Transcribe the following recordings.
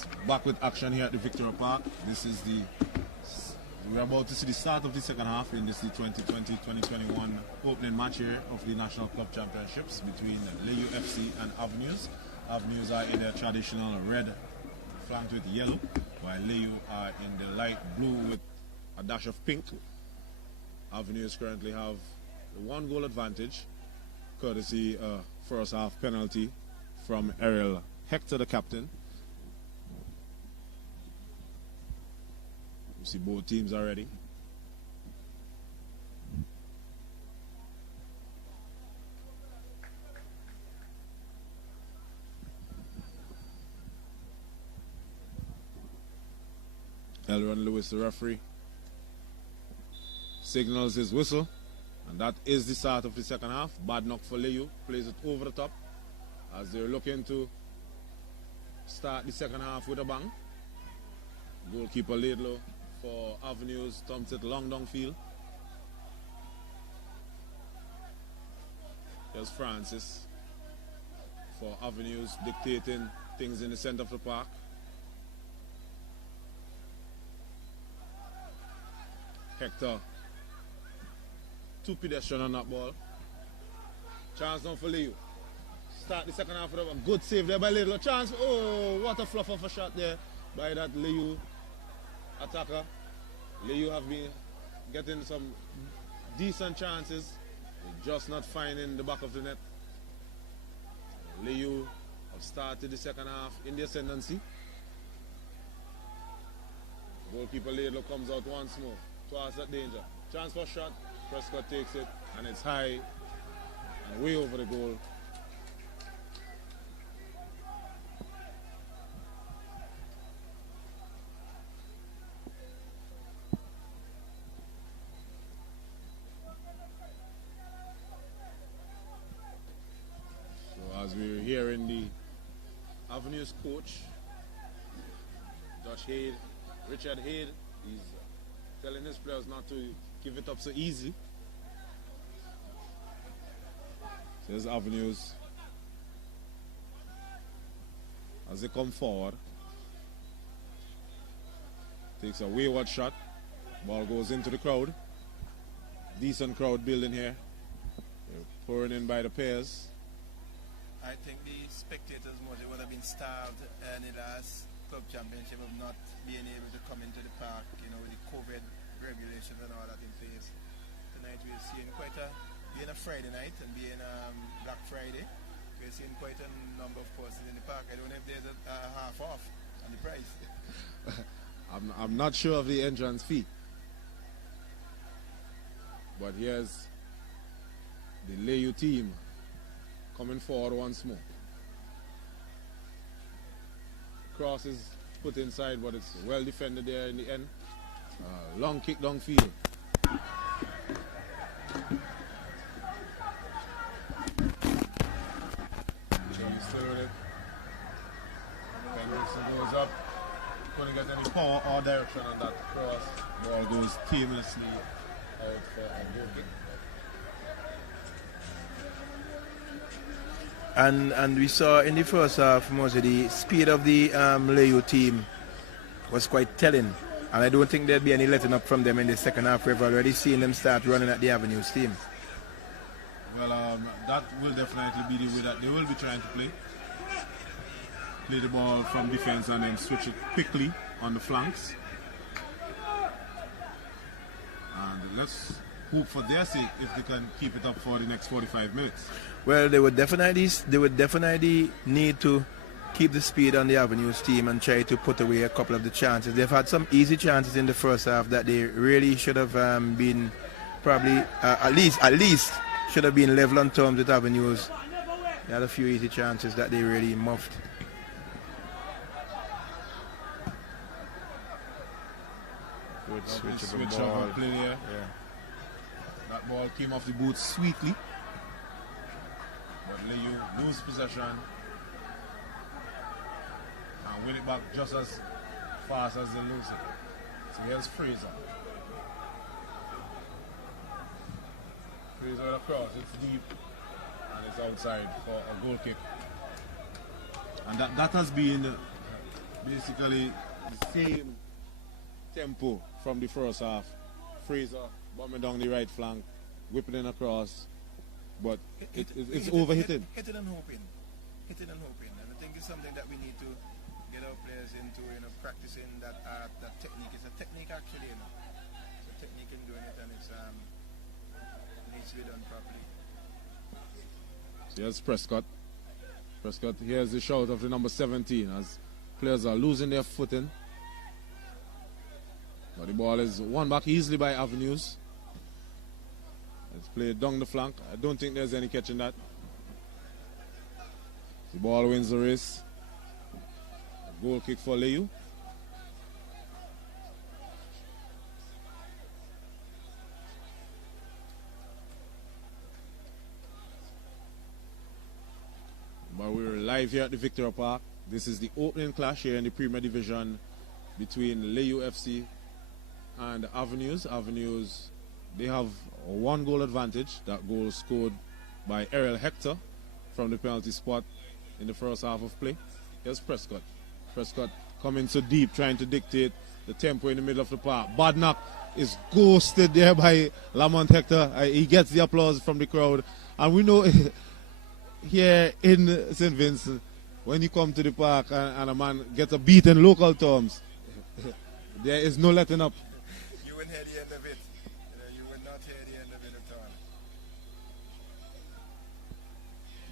Sports back with action here at the Victoria Park. We're about to see the start of the second half in this 2020-2021 opening match here of the National Club Championships between Layou FC and Avenues. Avenues are in their traditional red flanked with yellow, while Layou are in the light blue with a dash of pink. Avenues currently have a 1-goal advantage, courtesy first half penalty from Ariel Hector, the captain. You see both teams are ready. Elron Lewis, the referee, signals his whistle, and that is the start of the second half. Bad knock for Layou, plays it over the top as they're looking to start the second half with a bang. Goalkeeper laid low for Avenues, thumped it long downfield. There's Francis for Avenues, dictating things in the center of the park. Hector, 2 pedestrian on that ball. Chance now for Layou. Start the second half of the good save there by Layou. Chance. Oh, what a fluff of a shot there by that Layou attacker. Layou have been getting some decent chances, just not finding the back of the net. Layou have started the second half in the ascendancy. Goalkeeper Layou comes out once more towards that danger. Chance for shot. Prescott takes it, and it's high and way over the goal. So as we're hearing the Avenues coach, Richard Haid, he's telling his players not to give it up so easy. There's Avenues as they come forward. Takes a wayward shot. Ball goes into the crowd. Decent crowd building here. They're pouring in by the pairs. I think the spectators mostly would have been starved in the last club championship of not being able to come into the park, with the COVID regulations and all that in place. Tonight we're seeing being a Friday night and being Black Friday, we're seeing quite a number of persons in the park. I don't know if there's a half off on the price. I'm not sure of the entrance fee. But here's the Layou team coming forward once more. Cross is put inside, but it's well defended there in the end. Long kick downfield. He's still with it. Hendrickson goes up. Couldn't get any power or direction on that cross. Ball goes aimlessly out for a goal kick. And we saw in the first half, mostly the speed of the Layou team was quite telling. And I don't think there'll be any letting up from them in the second half. We've already seen them start running at the Avenues team. Well, that will definitely be the way that they will be trying to play. Play the ball from defense and then switch it quickly on the flanks. And let's hope for their sake if they can keep it up for the next 45 minutes. Well, they would definitely need to keep the speed on the Avenues team and try to put away a couple of the chances. They've had some easy chances in the first half that they really should have been probably at least should have been level on terms with Avenues. They had a few easy chances that they really muffed. Good switch of ball. Play there. Yeah. That ball came off the boot sweetly. But Layou lose possession and win it back just as fast as they lose it. So here's Fraser. Fraser across, it's deep and it's outside for a goal kick. And that has been Basically, the same tempo from the first half. Fraser bombing down the right flank, whipping it across, but it's overhitting. Hitting and hoping. Hitting and hoping. And I think it's something that we need to get our players into, practicing that art, that technique. It's a technique actually, It's a technique in doing it, and it needs to be done properly. So here's Prescott. Prescott, here's the shout of the number 17 as players are losing their footing. But the ball is won back easily by Avenues. It's played down the flank. I don't think there's any catching that. The ball wins the race. A goal kick for Layou. But we're live here at the Victoria Park. This is the opening clash here in the Premier Division between Layou FC and Avenues. Avenues, they have a 1 goal advantage. That goal scored by Ariel Hector from the penalty spot in the first half of play. Here's Prescott. Prescott coming so deep, trying to dictate the tempo in the middle of the park. Badnock is ghosted there by Lamont Hector. He gets the applause from the crowd. And we know here in St. Vincent, when you come to the park and a man gets a beat in local terms, there is no letting up. You wouldn't hear the end of it. You would not hear the end of it at all.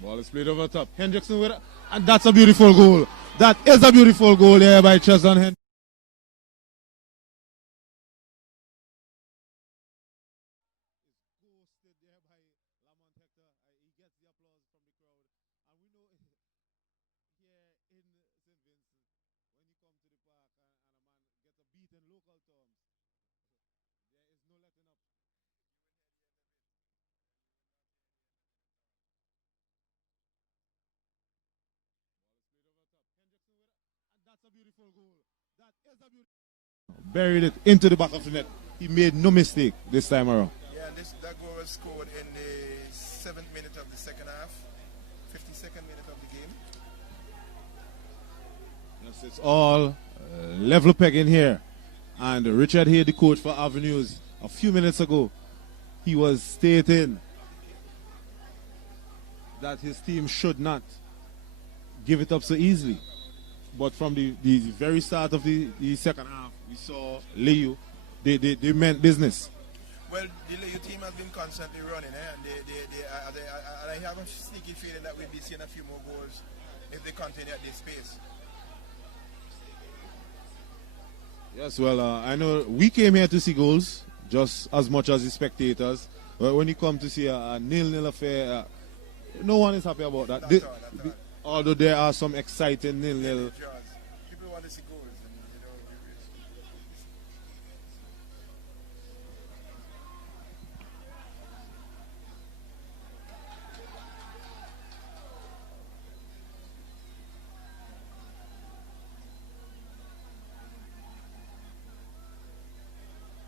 Ball is played over the top. Hendrickson with it, and that's a beautiful goal. That is a beautiful goal here by Cheslin Hendrickson. Buried it into the back of the net. He made no mistake this time around. Yeah, and that goal was scored in the 7th minute of the second half, 52nd minute of the game. Yes, it's all level peg in here. And Richard here, the coach for Avenues, a few minutes ago, he was stating that his team should not give it up so easily. But from the very start of the second half, we saw Layou, they meant business. Well, the Layou team has been constantly running, and I have a sneaky feeling that we'll be seeing a few more goals if they continue at this pace. Yes, well, I know we came here to see goals just as much as the spectators. But when you come to see a 0-0 affair, no one is happy about that. Not at all. Although there are some exciting 0-0. People want to see goals.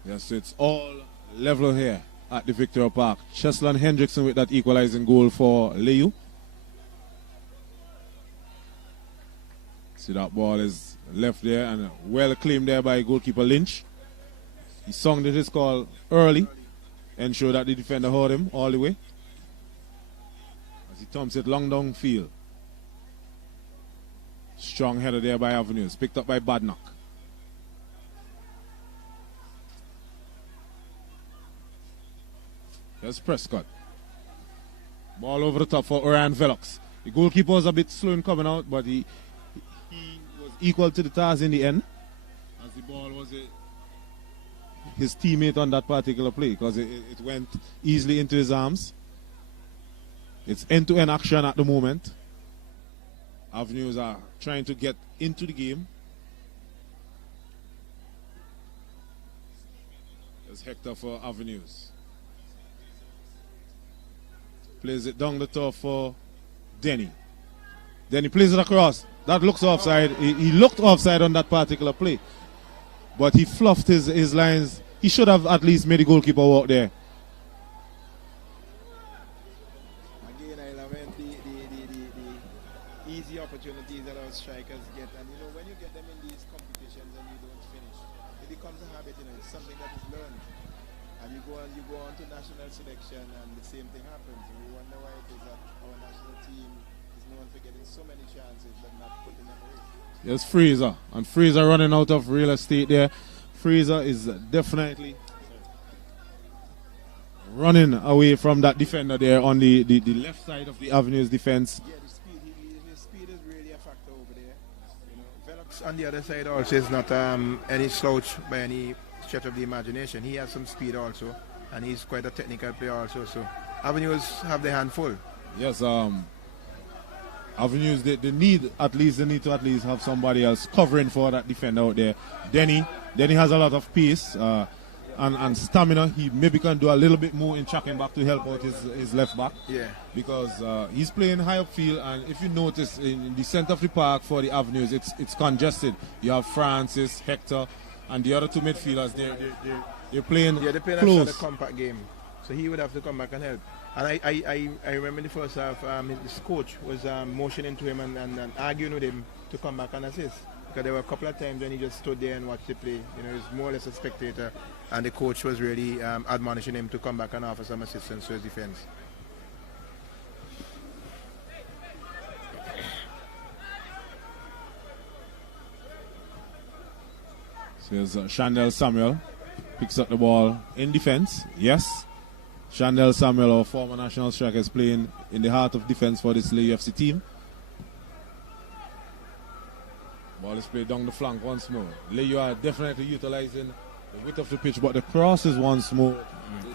Yes, it's all level here at the Victoria Park. Cheslin Hendrickson with that equalizing goal for Layou. See, that ball is left there and well claimed there by goalkeeper Lynch. He sounded his call early, ensure that the defender heard him all the way. As he thumps it long down field. Strong header there by Avenues, picked up by Badnock. Here's Prescott. Ball over the top for Orion Velox. The goalkeeper was a bit slow in coming out, but he was equal to the task in the end, as the ball was his teammate on that particular play, because it went easily into his arms. It's end-to-end action at the moment. Avenues are trying to get into the game. There's Hector for Avenues. Plays it down the top for Denny. Denny plays it across. That looks offside. He looked offside on that particular play. But he fluffed his lines. He should have at least made the goalkeeper walk there. Again, I lament the easy opportunities that our strikers get. And when you get them in It's something that is learned. And you go on to national selection and the same thing happens. And we wonder why it is that our national team is known for getting so many chances but not putting them away. Yes, Fraser. And Fraser running out of real estate there. Fraser is definitely running away from that defender there on the left side of the Avenues defense. Yeah, the speed. His speed is really a factor over there. You know, Velox on the other side also is not any slouch by any stretch of the imagination. He has some speed also, and he's quite a technical player also. So Avenues have their hand full. Yes, Avenues they need to at least have somebody else covering for that defender out there. Denny has a lot of pace and stamina. He maybe can do a little bit more in tracking back to help out his left back. Yeah. Because he's playing high upfield, and if you notice in the center of the park for the Avenues, it's congested. You have Francis, Hector, and the other two midfielders. They're playing close. A compact game, so he would have to come back and help. And I remember in the first half, his coach was motioning to him and arguing with him to come back and assist. Because there were a couple of times when he just stood there and watched the play. You know, he was more or less a spectator, and the coach was really admonishing him to come back and offer some assistance to his defense. So here's Chandel Samuel picks up the ball in defense. Yes. Chandel Samuel, our former national striker, is playing in the heart of defense for this Layou FC team. Ball is played down the flank once more. Layou are definitely utilizing the width of the pitch, but the cross is once more.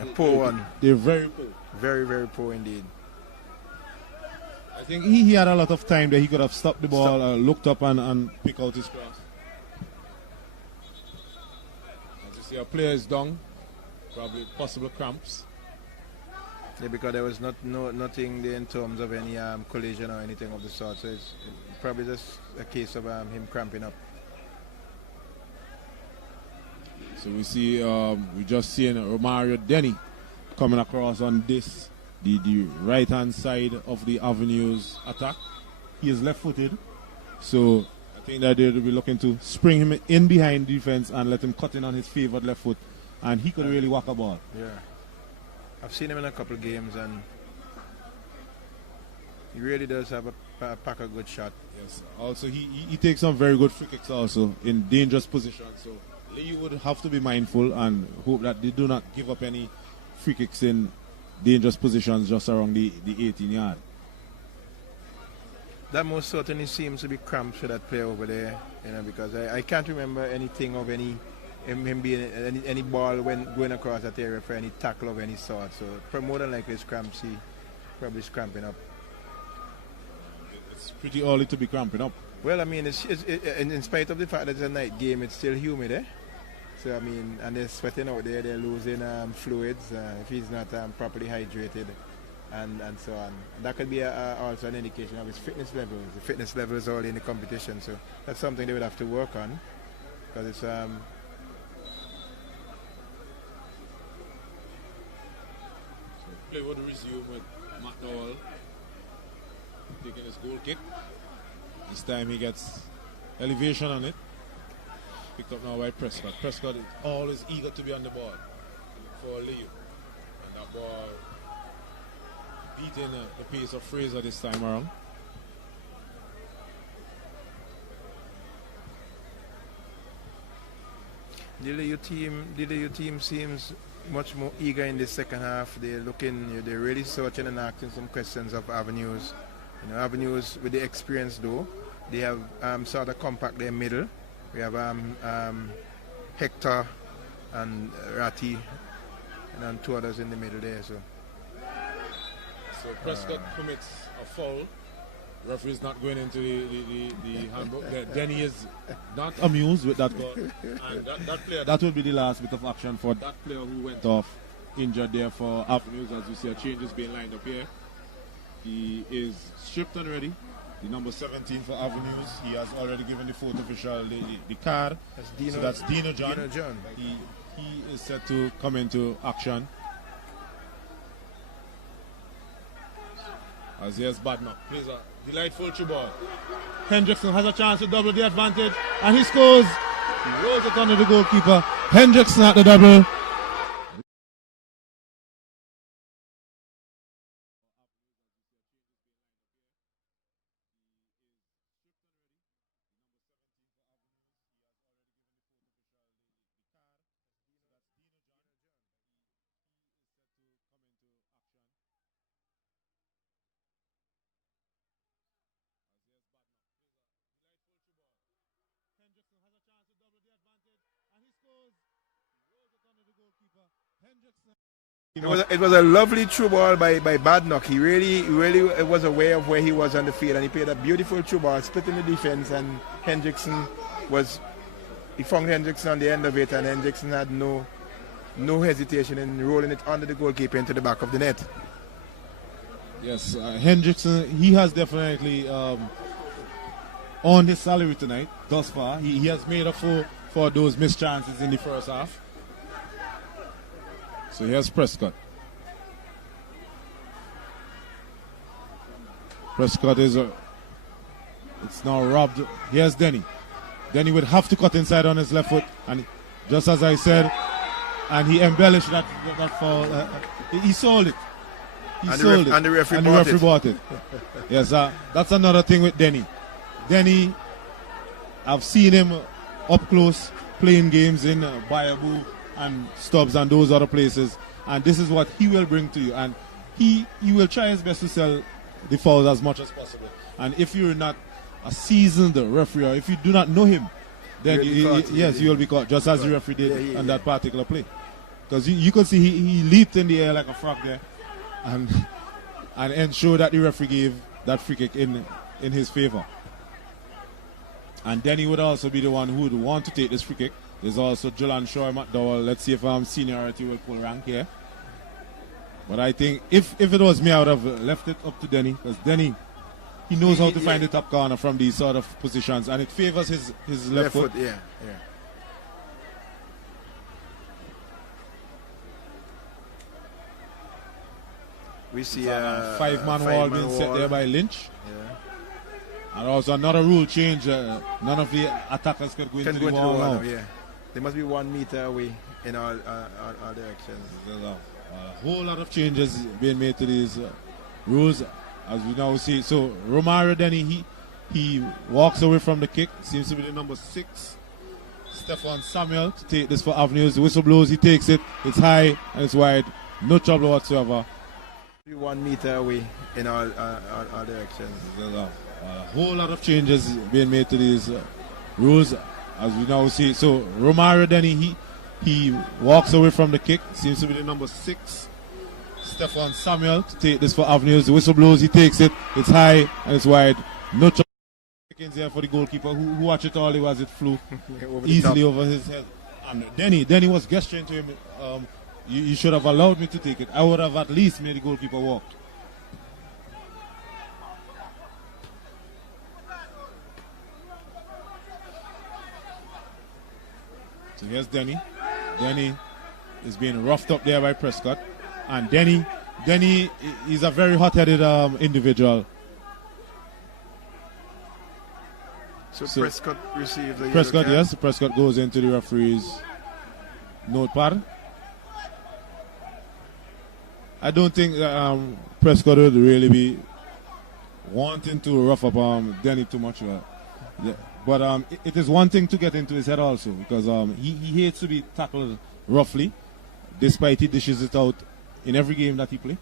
A poor one. They're very poor. Very, very poor indeed. I think he had a lot of time that he could have stopped the ball, looked up and pick out his cross. As you see, our player is down. Probably possible cramps. Yeah, because there was nothing there in terms of any collision or anything of the sort. So it's probably just a case of him cramping up. So we see, we just seen Romario Denny coming across on this, the right hand side of the Avenues attack. He is left footed. So I think that they'll be looking to spring him in behind defense and let him cut in on his favored left foot. And he could really whack a ball. Yeah. I've seen him in a couple of games, and he really does have a pack of good shot. Yes. Also, he takes some very good free kicks also in dangerous positions. So you would have to be mindful and hope that they do not give up any free kicks in dangerous positions just around the 18-yard. That most certainly seems to be cramped for that player over there, you know, because I can't remember anything of him being any ball when going across that area for any tackle of any sort. So more than likely it's cramps. He probably is cramping up. It's pretty early to be cramping up. Well, I mean, in spite of the fact that it's a night game, it's still humid, eh? So I mean, and they're sweating out there. They're losing fluids if he's not properly hydrated, and so on. That could be also an indication of his fitness levels. The fitness level is already in the competition, so that's something they would have to work on, because it's Play would resume with McDowell taking his goal kick. This time he gets elevation on it. Picked up now by Prescott. Prescott is always eager to be on the ball for Layou. And that ball beating the pace of Fraser this time around. The Layou team seems much more eager in the second half. They're really searching and asking some questions of Avenues. You know, Avenues with the experience though, they have sort of compact their middle. We have Hector and Ratty, and then two others in the middle there. So Prescott commits a foul. Referee is not going into the handbook. Denny is not amused with that goal. And that player, that will be the last bit of action for that player who went off injured there for Avenues. As you see, a change is being lined up here. He is stripped and ready. The number 17 for Avenues. He has already given the fourth official the card. That's Dino John. Dino John. He is set to come into action. As here's Badnock. Plays a delightful through ball. Hendrickson has a chance to double the advantage, and he scores. He rolls it under the goalkeeper, Hendrickson at the double. It was a lovely through ball by Badnock. He really it was aware of where he was on the field, and he played a beautiful through ball, splitting the defense. And he found Hendrickson on the end of it, and Hendrickson had no hesitation in rolling it under the goalkeeper into the back of the net. Yes, Hendrickson, he has definitely earned his salary tonight thus far. He has made up for those missed chances in the first half. So here's Prescott. Prescott it's now robbed. Here's Denny. Denny would have to cut inside on his left foot, and just as I said, and he embellished that foul. He sold it. And the referee bought it. Yes, that's another thing with Denny. Denny, I've seen him up close playing games in Bayaboo and Stubbs and those other places, and this is what he will bring to you, and he will try his best to sell the fouls as much as possible. And if you're not a seasoned referee, or if you do not know him, then you will be caught, just as the referee did on that particular play. Because you could see he leaped in the air like a frog there, and ensured that the referee gave that free kick in his favor. And Denny would also be the one who would want to take this free kick. There's also Julian Shaw McDowell. Let's see if seniority will pull rank here. But I think if it was me, I would have left it up to Denny, because Denny, he knows how to find the top corner from these sort of positions, and it favors his left foot. Yeah. We see a five-man wall being set there by Lynch. Yeah. And also another rule change. None of the attackers could go into the wall now. Yeah. They must be 1 meter away in all directions. There's a whole lot of changes being made to these rules, as we now see. So Romario Denny, he walks away from the kick. Seems to be the number 6. Stefan Samuel to take this for Avenues. The whistle blows, he takes it. It's high and it's wide. No trouble whatsoever. 1 meter away in all directions. There's a whole lot of changes being made to these rules, as we now see. So Romario Denny, he walks away from the kick. Seems to be the number 6. Stefan Samuel to take this for Avenues. The whistle blows, he takes it. It's high and it's wide. No trouble here for the goalkeeper who watched it all as it flew easily over his head. And Denny was gesturing to him, you should have allowed me to take it. I would have at least made the goalkeeper walk. So here's Denny. Denny is being roughed up there by Prescott. And Denny is a very hot-headed individual. So Prescott receives a Prescott, yellow card. yes. Prescott goes into the referee's notepad. I don't think Prescott would really be wanting to rough up Denny too much. But it is one thing to get into his head also, because he hates to be tackled roughly, despite he dishes it out in every game that he plays.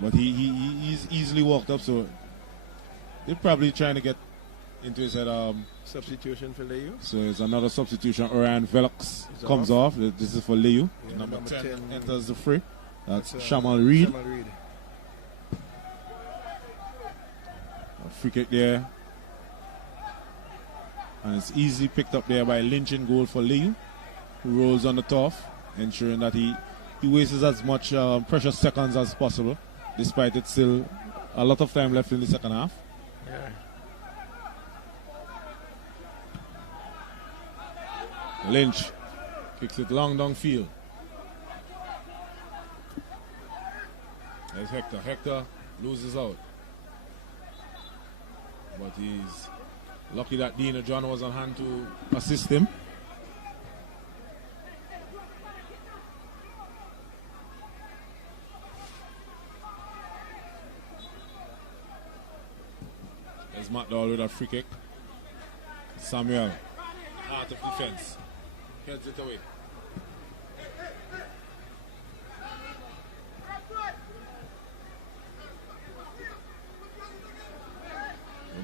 But he's easily walked up, so they're probably trying to get into his head. Substitution for Layou. So it's another substitution. Orion Velox comes off. This is for Layou. Yeah, number 10 10 enters the fray. That's Shamal Reed. A free kick there. And it's easily picked up there by Lynch in goal for Layou, who rolls on the turf, ensuring that he wastes as much precious seconds as possible, despite it's still a lot of time left in the second half. Yeah. Lynch kicks it long downfield. There's Hector. Hector loses out. But he's lucky that Dina John was on hand to assist him. McDowell with a free kick. Samuel, out of defense, heads it away.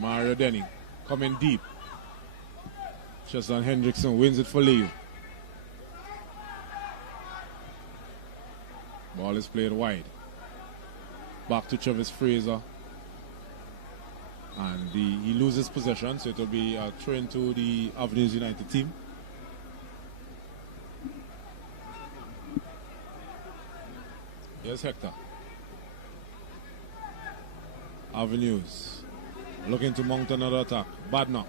Mario Denny coming deep. Just on Hendrickson wins it for Layou. Ball is played wide. Back to Travis Fraser. And he loses possession, so it will be a throw into the Avenues United team. Here's Hector. Avenues looking to mount another attack. Bad knock.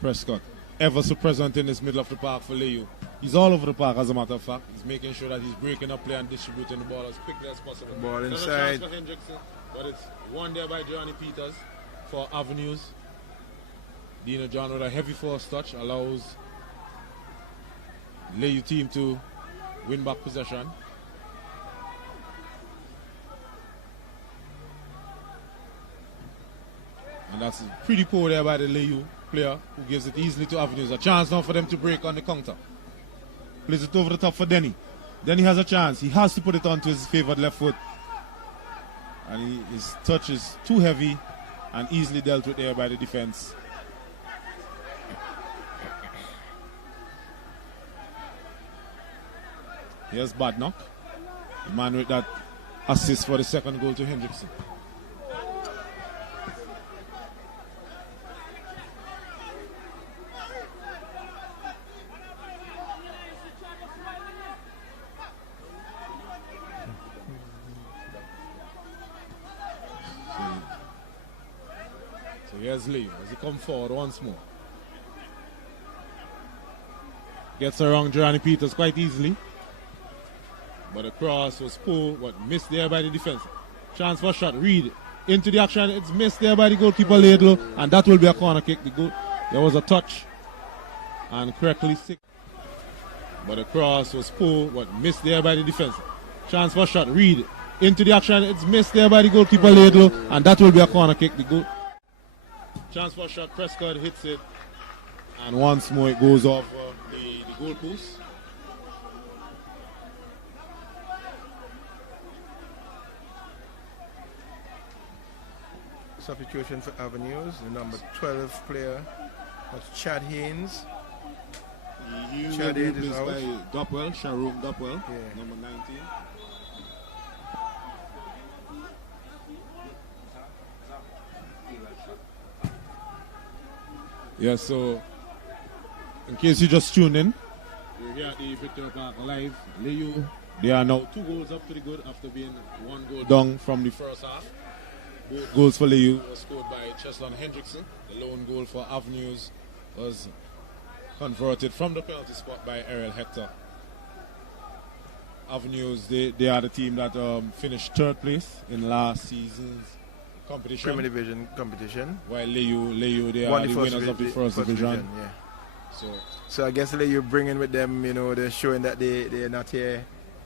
Prescott, ever so present in this middle of the park for Layou. He's all over the park, as a matter of fact. He's making sure that he's breaking up play and distributing the ball as quickly as possible. Ball inside. For Hendrickson, but it's won there by Johnny Peters for Avenues. Dino John with a heavy force touch allows Layou team to win back possession. And that's pretty poor there by the Layou player, who gives it easily to Avenues. A chance now for them to break on the counter. Plays it over the top for Denny. Denny has a chance. He has to put it onto his favored left foot. And his touch is too heavy and easily dealt with there by the defense. Here's Badnock, the man with that assist for the second goal to Hendrickson. So here's Layou as he comes forward once more. Gets around Johnny Peters quite easily. But the cross was poor, but missed there by the defense. Chance for shot. Reed into the action. It's missed there by the goalkeeper Layou, and that will be a corner kick. There was a touch and correctly sick. But the cross was poor, but missed there by the defense. Chance for shot. Reed into the action. It's missed there by the goalkeeper Layou, and that will be a corner kick. Chance for shot. Prescott hits it, and once more it goes off the goal post. Substitution for Avenues, the number 12 player, that's Chad Haynes. Chad Haynes is out. By Dopwell, Sharon Dopwell, yeah. Number 19. Yeah, so in case you just tuned in, we're here at the Victoria Park Live. Layou, they are now 2 goals up to the good after being 1 goal down from the first half. Both goals for Layou was scored by Cheslon Hendrickson. The lone goal for Avenues was converted from the penalty spot by Ariel Hector. Avenues, they are the team that finished 3rd place in last season's competition. Premier Division competition. While Layou, they are the winners of the first division. Yeah. So I guess Layou bringing with them, they're showing that they're not here.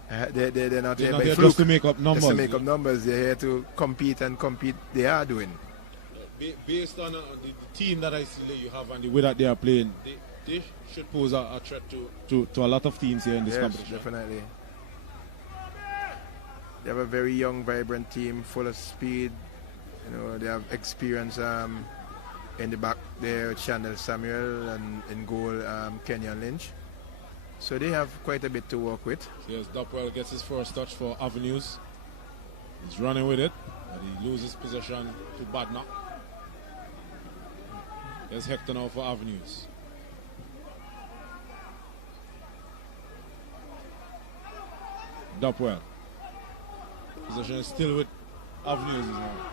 They're not here by fluke. Just to make up numbers. Just to make up numbers. They're here to compete and compete. They are doing. Based on the team that I see Layou have and the way that they are playing, they should pose a threat to a lot of teams here in this competition. Definitely. They have a very young, vibrant team, full of speed. They have experience in the back there, Chandler Samuel, and in goal, Kenyon Lynch. So they have quite a bit to work with. Yes, Dopwell gets his first touch for Avenues. He's running with it, but he loses possession to Badnock. There's Hector now for Avenues. Dopwell. Possession is still with Avenues.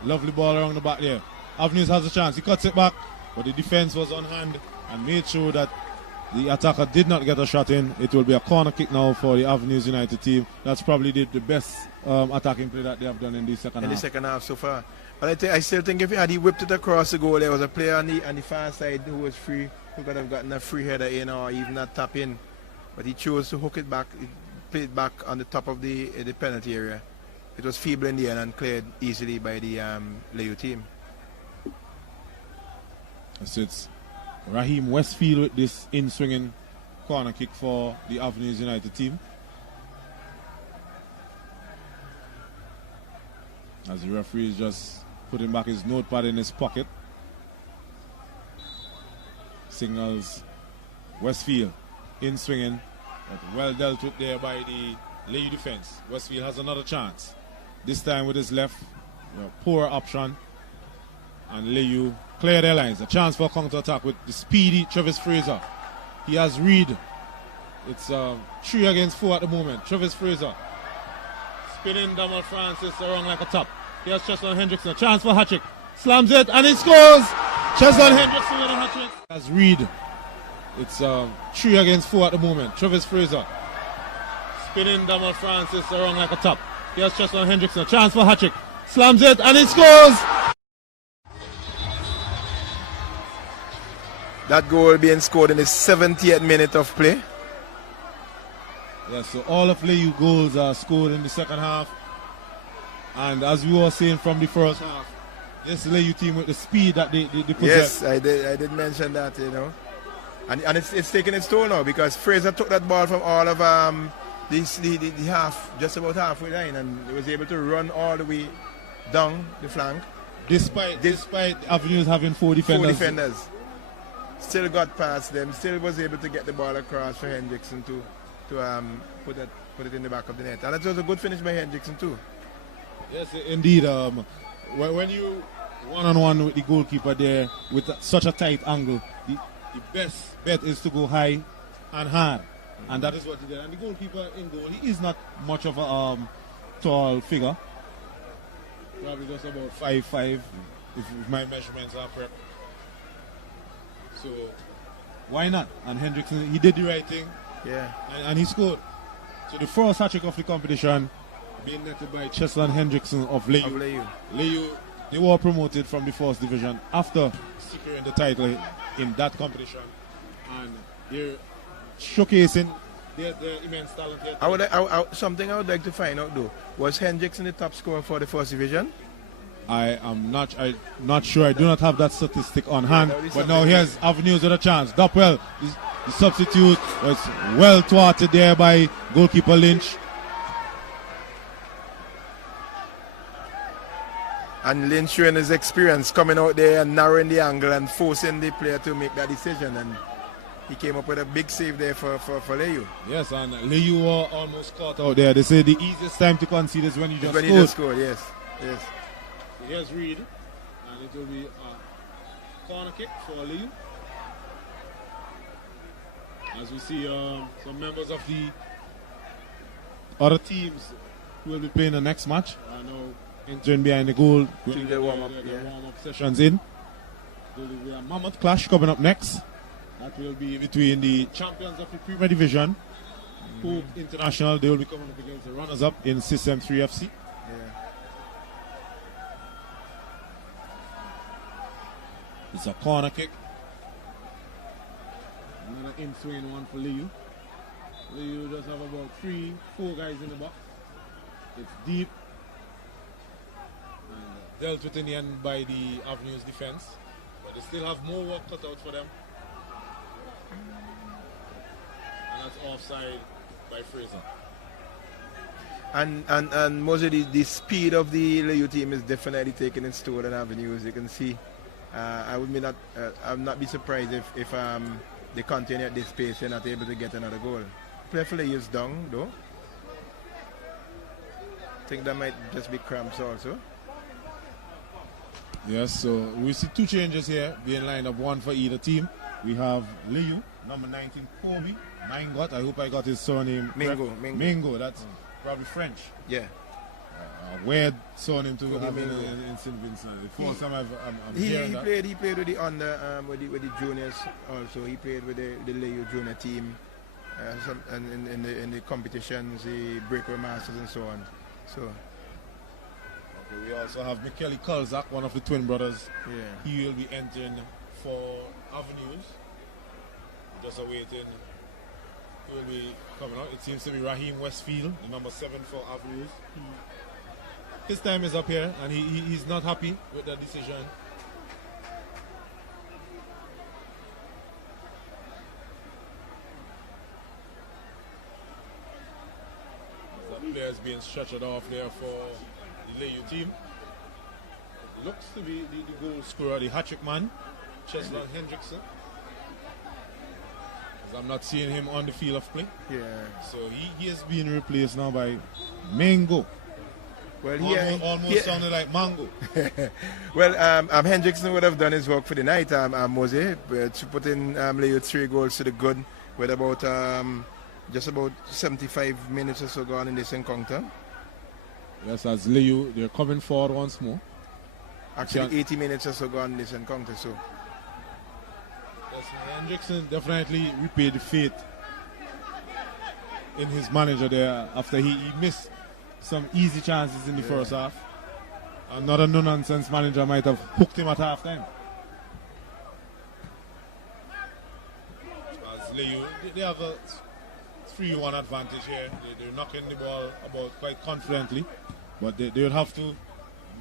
Lovely ball around the back there. Avenues has a chance. He cuts it back, but the defense was on hand and made sure that the attacker did not get a shot in. It will be a corner kick now for the Avenues United team. That's probably the best attacking play that they have done in the second half. In the second half so far. But I still think if he whipped it across the goal, there was a player on the far side who was free, who could have gotten a free header in or even a tap in. But he chose to hook it back. played back on the top of the penalty area. It was feeble in the end and cleared easily by the Layou team. So it's Raheem Westfield with this in-swinging corner kick for the Avenues United team. As the referee is just putting back his notepad in his pocket. Signals Westfield in swinging, but well dealt with there by the Layou defense. Westfield has another chance. This time with his left, poor option. And Layou clear their lines. A chance for counter-attack with the speedy Travis Fraser. He has read. It's 3 against 4 at the moment. Travis Fraser. Spinning Damal Francis around like a top. Here's Cheslin Hendrickson. A chance for hat-trick. Slams it and he scores! Cheslin Hendrickson with a hat-trick. Has read. It's 3 against 4 at the moment. Travis Fraser. Spinning Damal Francis around like a top. Here's Cheslin Hendrickson. A chance for hat-trick. Slams it and he scores! That goal being scored in the 70th minute of play. Yeah, so all of Layou goals are scored in the second half. And as we were saying from the first half, this Layou team with the speed that they possess. Yes, I did mention that, you know. And it's taking its toll now because Fraser took that ball from all of the half, just about halfway line, and he was able to run all the way down the flank. Despite Avenues having 4 defenders. 4 defenders. Still got past them, still was able to get the ball across for Hendrickson to put it in the back of the net. And it was a good finish by Hendrickson too. Yes, indeed. When you one-on-one with the goalkeeper there with such a tight angle, the best bet is to go high and hard. And that is what he did. And the goalkeeper in goal, he is not much of a tall figure. Probably just about 5'5", if my measurements are correct. So why not? And Hendrickson, he did the right thing. Yeah. And he scored. So the first hat-trick of the competition being netted by Cheslin Hendrickson of Layou. Layou, they were promoted from the first division after securing the title in that competition. And they're showcasing their immense talent here. Something I would like to find out though, was Hendrickson the top scorer for the first division? I'm not sure. I do not have that statistic on hand. But now here's Avenues with a chance. Doppwell, the substitute, was well thwarted there by goalkeeper Lynch. And Lynch showing his experience coming out there and narrowing the angle and forcing the player to make that decision. And he came up with a big save there for Layou. Yes, and Layou were almost caught out there. They say the easiest time to concede is when you just scored. When you just scored, yes. Here's Reed, and it will be a corner kick for Layou. As we see some members of the other teams who will be playing the next match are now entering behind the goal, doing the warm-up sessions in. There will be a mammoth clash coming up next. That will be between the champions of the Premier Division, Hope International. They will be coming up against the runners-up in System 3 FC. Yeah. It's a corner kick. Another in-swing one for Layou. Layou just have about 3-4 guys in the box. It's deep. And dealt with in the end by the Avenues defense. But they still have more work cut out for them. And that's offside by Fraser. And most of the speed of the Layou team is definitely taking its toll on Avenues. You can see. I would not be surprised if they continue at this pace and not able to get another goal. Play for Layou is down though. I think that might just be cramps also. Yes, so we see 2 changes here being lined up, one for either team. We have Layou, number 19, Kobe, Mingot. I hope I got his surname. Mingo, that's probably French. Yeah. Weird surname to have in St. Vincent. The first time I'm hearing that. He played with the under with the juniors also. He played with the Layou junior team, and in the competitions, the breakaway masters and so on. So. Okay, we also have Michele Kolzak, one of the twin brothers. Yeah. He will be entering for Avenues. Just awaiting will be coming out. It seems to be Raheem Westfield, the number 7 for Avenues. His time is up here, and he's not happy with the decision. The players being stretched off there for the Layou team. It looks to be the goal scorer, the hat-trick man, Cheslon Hendrickson. I'm not seeing him on the field of play. Yeah. So he is being replaced now by Mango. Well, almost sounded like Mango. Well, Hendrickson would have done his work for the night, Mose, to put in Layou 3 goals to the good with about just about 75 minutes or so gone in this encounter. Yes, as Layou, they're coming forward once more. Actually, 80 minutes or so gone in this encounter. So. Yes, Hendrickson definitely repaid the faith in his manager there after he missed some easy chances in the first half. Another no-nonsense manager might have hooked him at half-time. As Layou, they have a 3-1 advantage here. They're knocking the ball about quite confidently, but they will have to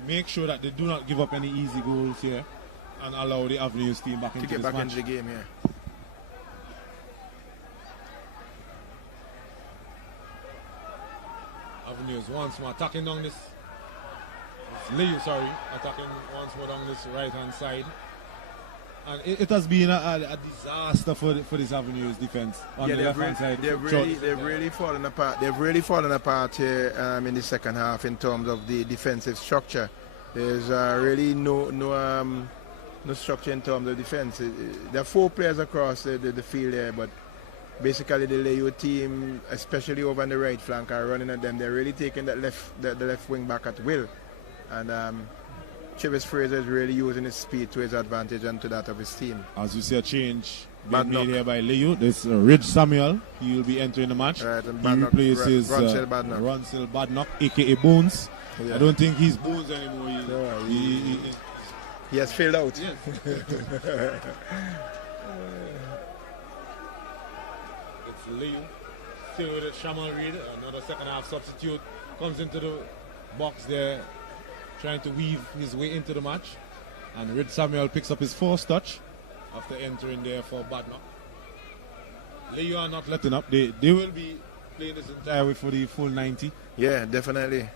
make sure that they do not give up any easy goals here and allow the Avenues team back into this match. Into the game, yeah. Avenues once more attacking down this. Layou, sorry, attacking once more down this right-hand side. And it has been a disaster for this Avenues defense on the left-hand side. They've really fallen apart. They've really fallen apart here in the second half in terms of the defensive structure. There's really no structure in terms of defense. There are 4 players across the field there, but basically the Layou team, especially over on the right flank, are running at them. They're really taking the left wing back at will. And Travis Fraser is really using his speed to his advantage and to that of his team. As you see a change being made here by Layou, there's Ridge Samuel. He will be entering the match. Right, and he replaces Ronsil Badnock, a.k.a. Bones. Yeah. I don't think he's Bones anymore. He has filled out. Yes. It's Layou. Still with it, Shamal Reed, another second half substitute, comes into the box there, trying to weave his way into the match. And Ridge Samuel picks up his 4th touch after entering there for Badnock. Layou are not letting up. They will be playing this entire way for the full 90. Yeah, definitely.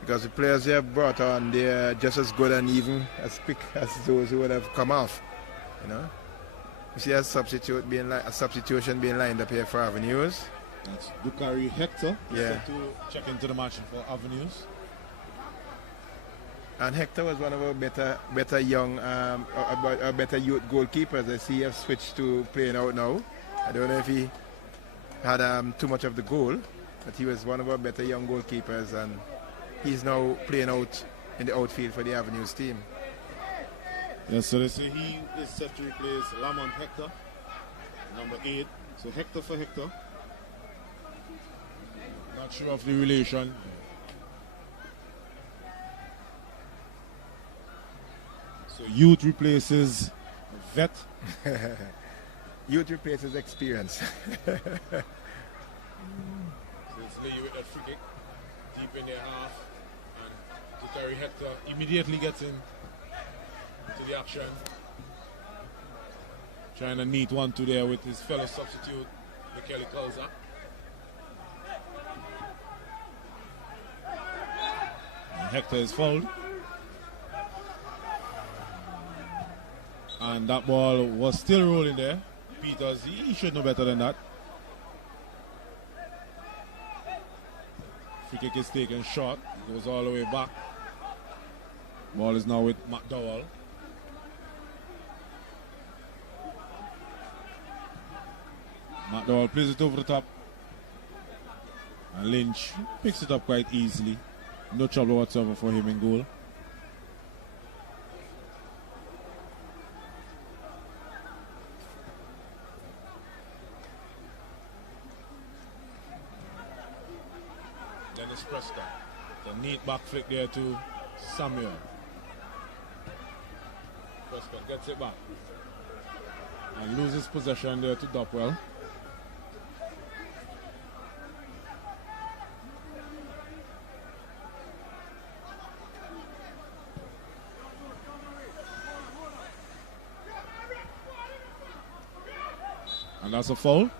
Because the players they have brought on, they're just as good and even as quick as those who would have come off. You know, you see a substitution being lined up here for Avenues. That's Dukari Hector. Yeah. To check into the match for Avenues. And Hector was one of our better young, better youth goalkeepers. I see he have switched to playing out now. I don't know if he had too much of the goal, but he was one of our better young goalkeepers, and he's now playing out in the outfield for the Avenues team. Yes, so they say he is set to replace Lamont Hector, number 8. So Hector for Hector. Not sure of the relation. So youth replaces vet. Youth replaces experience. So it's Layou with that free kick deep in their half. Dukari Hector immediately gets in to the action, trying to neat 1-2 there with his fellow substitute Michele Colza. And Hector is fouled, and that ball was still rolling there. Peters, he should know better than that. Free kick is taken short, goes all the way back. Ball is now with McDowell. McDowell plays it over the top. And Lynch picks it up quite easily. No trouble whatsoever for him in goal. Dennis Prescott. The neat back flick there to Samuel. Prescott gets it back and loses possession there to Dopwell. that's a foul.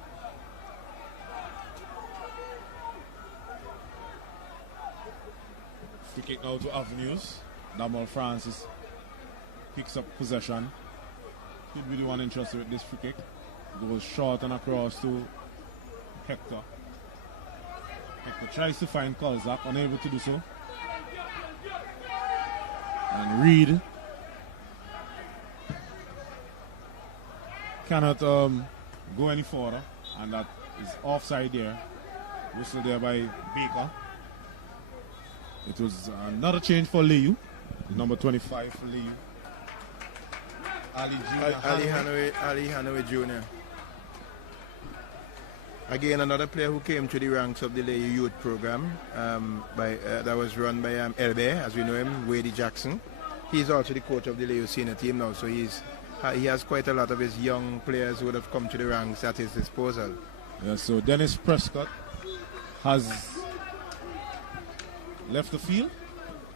Free kick now to Avenues. Damal Francis picks up possession. He'd be the one interested with this free kick. Goes short and across to Hector. Hector tries to find Kolzak, unable to do so. And Reed cannot go any further, and that is offside there. Whistle there by Baker. It was another change for Layou, number 25 for Layou. Ali Hanaway Jr. Again, another player who came to the ranks of the Layou youth program that was run by Elbe, as we know him, Wadey Jackson. He's also the coach of the Layou senior team now, so he has quite a lot of his young players who would have come to the ranks at his disposal. Yeah, so Dennis Prescott has left the field,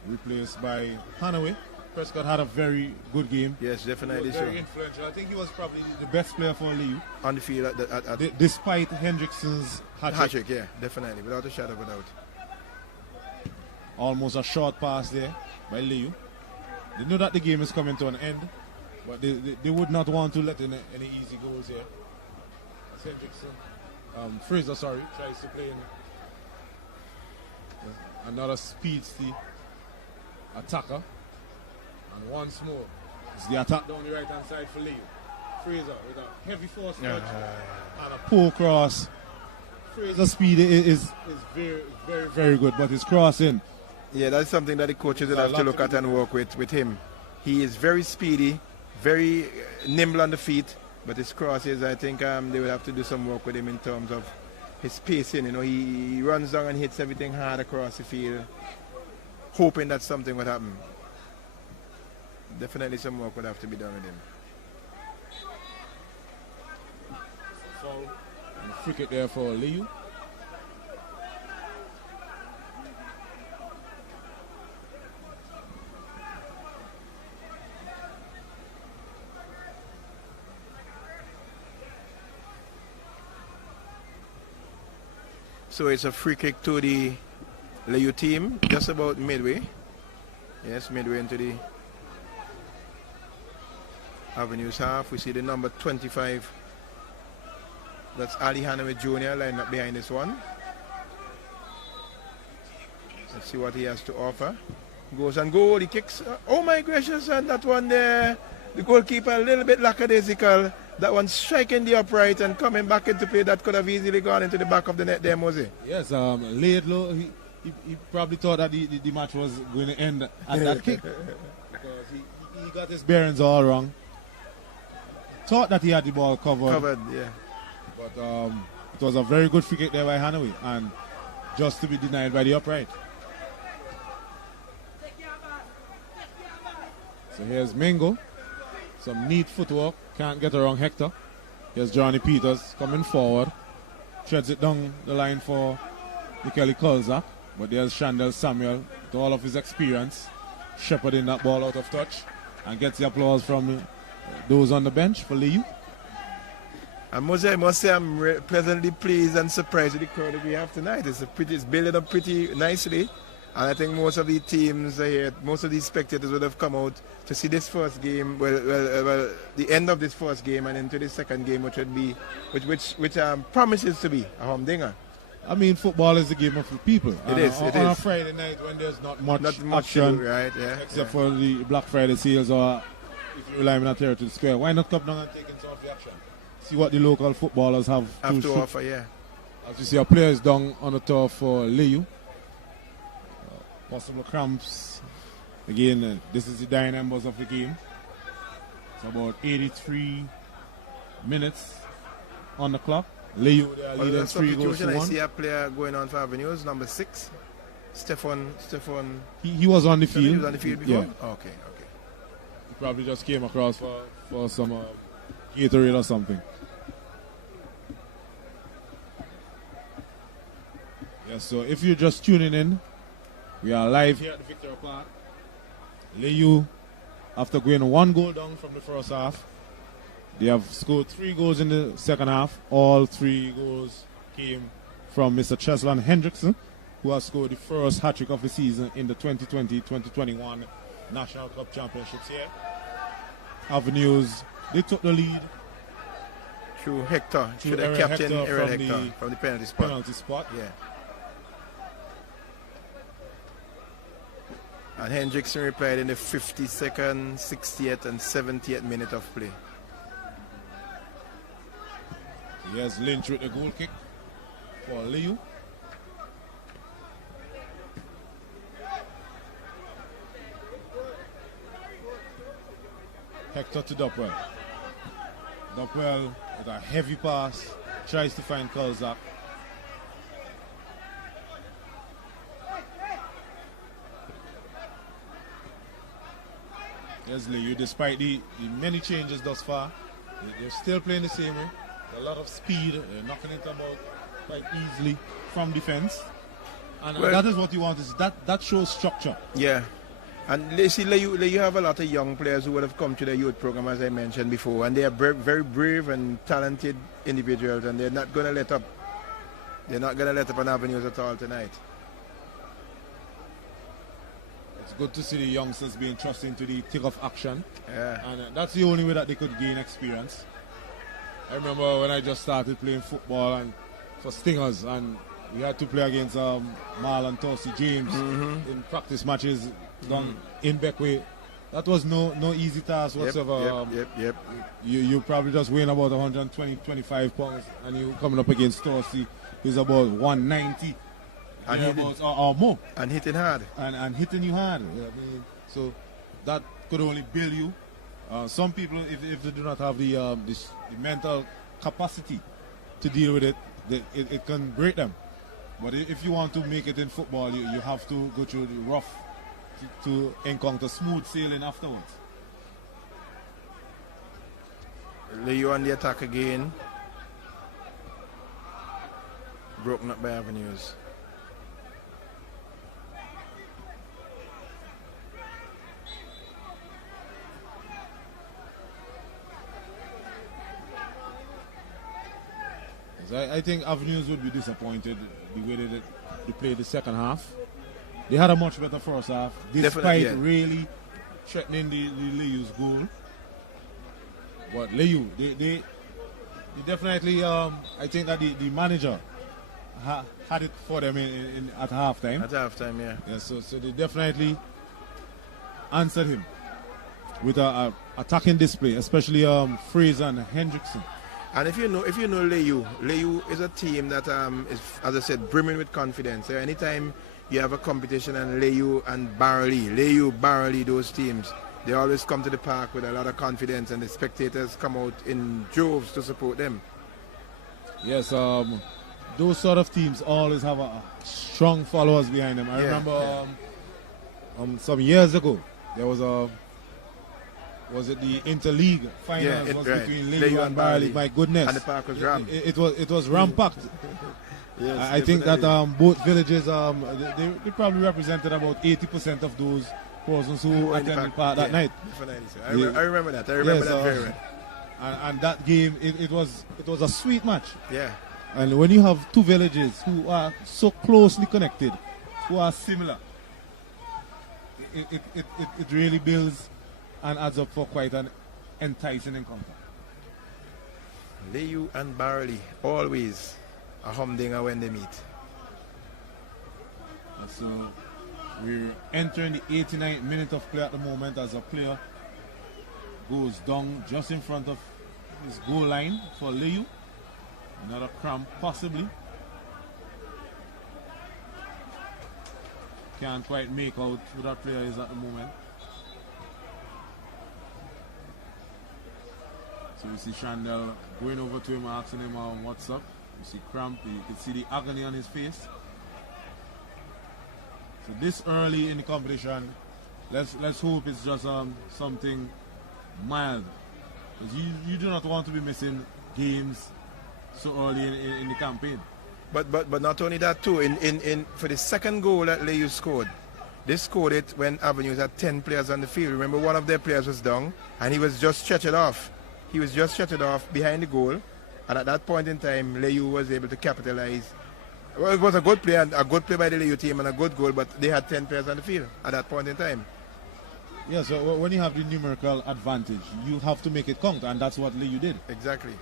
replaced by Hanaway. Prescott had a very good game. Yes, definitely so. Very influential. I think he was probably the best player for Layou. On the field despite Hendrickson's hat-trick. Yeah, definitely, without a shadow of a doubt. Almost a short pass there by Layou. They know that the game is coming to an end, but they would not want to let in any easy goals here. Hendrickson, Fraser, tries to play in another speedy attacker. And once more, it's the attack down the right-hand side for Layou. Fraser with a heavy force touch and a pull cross. Fraser's speed is very, very, very good, but his crossing. Yeah, that's something that the coaches will have to look at and work with him. He is very speedy, very nimble on the feet, but his crosses, I think they will have to do some work with him in terms of his pacing. You know, he runs down and hits everything hard across the field, hoping that something would happen. Definitely some work would have to be done with him. Foul and free kick there for Layou. So it's a free kick to the Layou team, just about midway. Yes, midway into the Avenues half. We see the number 25. That's Ali Hanaway Jr. lined up behind this one. Let's see what he has to offer. Goes and goal, he kicks. Oh my gracious, and that one there. The goalkeeper a little bit lackadaisical. That one striking the upright and coming back into play. That could have easily gone into the back of the net there, Mose. Yes, Layou, he probably thought that the match was going to end at that kick. Because he got his bearings all wrong. Thought that he had the ball covered. Yeah. But it was a very good free kick there by Hanaway, and just to be denied by the upright. So here's Mingo. Some neat footwork. Can't get around Hector. Here's Johnny Peters coming forward. Treads it down the line for Michele Kolzak. But there's Shandell Samuel, with all of his experience, shepherding that ball out of touch, and gets the applause from those on the bench for Layou. I must say I'm pleasantly pleased and surprised with the crowd that we have tonight. It's building up pretty nicely. And I think most of the teams here, most of these spectators would have come out to see this first game, well, the end of this first game and into the second game, which would be, which promises to be a humdinger. I mean, football is the game of the people. It is. On a Friday night when there's not much action, to do, right? Yeah, except for the Black Friday sales, or if you rely on Territory Square, why not come down and take in some of the action? See what the local footballers have to offer, yeah. As you see, our players down on the turf for Layou. Possible cramps. Again, this is the dying embers of the game. It's about 83 minutes on the clock. Layou, they are leading 3-1. I see a player going on for Avenues, number 6. Stefan. He was on the field. He was on the field before? Yeah. Okay. He probably just came across for some Gatorade or something. Yeah, so if you're just tuning in, we are live here at the Victoria Park. Layou, after going 1 goal down from the first half, They have scored 3 goals in the second half. All 3 goals came from Mr. Cheslin Hendrickson, who has scored the first hat-trick of the season in the 2020-2021 National Cup Championships here. Avenues, they took the lead. Through Hector, through the captain Hector from the penalty spot. Yeah. And Hendrickson replied in the 52nd, 60th and 70th minute of play. Here's Lynch with the goal kick for Layou. Hector to Dopwell. Dopwell with a heavy pass, tries to find Kulzak. Yes, Layou, despite the many changes thus far, they're still playing the same way. A lot of speed, knocking it about quite easily from defense. And that is what you want, is that shows structure. Yeah. And you see, you have a lot of young players who would have come to the youth program, as I mentioned before, and they are very brave and talented individuals, and they're not going to let up. They're not going to let up on Avenues at all tonight. It's good to see the youngsters being trusted into the thick of action. Yeah. And that's the only way that they could gain experience. I remember when I just started playing football and for Stingers, and we had to play against Mal and Tosi James in practice matches done in Beckway. That was no easy task whatsoever. Yep. You probably just weighing about 120-25 pounds, and you coming up against Tosi, who's about 190 and hitting, or more. And hitting hard. And hitting you hard. I mean, so that could only build you. Some people, if they do not have the mental capacity to deal with it, it can break them. But if you want to make it in football, you have to go through the rough to encounter smooth sailing afterwards. Layou on the attack again. Broken up by Avenues. I think Avenues would be disappointed the way they played the second half. They had a much better first half, despite really threatening the Layou's goal. But Layou, they definitely, I think that the manager had it for them at halftime. At halftime, yeah. So they definitely answered him with a attacking display, especially Fraser and Hendrickson. And if you know Layou is a team that is, as I said, brimming with confidence. So anytime you have a competition and Layou, Barley, those teams, they always come to the park with a lot of confidence, and the spectators come out in droves to support them. Yes, those sort of teams always have a strong followers behind them. I remember some years ago there was the interleague finals between Layou and Barley. My goodness, and the park was rammed. It was ram-packed. Yes, I think that both villages they probably represented about 80% of those persons who attended the park that night. I remember that. I remember that very well. And that game, it was a sweet match. Yeah. And when you have two villages who are so closely connected, who are similar, it really builds and adds up for quite an enticing encounter. Layou and Barley, always a humdinger when they meet. So we're entering the 89th minute of play at the moment, as a player goes down just in front of his goal line for Layou. Another cramp possibly. Can't quite make out who that player is at the moment. So you see Chandel going over to him, asking him what's up. You see cramp, you can see the agony on his face. So this early in the competition, let's hope it's just something mild. Because you do not want to be missing games so early in the campaign. But not only that too, in for the second goal that Layou scored, they scored it when Avenues had 10 players on the field. Remember, one of their players was down and he was just stretched off. he was just shut it off behind the goal, and at that point in time, Layou was able to capitalize. Well, it was a good play, and a good play by the Layou team and a good goal, but they had 10 players on the field at that point in time. Yeah, so when you have the numerical advantage, you have to make it count, and that's what Layou did. Exactly.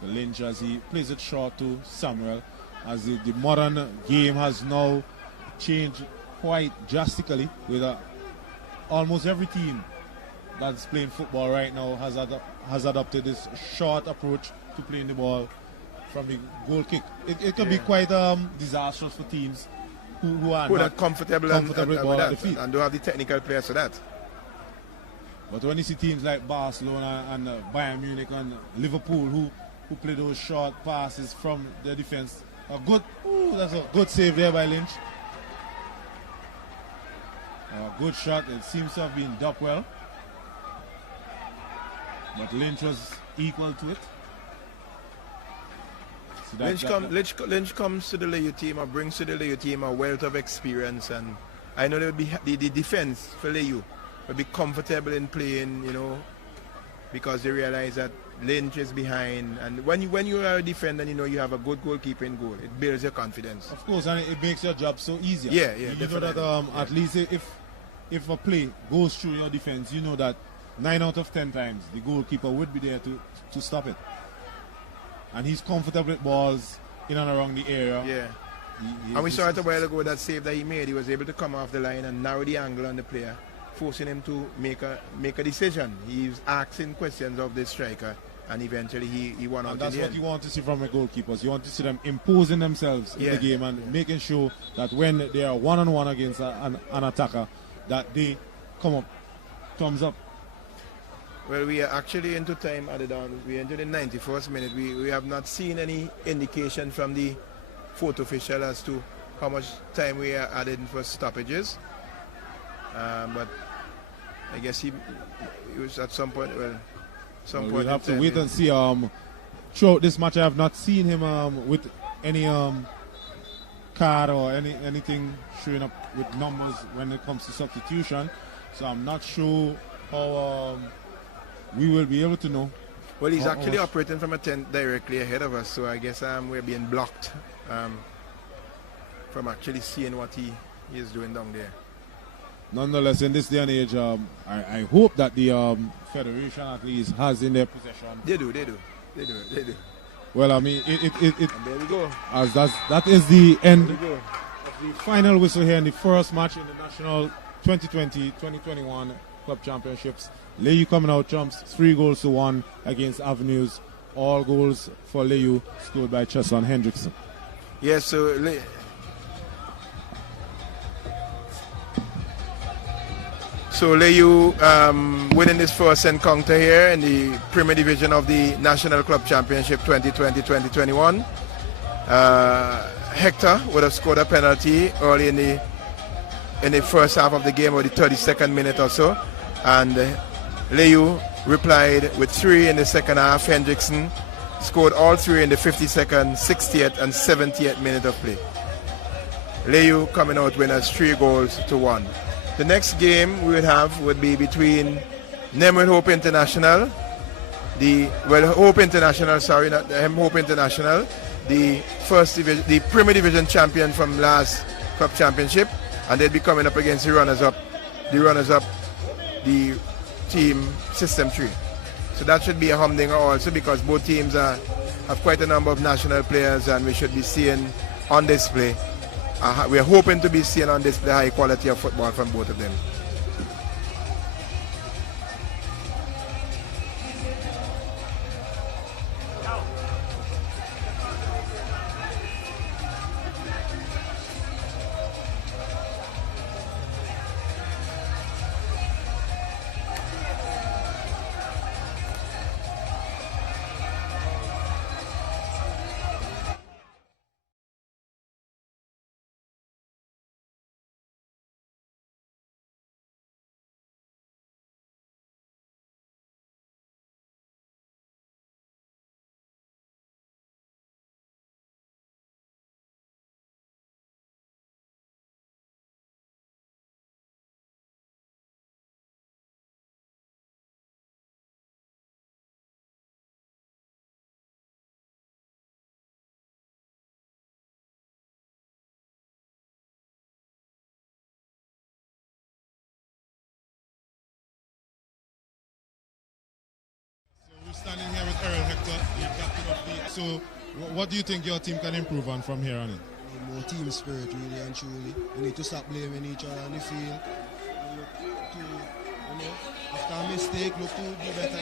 So Lynch, as he plays it short to Samuel, as the modern game has now changed quite drastically, with almost every team that's playing football right now has adopted this short approach to playing the ball from the goal kick. It can be quite disastrous for teams who are not comfortable with ball at the feet. And don't have the technical players for that. But when you see teams like Barcelona and Bayern Munich and Liverpool who play those short passes from their defense, that's a good save there by Lynch. A good shot. It seems to have been ducked well, but Lynch was equal to it. So Lynch comes to the Layou team or brings to the Layou team a wealth of experience, and I know the defense for Layou will be comfortable in playing, because they realize that Lynch is behind, and when you are a defender and you have a good goalkeeper in goal, it builds your confidence. Of course, and it makes your job so easier. Yeah, You know that at least if a play goes through your defense, you know that 9 out of 10 times the goalkeeper would be there to stop it. And he's comfortable with balls in and around the area. Yeah. And we saw it a while ago, that save that he made. He was able to come off the line and narrow the angle on the player, forcing him to make a decision. He was asking questions of the striker, and eventually he won out. And that's what you want to see from the goalkeepers. You want to see them imposing themselves in the game and making sure that when they are one-on-one against an attacker, that they come up, thumbs up. Well, we are actually into time added on. We entered in 91st minute. We have not seen any indication from the fourth official as to how much time we are added for stoppages. But I guess he was at some point. We'll have to wait and see. Throughout this match, I have not seen him with any card or anything showing up with numbers when it comes to substitution. So I'm not sure how we will be able to know. Well, he's actually operating from a tent directly ahead of us, so I guess we're being blocked from actually seeing what he is doing down there. Nonetheless, in this day and age, I hope that the Federation at least has in their possession. They do. Well, I mean, and there we go. As that is the end of the final whistle here in the first match in the National 2020-2021 Club Championships. Layou coming out trumps 3-1 against Avenues. All goals for Layou scored by Cheslon Hendrickson. Yes, so Layou winning this first encounter here in the Premier Division of the National Club Championship 2020-2021. Hector would have scored a penalty early in the first half of the game, or the 32nd minute or so, and Layou replied with 3 in the second half. Hendrickson scored all 3 in the 52nd, 60th and 70th minute of play. Layou coming out winners 3-1. The next game we would be between Nemwin Hope International, Hope International, the Premier Division champion from last club championship, and they'll be coming up against the runners-up, the team System 3. So that should be a humdinger also, because both teams have quite a number of national players, and we should be seeing on display. We are hoping to be seeing on display high quality of football from both of them. So, what do you think your team can improve on from here on in? More team spirit, really and truly. We need to stop blaming each other on the field. After a mistake, look to do better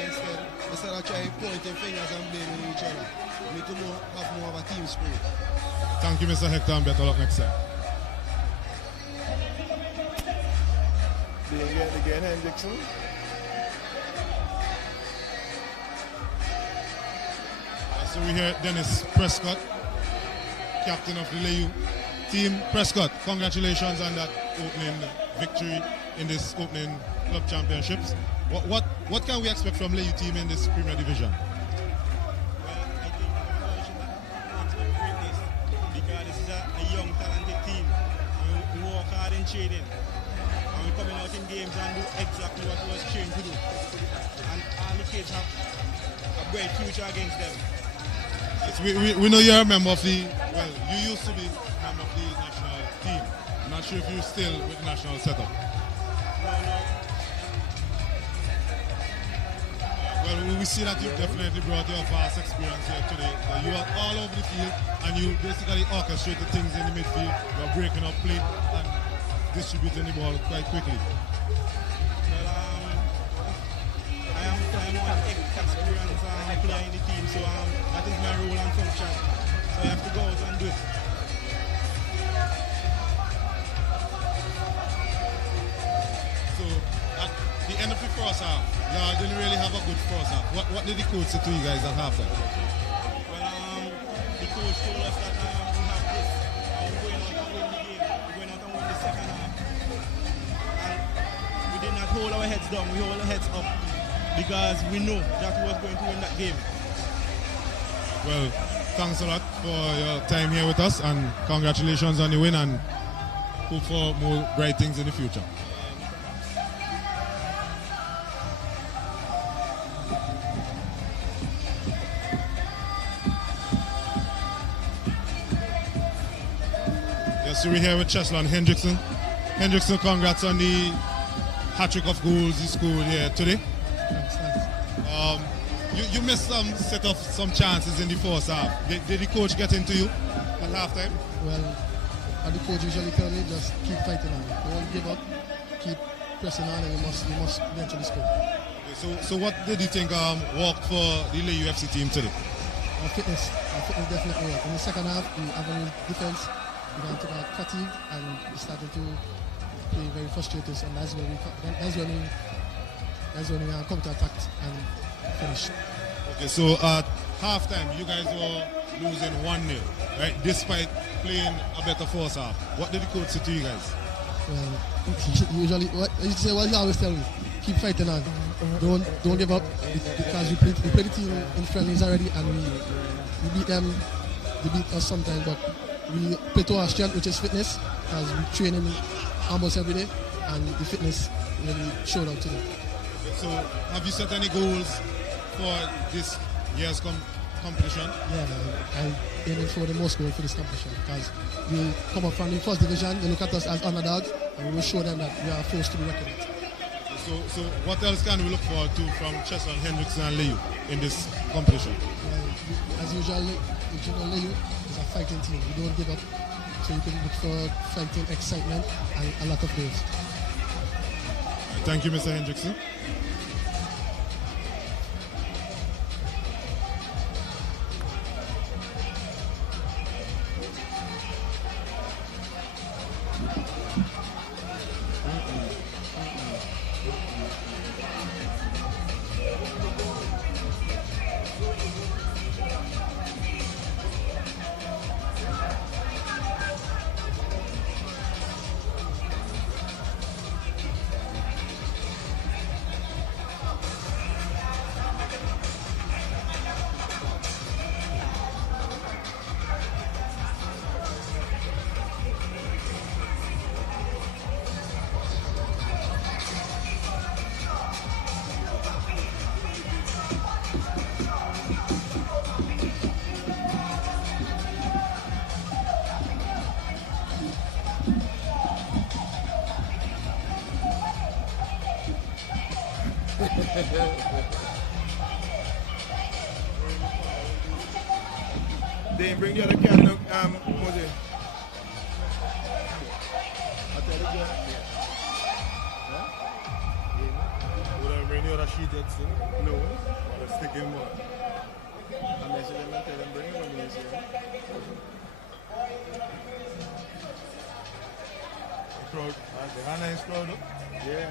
instead of trying pointing fingers and blaming each other. We need to have more of a team spirit. Thank you, Mr. Hector, and better luck next time. Again, Hendrickson. So we hear Dennis Prescott, captain of the Layou team. Prescott, congratulations on that opening victory in this opening club championships. What can we expect from Layou team in this Premier Division? Well, I think we should expect greatness because this is a young, talented team. We work hard in training. And we're coming out in games and do exactly what we was trained to do. And all the kids have a bright future against them. Yes, we know you're a member of the, well, you used to be a member of the national team. I'm not sure if you're still with the national setup. Well, we see that you've definitely brought your vast experience here today. You are all over the field and you basically orchestrate the things in the midfield. You're breaking up play and distributing the ball quite quickly. Well, I am one experienced player in the team, so that is my role and function. So I have to go out and do it. So at the end of the first half, y'all didn't really have a good first half. What did the coach say to you guys at halftime? Well, the coach told us that we have this. We're going out and win the game. We're going out and win the second half. And we did not hold our heads down. We hold our heads up because we know that we was going to win that game. Well, thanks a lot for your time here with us and congratulations on the win and hope for more bright things in the future. Yes, so we're here with Cheslin Hendrickson. Hendrickson, congrats on the hat-trick of goals you scored here today. Thanks. You missed some chances in the first half. Did the coach get into you at halftime? Well, the coach usually tell me just keep fighting on. Don't give up, keep pressing on, and you must eventually score. Okay, so what did you think worked for the Layou FC team today? Our fitness definitely worked. In the second half, we have a defense. We got to get fatigued and we started to play very frustrated, and that's when we counter-attacked and finished. Okay, so at halftime, you guys were losing 1-0, right? Despite playing a better first half. What did the coach say to you guys? Well, usually, what he always tell me, keep fighting on. Don't give up because we play the team in friendlies already and we beat them. They beat us sometimes, but we play to our strength, which is fitness, as we train in almost every day, and the fitness really showed out today. So, have you set any goals for this year's competition? Yeah, I'm aiming for the most goals for this competition because we come up from the first division, they look at us as underdogs, and we will show them that we are forced to be reckoned with. So what else can we look forward to from Cheslin, Hendrickson and Layou in this competition? Well, as usual, Layou is a fighting team. We don't give up, so you can look for fighting, excitement, and a lot of goals. Thank you, Mr. Hendrickson. They bring the other can now, Moses. I tell you, would I bring the other sheet yet, sir? No. Let's stick him up. I message them and tell them bring it when you see them. Crowd. They are nice crowd, though. Yeah.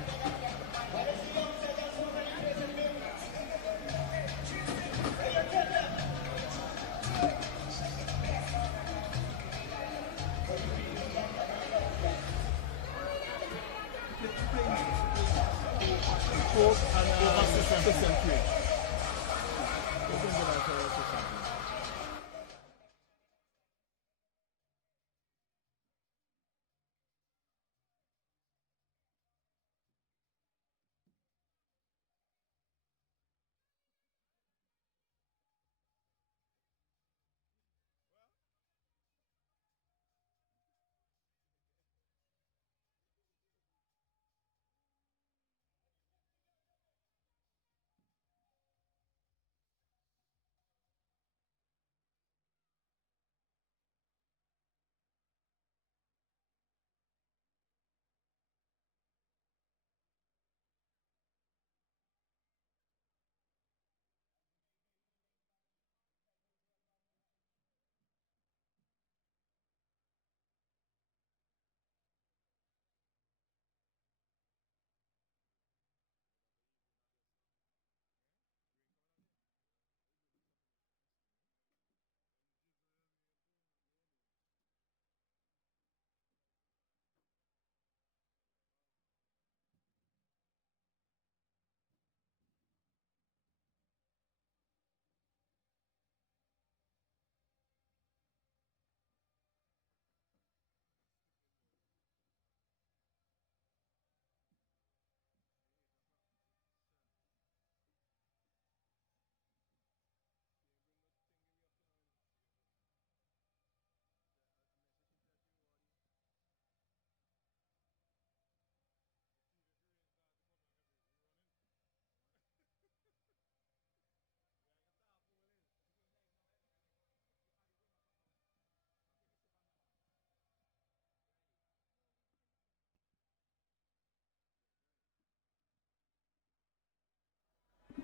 Hope and system 3.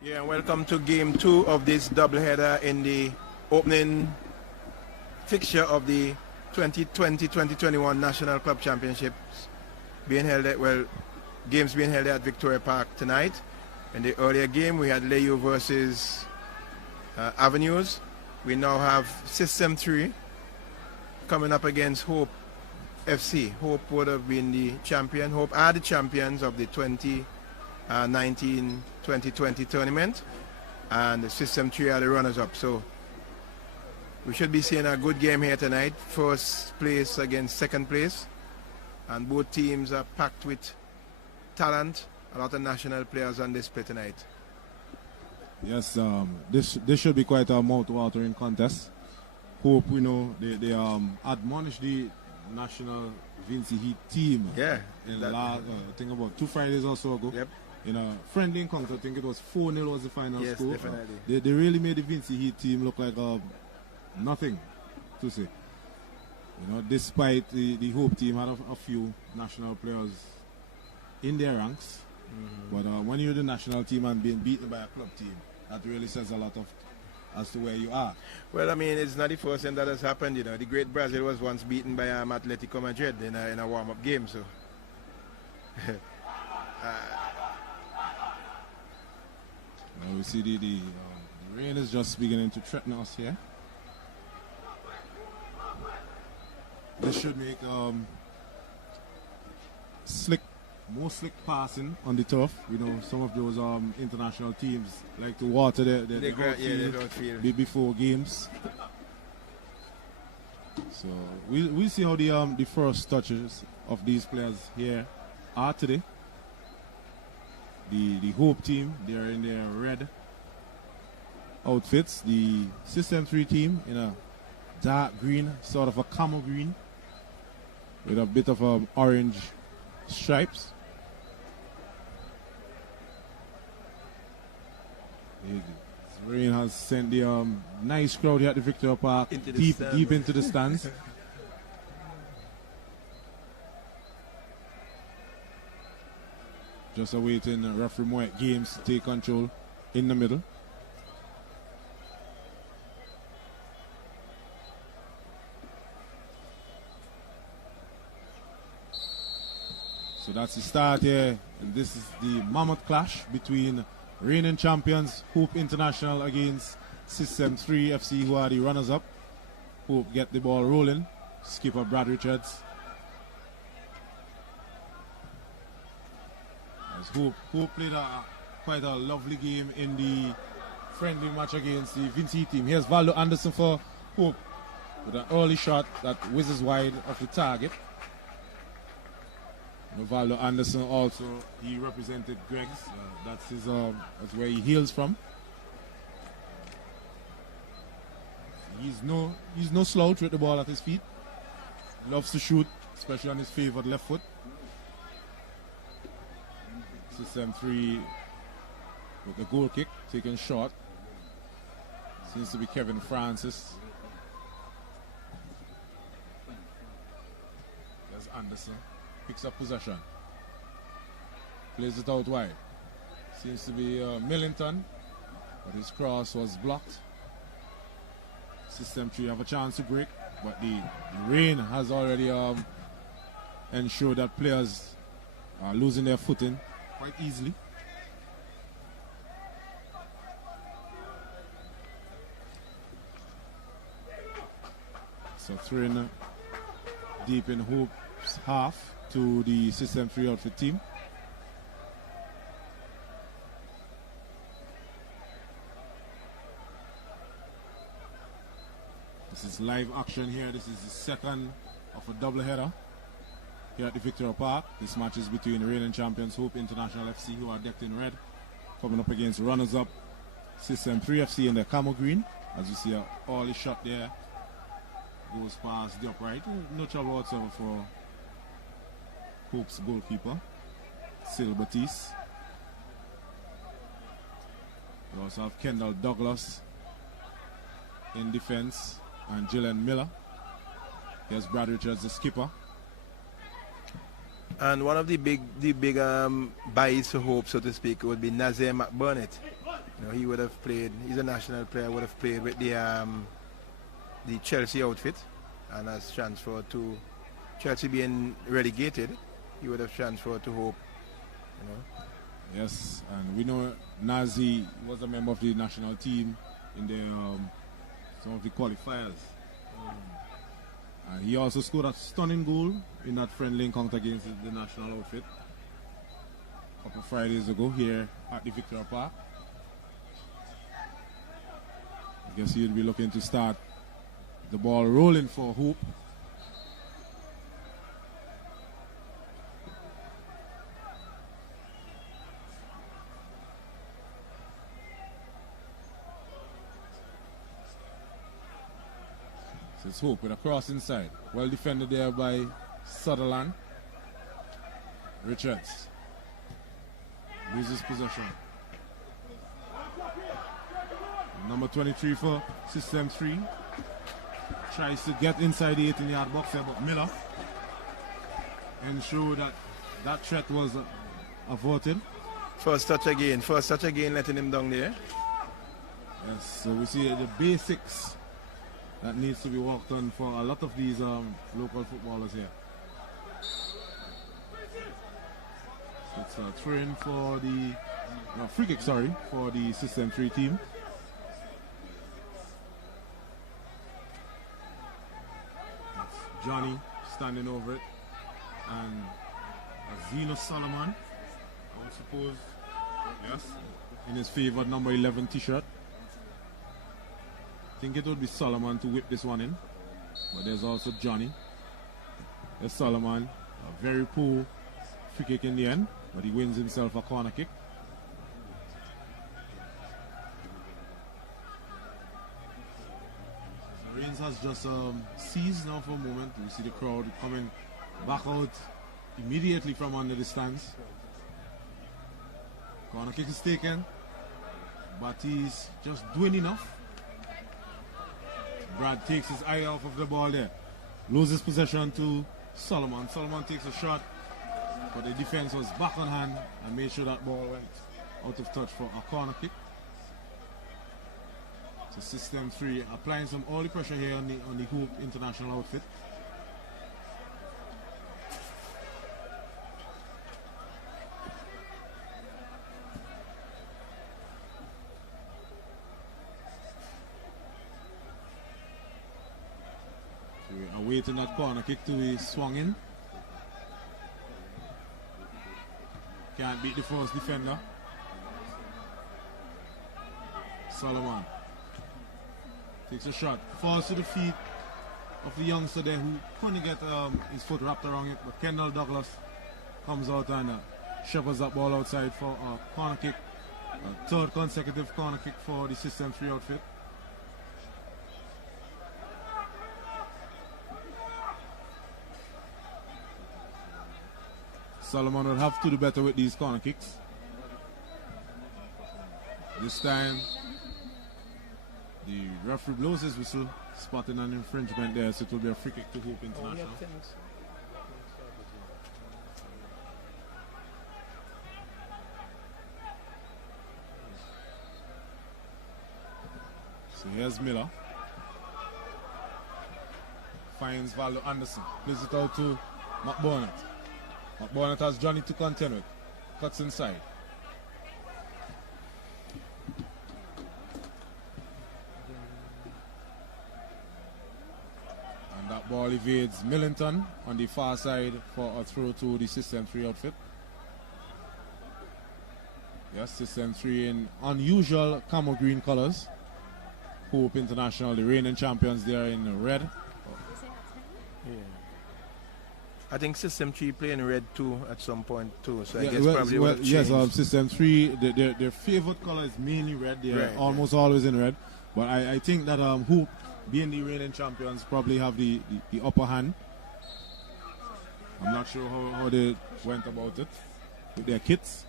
Yeah, welcome to game 2 of this doubleheader in the opening fixture of the 2020-2021 National Club Championships being held at, games being held at Victoria Park tonight. In the earlier game, we had Layou versus Avenues. We now have System 3 coming up against Hope FC. Hope would have been the champion. Hope are the champions of the 2019-2020 tournament, and the System 3 are the runners-up. So we should be seeing a good game here tonight. First place against second place, and both teams are packed with talent. A lot of national players on display tonight. Yes, this should be quite a mouth-watering contest. Hope they admonished the national Vinci Heat team. Yeah, I think about 2 Fridays or so ago. Yep. In a friendly encounter, I think it was 4-0 was the final score. Yes, definitely. They really made the Vinci Heat team look like nothing to say. Despite the Hope team had a few national players in their ranks. But when you're the national team and being beaten by a club team, that really says a lot as to where you are. Well, I mean, it's not the first time that has happened. The great Brazil was once beaten by Atletico Madrid in a warm-up game. So, now we see the rain is just beginning to threaten us here. This should make more slick passing on the turf. Some of those international teams like to water the outfield before games. So we'll see how the first touches of these players here are today. The Hope team, they are in their red outfits. The System 3 team in a dark green, sort of a camel green, with a bit of orange stripes. Rain has sent the nice crowd here at the Victoria Park Into the deep stands. into the stands. Just awaiting referee Moet Games to take control in the middle. So that's the start here. And this is the mammoth clash between reigning champions Hope International against System 3 FC, who are the runners-up. Hope get the ball rolling. Skipper Brad Richards. As Hope played quite a lovely game in the friendly match against the Vinci team. Here's Valdo Anderson for Hope with an early shot that whizzes wide of the target. Valdo Anderson also, he represented Greg's. That's where he hails from. He's no slouch with the ball at his feet. Loves to shoot, especially on his favored left foot. System 3 with the goal kick, taken short. Seems to be Kevin Francis. There's Anderson. Picks up possession. Plays it out wide. Seems to be Millington, but his cross was blocked. System 3 have a chance to break, but the rain has already ensured that players are losing their footing quite easily. So throwing deep in Hope's half to the System 3 outfit team. This is live action here. This is the second of a doubleheader here at the Victoria Park. This match is between the reigning champions Hope International FC, who are decked in red, coming up against runners-up System 3 FC in the camo green. As you see, all the shot there goes past the upright. No trouble whatsoever for Hope's goalkeeper, Sil Batiste. We also have Kendall Douglas in defense and Gillian Miller. Here's Brad Richards, the skipper. And one of the big buys for Hope, so to speak, would be Nazir McBurnett. You know, he would have played. He's a national player. Would have played with the Chelsea outfit, and has transferred to Chelsea being relegated. He would have transferred to Hope. You know. Yes, and we know Nazi was a member of the national team in the some of the qualifiers. And he also scored a stunning goal in that friendly encounter against the national outfit a couple of Fridays ago here at the Victoria Park. I guess he'll be looking to start the ball rolling for Hope. It's Hope with a cross inside. Well defended there by Sutherland. Richards loses possession. Number 23 for System 3 tries to get inside the 18-yard box here, but Miller ensured that that threat was averted. First touch again, letting him down there. Yes, so we see the basics that needs to be worked on for a lot of these local footballers here. So it's a throw-in for the free kick, for the System 3 team. That's Johnny standing over it, and Zeno Solomon, I would suppose, yes, in his favored number 11 t-shirt. I think it would be Solomon to whip this one in, but there's also Johnny. There's Solomon, a very poor free kick in the end, but he wins himself a corner kick. Reigns has just seized now for a moment. We see the crowd coming back out immediately from under the stands. Corner kick is taken. but he's just doing enough. Brad takes his eye off of the ball there. Loses possession to Solomon. Solomon takes a shot, but the defense was back on hand and made sure that ball went out of touch for a corner kick. So system 3 applying some early pressure here on the Hoop International outfit. So we are waiting that corner kick to be swung in. Can't beat the first defender. Solomon takes a shot, falls to the feet of the youngster there who couldn't get his foot wrapped around it, but Kendall Douglas comes out and shepherds that ball outside for a corner kick, a third consecutive corner kick for the System 3 outfit. Solomon would have to do better with these corner kicks. This time, the referee blows his whistle, spotting an infringement there, so it will be a free kick to Hope International. So here's Miller. Finds Valdo Anderson. Plays it out to McBurnett. McBurnett has Johnny to contend with. Cuts inside. And that ball evades Millington on the far side for a throw to the System 3 outfit. Yes, System 3 in unusual camo green colors. Hope International, the reigning champions, they are in red. Yeah. I think System 3 play in red too at some point too, so Yeah, I guess probably would have yes, changed. System 3, their favorite color is mainly red. They are Right, almost always in red. But I think that Hoop, being the reigning champions, probably have the upper hand. I'm not sure how they went about it with their kits.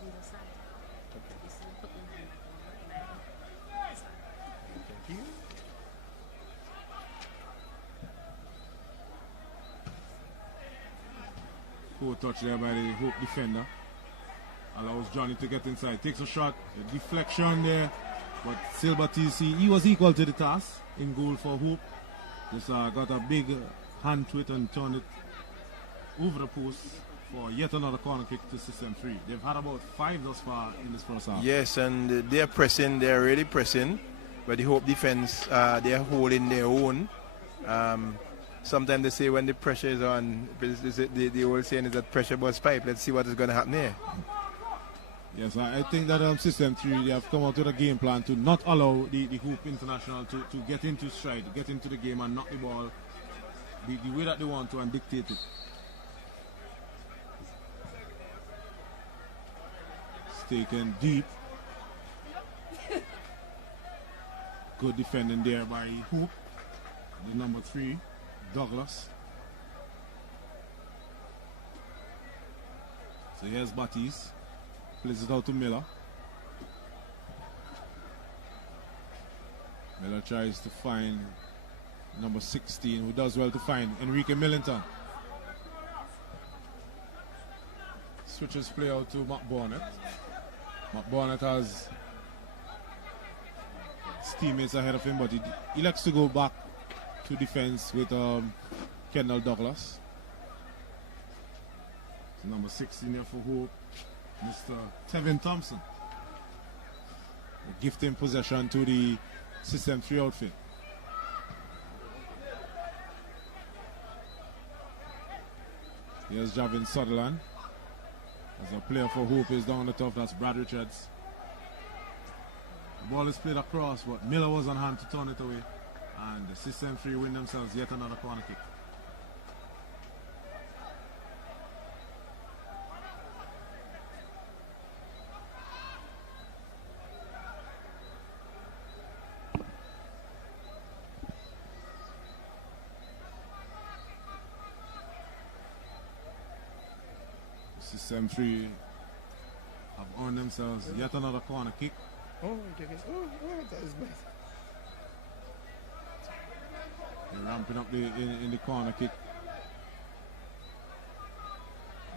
Poor touch there by the Hope defender. Allows Johnny to get inside. Takes a shot. A deflection there. But Silva TC, he was equal to the task in goal for Hope. Just got a big hand to it and turned it over the post for yet another corner kick to System 3. They've had about 5 thus far in this first half. Yes, and they're pressing, they're really pressing. But the Hope defense, they're holding their own. Sometimes they say when the pressure is on, the old saying is that pressure busts pipe. Let's see what is going to happen here. Yes, I think that System 3, they have come out with a game plan to not allow the Hoop International to get into stride, get into the game and knock the ball the way that they want to and dictate it. It's taken deep. Good defending there by Hoop, the number 3. Douglas. So here's Batiste. Plays it out to Miller. Miller tries to find number 16, who does well to find Enrique Millington. Switches play out to McBurnett. McBurnett has his teammates ahead of him, but he likes to go back to defense with Kendall Douglas. So number 16 there for Hope, Mr. Tevin Thompson. Gifting possession to the System 3 outfit. Here's Javin Sutherland. As a player for Hope is down the top, that's Brad Richards. The ball is played across, but Miller was on hand to turn it away. And the System 3 win themselves yet another corner kick. System 3 have earned themselves yet another corner kick. Oh, okay. Oh, that is nice. They're ramping up in the corner kick.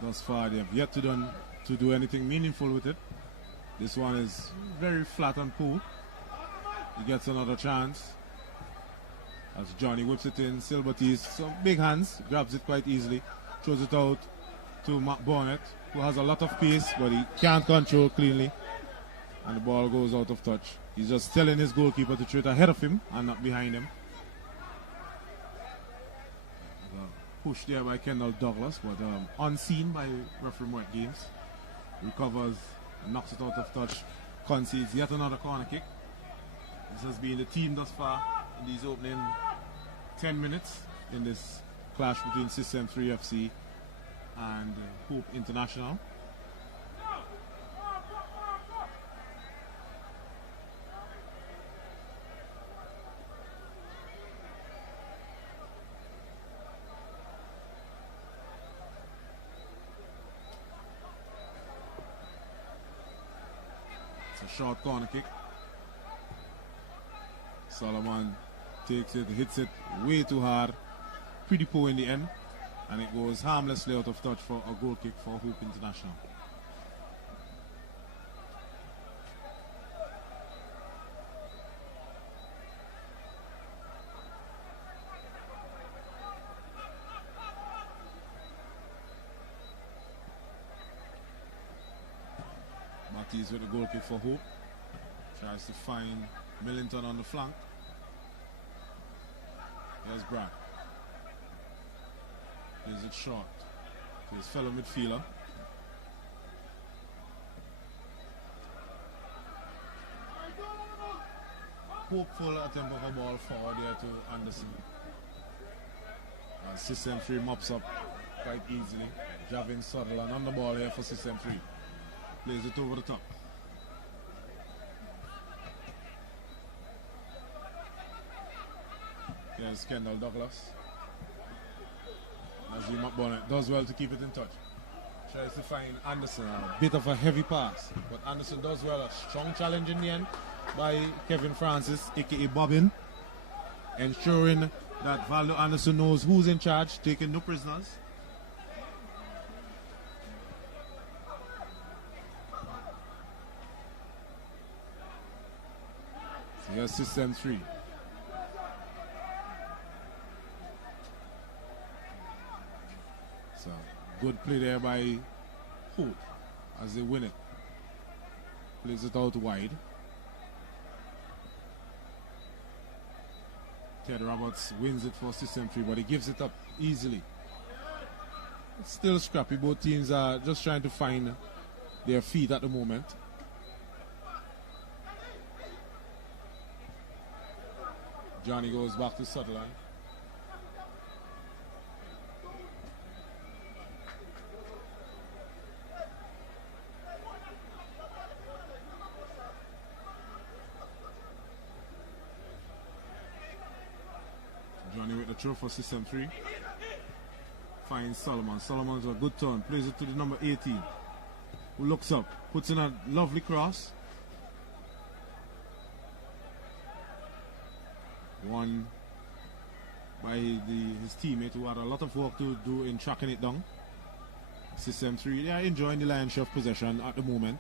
Thus far, they have yet to do anything meaningful with it. This one is very flat and cool. He gets another chance. As Johnny whips it in, Silbertees, some big hands, grabs it quite easily, throws it out to Matt Bonnet, who has a lot of pace, but he can't control cleanly. And the ball goes out of touch. He's just telling his goalkeeper to throw it ahead of him and not behind him. Pushed there by Kendall Douglas, but unseen by referee Mark Games. Recovers and knocks it out of touch. Concedes yet another corner kick. This has been the team thus far in these opening 10 minutes in this clash between System 3 FC and Hope International. It's a short corner kick. Solomon takes it, hits it way too hard, pretty poor in the end, and it goes harmlessly out of touch for a goal kick for Hope International. Matthews with the goal kick for Hope. Tries to find Millington on the flank. There's Brad. Plays it short to his fellow midfielder. Hopeful attempt of a ball forward there to Anderson. And System 3 mops up quite easily. Javin Sutherland on the ball here for System 3. Plays it over the top. There's Kendall Douglas. Nazim McBonnet does well to keep it in touch. Tries to find Anderson, a bit of a heavy pass, but Anderson does well. A strong challenge in the end by Kevin Francis, aka Bobbin, ensuring that Valdo Anderson knows who's in charge, taking no prisoners. So here's System 3. So good play there by Hope as they win it. Plays it out wide. Ted Roberts wins it for System 3, but he gives it up easily. It's still scrappy. Both teams are just trying to find their feet at the moment. Johnny goes back to Sutherland. Johnny with the throw for System 3. Finds Solomon. Solomon's a good turn. Plays it to the number 18. Who looks up. Puts in a lovely cross. One by his teammate who had a lot of work to do in tracking it down. System 3, they are enjoying the lion's share of possession at the moment.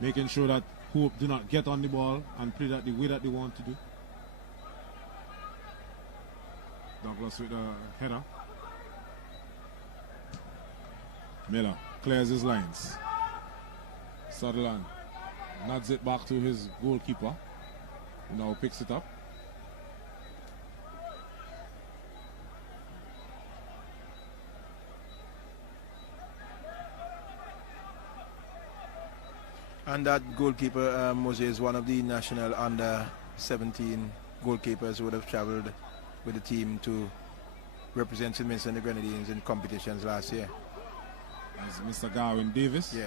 Making sure that Hope do not get on the ball and play that the way that they want to do. Douglas with a header. Miller clears his lines. Sutherland nods it back to his goalkeeper, who now picks it up. And that goalkeeper, Mose, is one of the national under 17 goalkeepers who would have traveled with the team to represent St. Vincent and the Grenadines in competitions last year. As Mr. Garwin Davis. Yeah.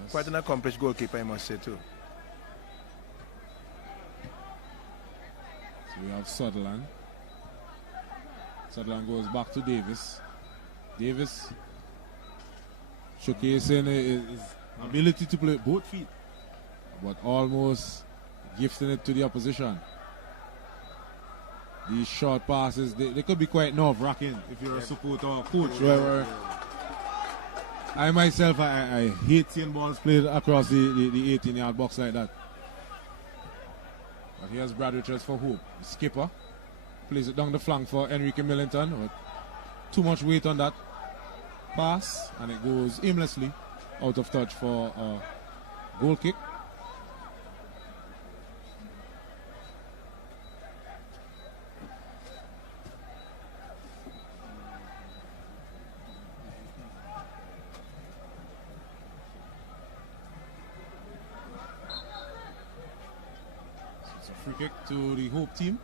Yes. Quite an accomplished goalkeeper, I must say, too. So we have Sutherland. Sutherland goes back to Davis. Davis showcasing his ability to play both feet. but almost gifting it to the opposition. These short passes, they could be quite nerve-wracking if you're a support or coach. Where I myself, I hate seeing balls played across the 18-yard box like that. But here's Brad Richards for Hope. The skipper plays it down the flank for Enrique Millington. But too much weight on that pass, and it goes aimlessly out of touch for a goal kick. It's a free kick to the Hope team.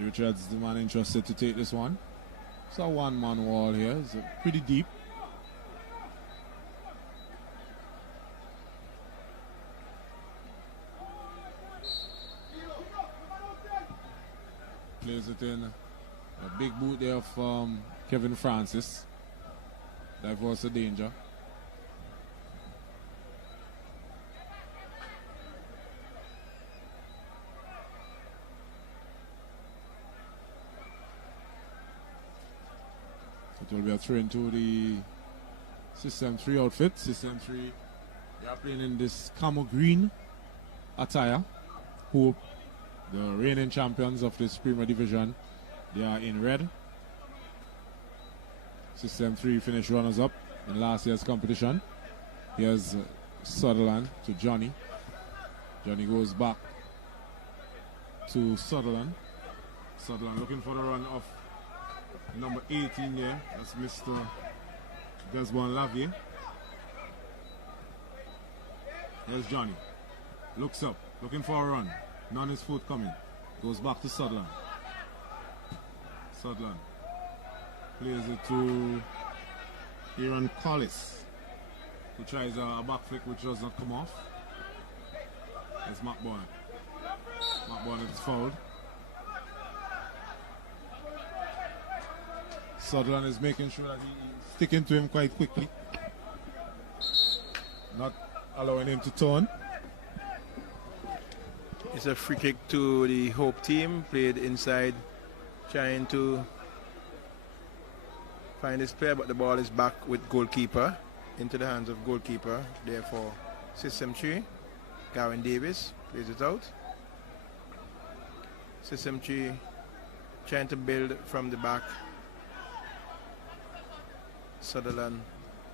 Richards, the man interested to take this one. It's a one-man wall here. It's pretty deep. Plays it in a big boot there from Kevin Francis. That was a danger. It will be a throw into the System 3 outfit. System 3, they are playing in this camo green attire. Hope, the reigning champions of this Premier Division, they are in red. System 3 finished runners-up in last year's competition. Here's Sutherland to Johnny. Johnny goes back to Sutherland. Sutherland looking for the run of number 18 there. That's Mr. Desmond Lavier. There's Johnny. Looks up, looking for a run. None is forthcoming. Goes back to Sutherland. Sutherland plays it to Aaron Collis, who tries a back flick which does not come off. It's Matt Bonnet. Matt Bonnet is fouled. Sutherland is making sure that he's sticking to him quite quickly, not allowing him to turn. It's a free kick to the Hope team, played inside, trying to find his player, but the ball is back with goalkeeper, into the hands of goalkeeper. Therefore, System 3, Gavin Davis plays it out. System 3 trying to build from the back. Sutherland,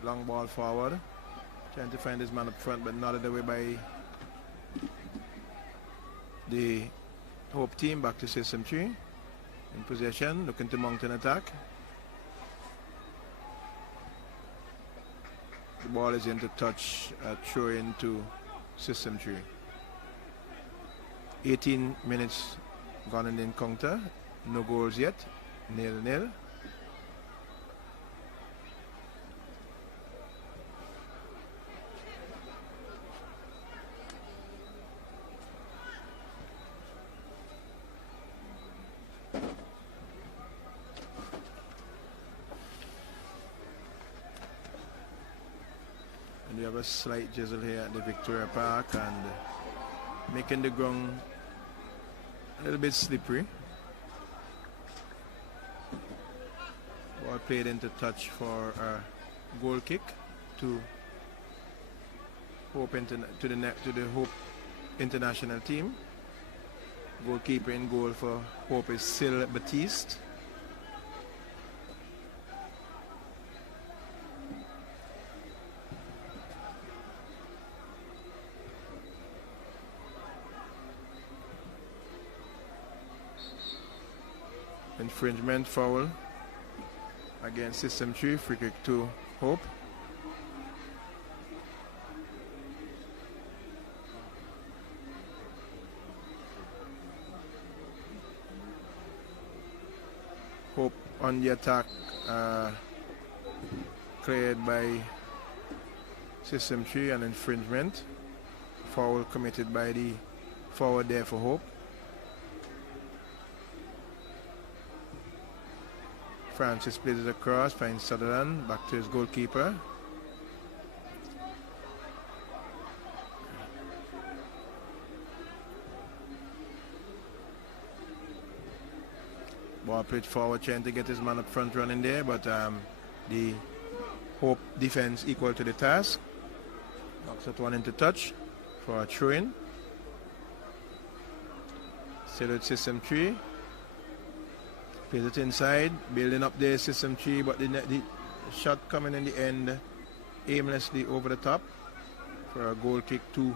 long ball forward, trying to find his man up front, but nodded away by the Hope team. Back to System 3 in possession, looking to mount an attack. The ball is into touch, throw into System 3. 18 minutes gone in the encounter, no goals yet, 0-0. We have a slight drizzle here at the Victoria Park and making the ground a little bit slippery. Ball played into touch for a goal kick to Hope to the Hope international team. Goalkeeper in goal for Hope is Sil Batiste. Infringement foul against System 3, free kick to Hope. Hope on the attack, cleared by System 3, an infringement. Foul committed by the forward there for Hope. Francis plays it across, finds Sutherland, back to his goalkeeper. Ball played forward, trying to get his man up front running there, but the Hope defense equal to the task. Knocks that one into touch for a throw-in. Still with system 3. Plays it inside, building up the system 3, but the shot coming in the end aimlessly over the top for a goal kick to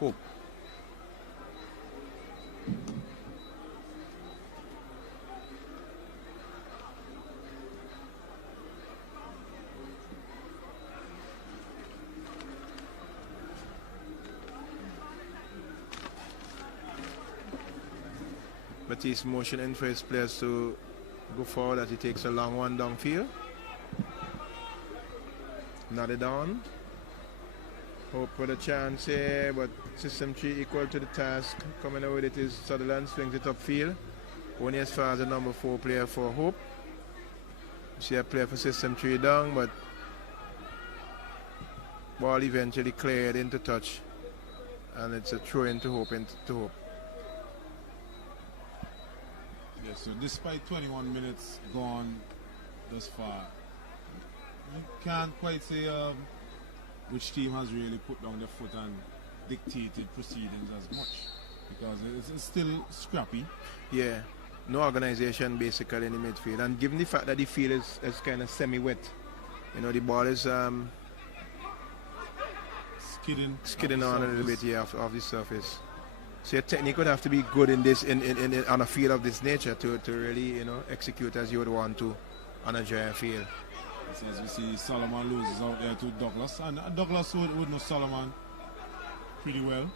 Hope. Batiste motioning for his players to go forward as he takes a long one downfield. Nodded on. Hope for the chance here, but system 3 equal to the task. Coming out with it is Sutherland, swings it upfield. Only as far as the number 4 player for Hope. See a player for system 3 down, but ball eventually cleared into touch. And it's a throw into Hope. Yes, so despite 21 minutes gone thus far, you can't quite say which team has really put down their foot and dictated proceedings as much, because it's still scrappy. Yeah, no organization basically in the midfield, and given the fact that the field is kind of semi-wet, you know, the ball is skidding on a little bit here off the surface. So your technique would have to be good in this on a field of this nature to really, you know, execute as you would want to on a giant field. So as we see, Solomon loses out there to Douglas, and Douglas would know Solomon pretty well.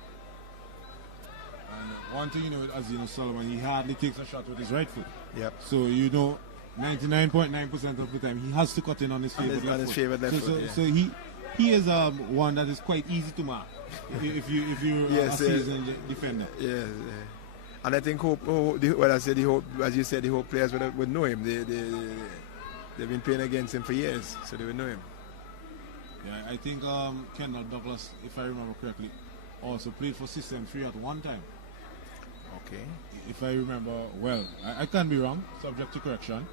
And one thing, you know, as you know, Solomon, he hardly takes a shot with his right foot. Yep. So you know, 99.9% of the time he has to cut in on his favorite left foot. So he is one that is quite easy to mark if you're a seasoned defender. Yes, and I think Hope, as you said, the Hope players would know him. They've been playing against him for years, so they would know him. Yeah, I think Kendall Douglas, if I remember correctly, also played for System 3 at one time. Okay. If I remember well. I can be wrong, subject to correction.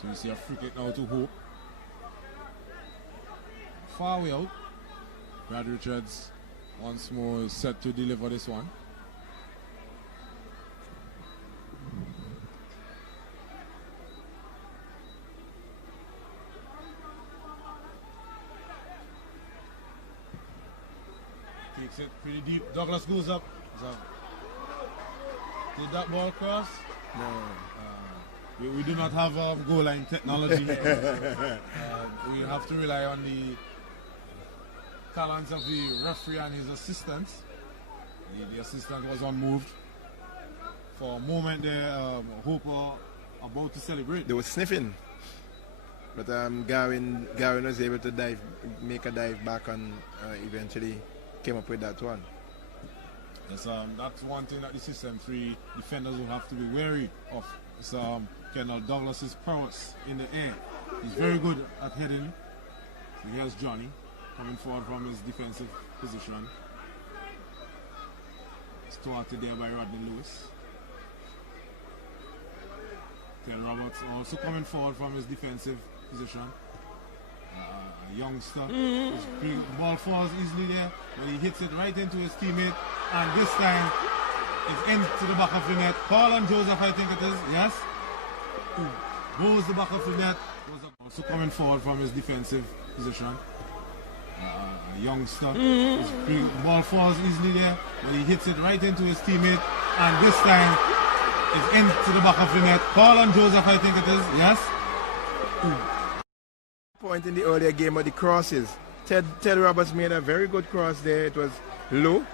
So you see a free kick now to Hope. Far way out. Brad Richards once more is set to deliver this one. Takes it pretty deep. Douglas goes up. Did that ball cross? No. We do not have goal line technology. We have to rely on the talents of the referee and his assistants. The assistant was unmoved. For a moment there, Hope were about to celebrate. They were sniffing. But Gavin was able to make a dive back, and eventually came up with that one. Yes, that's one thing that the System 3 defenders will have to be wary of. It's Kendall Douglas's prowess in the air. He's very good at heading. So here's Johnny coming forward from his defensive position. Started there by Rodney Lewis. Ted Roberts also coming forward from his defensive position. A youngster. The ball falls easily there, but he hits it right into his teammate, and this time it's into the back of the net. Paul and Joseph, I think it is, yes? Goes the back of the net. Also coming forward from his defensive position. A youngster. The ball falls easily there, but he hits it right into his teammate, and this time it's into the back of the net. Paul and Joseph, I think it is, yes? Point in the earlier game of the crosses. Ted Roberts made a very good cross there. It was low,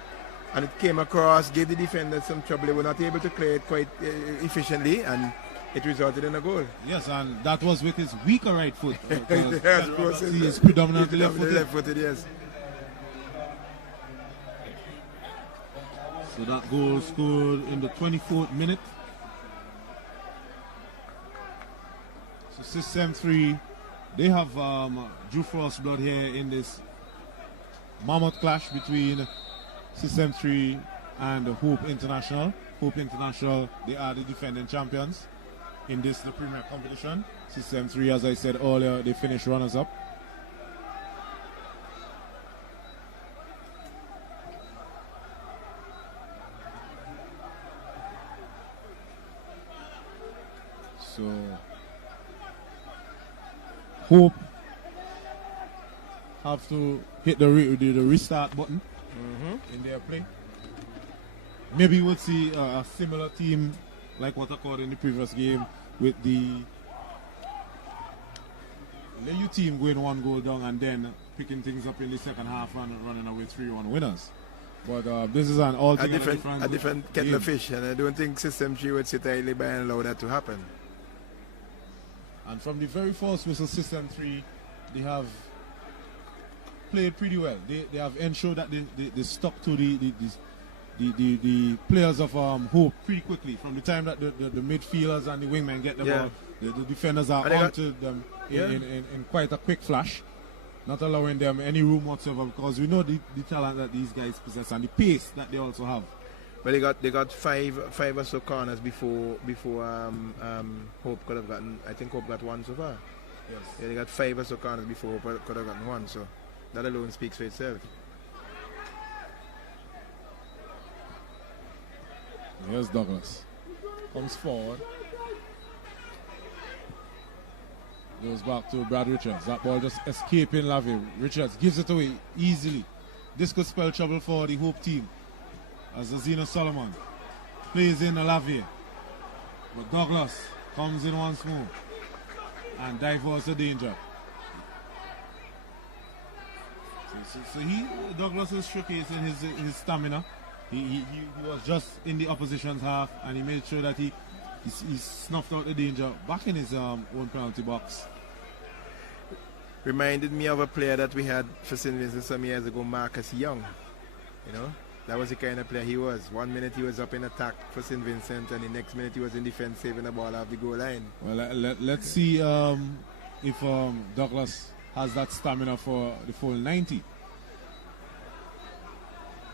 and it came across, gave the defenders some trouble. They were not able to clear it quite efficiently, and it resulted in a goal. Yes, and that was with his weaker right foot. Yes, of course. He is predominantly left-footed. Left-footed, yes. So that goal scored in the 24th minute. So System 3, they have Drew Frost blood here in this mammoth clash between System 3 and Hope International. Hope International, they are the defending champions in this, the premier competition. System 3, as I said earlier, they finished runners-up. So, Hope have to hit the restart button in their play. Maybe we'll see a similar team like what occurred in the previous game with the Layou team going 1 goal down and then picking things up in the second half and running away 3-1 winners. But this is an altogether a different kettle of fish, and I don't think System 3 would sit idly by and allow that to happen. And from the very first whistle, System 3, they have played pretty well. They have ensured that they stuck to the players of Hope pretty quickly. From the time that the midfielders and the wingmen get the ball, the defenders are onto them in quite a quick flash, not allowing them any room whatsoever, because we know the talent that these guys possess and the pace that they also have. Well, they got five or so corners before Hope could have gotten. I think Hope got 1 so far. Yes. Yeah, they got 5 or so corners before Hope could have gotten 1. So that alone speaks for itself. Here's Douglas. Comes forward. Goes back to Brad Richards. That ball just escaping Lavie. Richards gives it away easily. This could spell trouble for the Hope team. As Zeno Solomon plays in Lavie. But Douglas comes in once more and diverts the danger. So Douglas is showcasing his stamina. He was just in the opposition's half and he made sure that he snuffed out the danger back in his own penalty box. Reminded me of a player that we had for St. Vincent some years ago, Marcus Young. You know, that was the kind of player he was. 1 minute he was up in attack for St. Vincent and the next minute he was in defense saving the ball off the goal line. Well, let's see if Douglas has that stamina for the full 90.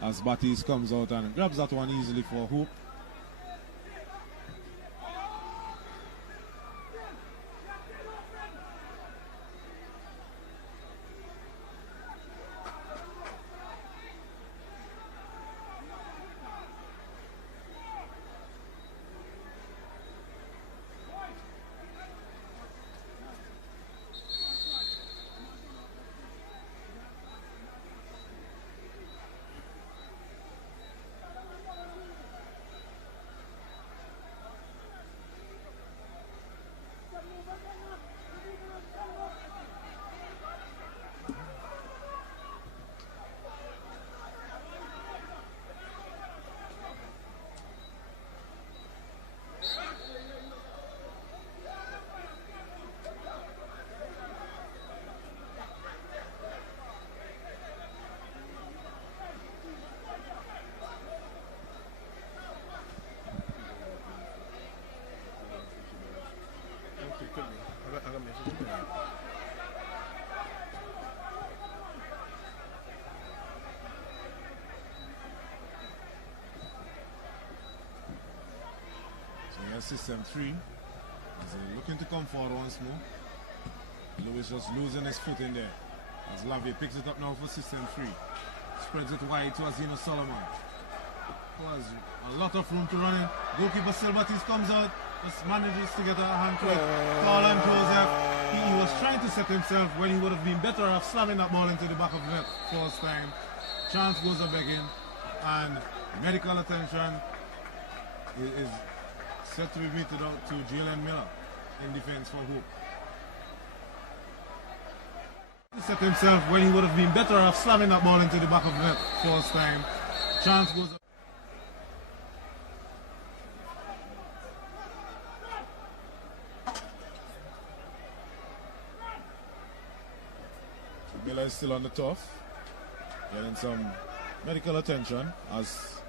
As Batiste comes out and grabs that one easily for Hope. System 3 is looking to come forward once more. Lewis just losing his foot in there as Lavie picks it up now for System 3. Spreads it wide to Zeno Solomon. Has a lot of room to run in. Goalkeeper Silvatis comes out, just manages to get a hand to it. Carlan Joseph, he was trying to set himself when he would have been better off slamming that ball into the back of the net first time. Chance goes a begging and medical attention is set to be meted out to Jalen Miller in defense for Hope. He set himself when he would have been better off slamming that ball into the back of the net first time. Chance goes. Miller is still on the turf, getting some medical attention as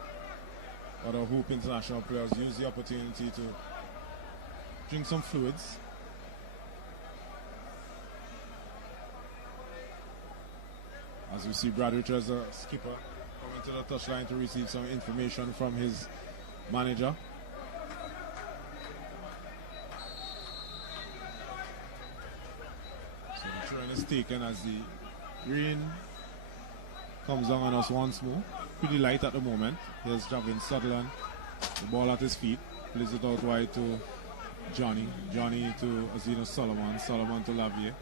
other Hoop International players use the opportunity to drink some fluids. As we see Brad Richards, the skipper, coming to the touchline to receive some information from his manager. So the turn is taken as the rain comes down on us once more. Pretty light at the moment. Here's Javin Sutherland, the ball at his feet, plays it out wide to Johnny. Johnny to Azino Solomon. Solomon to Lavier.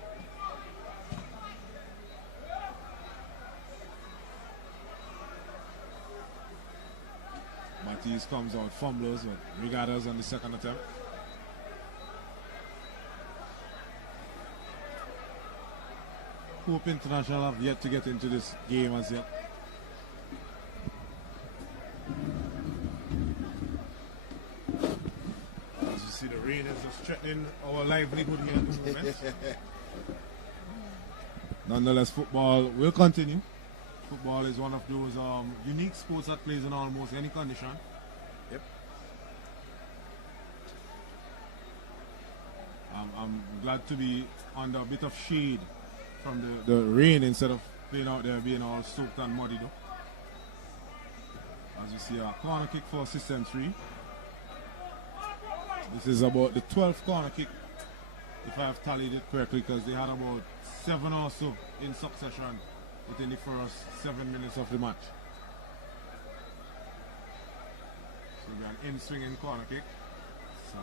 Matisse comes out, fumbles, but Regattas on the second attempt. Hope International have yet to get into this game as yet. As you see, the rain is just threatening our livelihood here at the moment. Nonetheless, football will continue. Football is one of those unique sports that plays in almost any condition. Yep. I'm glad to be under a bit of shade from the rain instead of playing out there being all soaked and muddy though. As you see, a corner kick for System 3. This is about the 12th corner kick, if I have tallied it correctly, because they had about 7 or so in succession within the first 7 minutes of the match. So we have an in-swinging corner kick. So,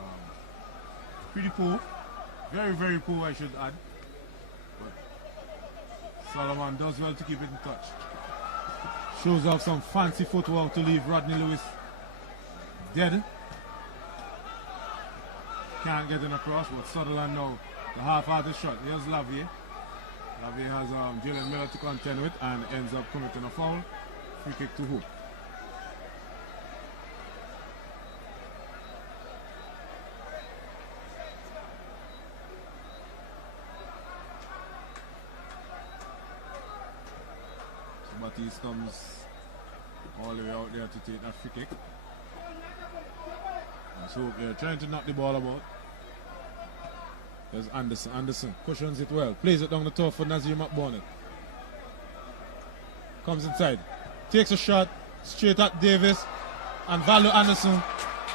pretty poor. Very, very poor, I should add. But Solomon does well to keep it in touch. Shows off some fancy footwork to leave Rodney Lewis dead. Can't get in across, but Sutherland now, the half-hearted shot. Here's Lavier. Lavier has Jalen Miller to contend with and ends up committing a foul. Free kick to Hoop. So Batiste comes all the way out there to take that free kick. And so they're trying to knock the ball about. There's Anderson. Anderson cushions it well. Plays it down the turf for Nazir McBonnet. Comes inside. Takes a shot straight at Davis. And Valo Anderson,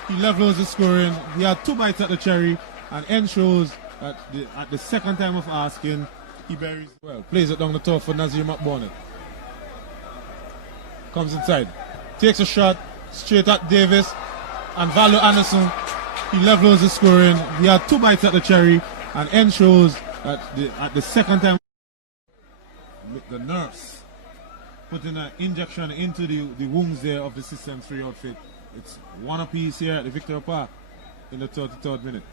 he levels the scoring. He had 2 bites at the cherry. And end shows at the second time of asking, he buries well. Plays it down the turf for Nazir McBonnet. Comes inside. Takes a shot straight at Davis. And Valo Anderson, he levels the scoring. He had 2 bites at the cherry. And end shows at the second time. The nurse putting an injection into the wounds there of the System 3 outfit. It's 1 apiece here at the Victoria Park in the 33rd minute.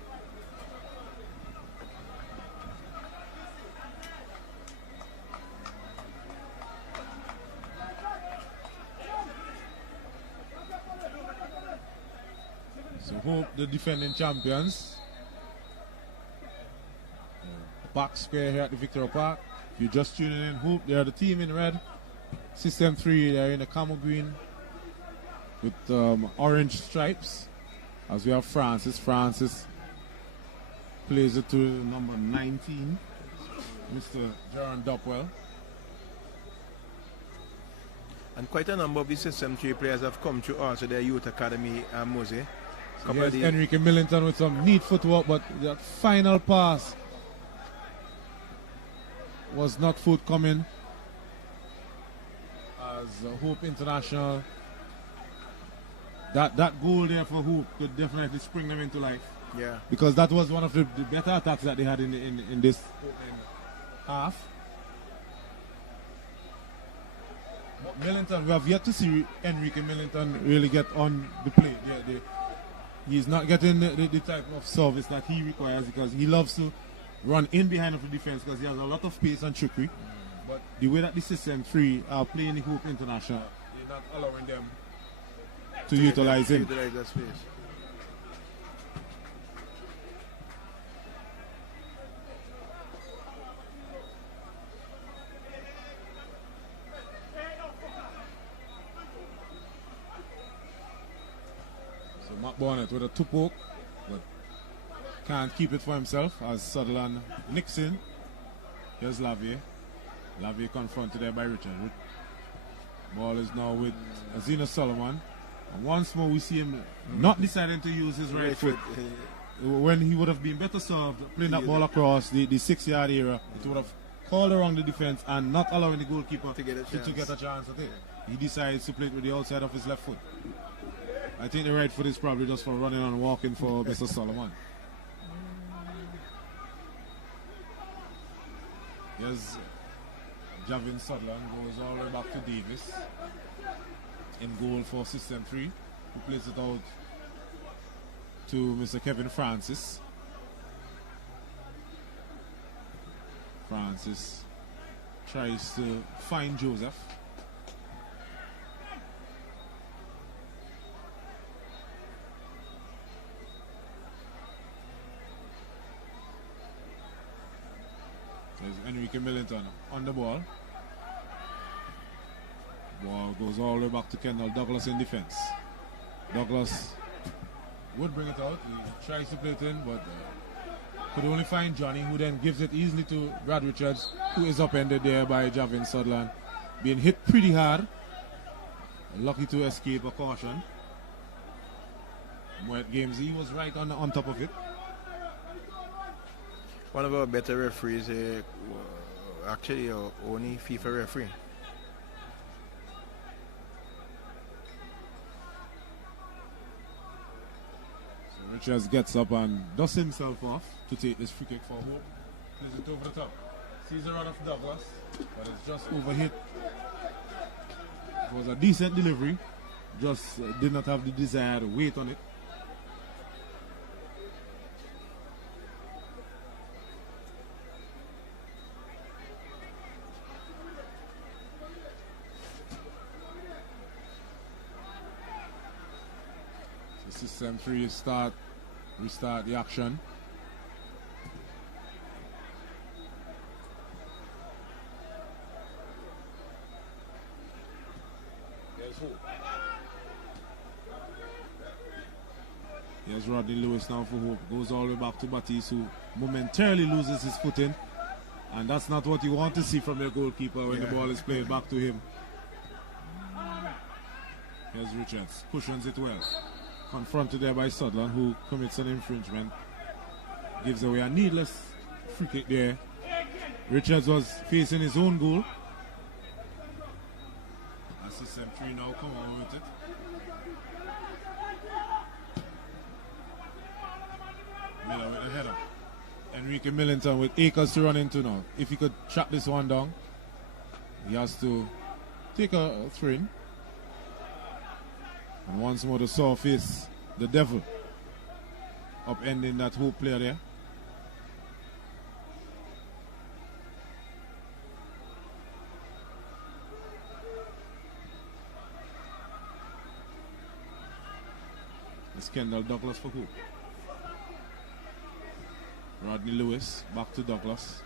So Hope, the defending champions. Back square here at the Victoria Park. If you're just tuning in, Hope, they are the team in red. System 3, they are in the camel green with orange stripes. As we have Francis. Francis plays it to number 19, Mr. Jaron Dopwell. And quite a number of the System 3 players have come to also their youth academy, Mose. So here's Enrique Millington with some neat footwork, but that final pass was not forthcoming. As Hope International, that goal there for Hope could definitely spring them into life. Yeah. Because that was one of the better attacks that they had in this opening half. But Millington, we have yet to see Enrique Millington really get on the play. He's not getting the type of service that he requires because he loves to run in behind of the defense because he has a lot of pace and trickery. But the way that the System 3 are playing the Hope International, they're not allowing them to utilize him. Utilize that space. Matt Barnett with a two poke, but can't keep it for himself as Sutherland nicks in. Here's Lavier. Lavier confronted there by Richard. Ball is now with Azina Solomon. And once more we see him not deciding to use his right foot. When he would have been better served playing that ball across the 6-yard area, it would have called around the defense and not allowing the goalkeeper to get a chance at it. He decides to play it with the outside of his left foot. I think the right foot is probably just for running and walking for Mr. Solomon. Here's Javin Sutherland, goes all the way back to Davis. In goal for System 3, who plays it out to Mr. Kevin Francis. Francis tries to find Joseph. There's Enrique Millington on the ball. Ball goes all the way back to Kendall Douglas in defense. Douglas would bring it out. He tries to play it in, but could only find Johnny, who then gives it easily to Brad Richards, who is upended there by Javin Sutherland. Being hit pretty hard. Lucky to escape a caution. Moet Games, he was right on top of it. One of our better referees, actually, only FIFA referee. Richards gets up and dusts himself off to take this free kick for Hope. Plays it over the top. Sees a run of Douglas, but it's just overhit. It was a decent delivery, just did not have the desired weight on it. System 3 restart the action. There's Hope. Here's Rodney Lewis now for Hope. Goes all the way back to Batiste, who momentarily loses his footing. And that's not what you want to see from your goalkeeper when the ball is played back to him. Here's Richards. Cushions it well. Confronted there by Sutherland, who commits an infringement. Gives away a needless free kick there. Richards was facing his own goal. System 3 now come on with it. Miller with a header. Enrique Millington with acres to run into now. If he could track this one down, he has to take a throw. And once more the surface, the devil, upending that Hope player there. It's Kendall Douglas for Hope. Rodney Lewis back to Douglas.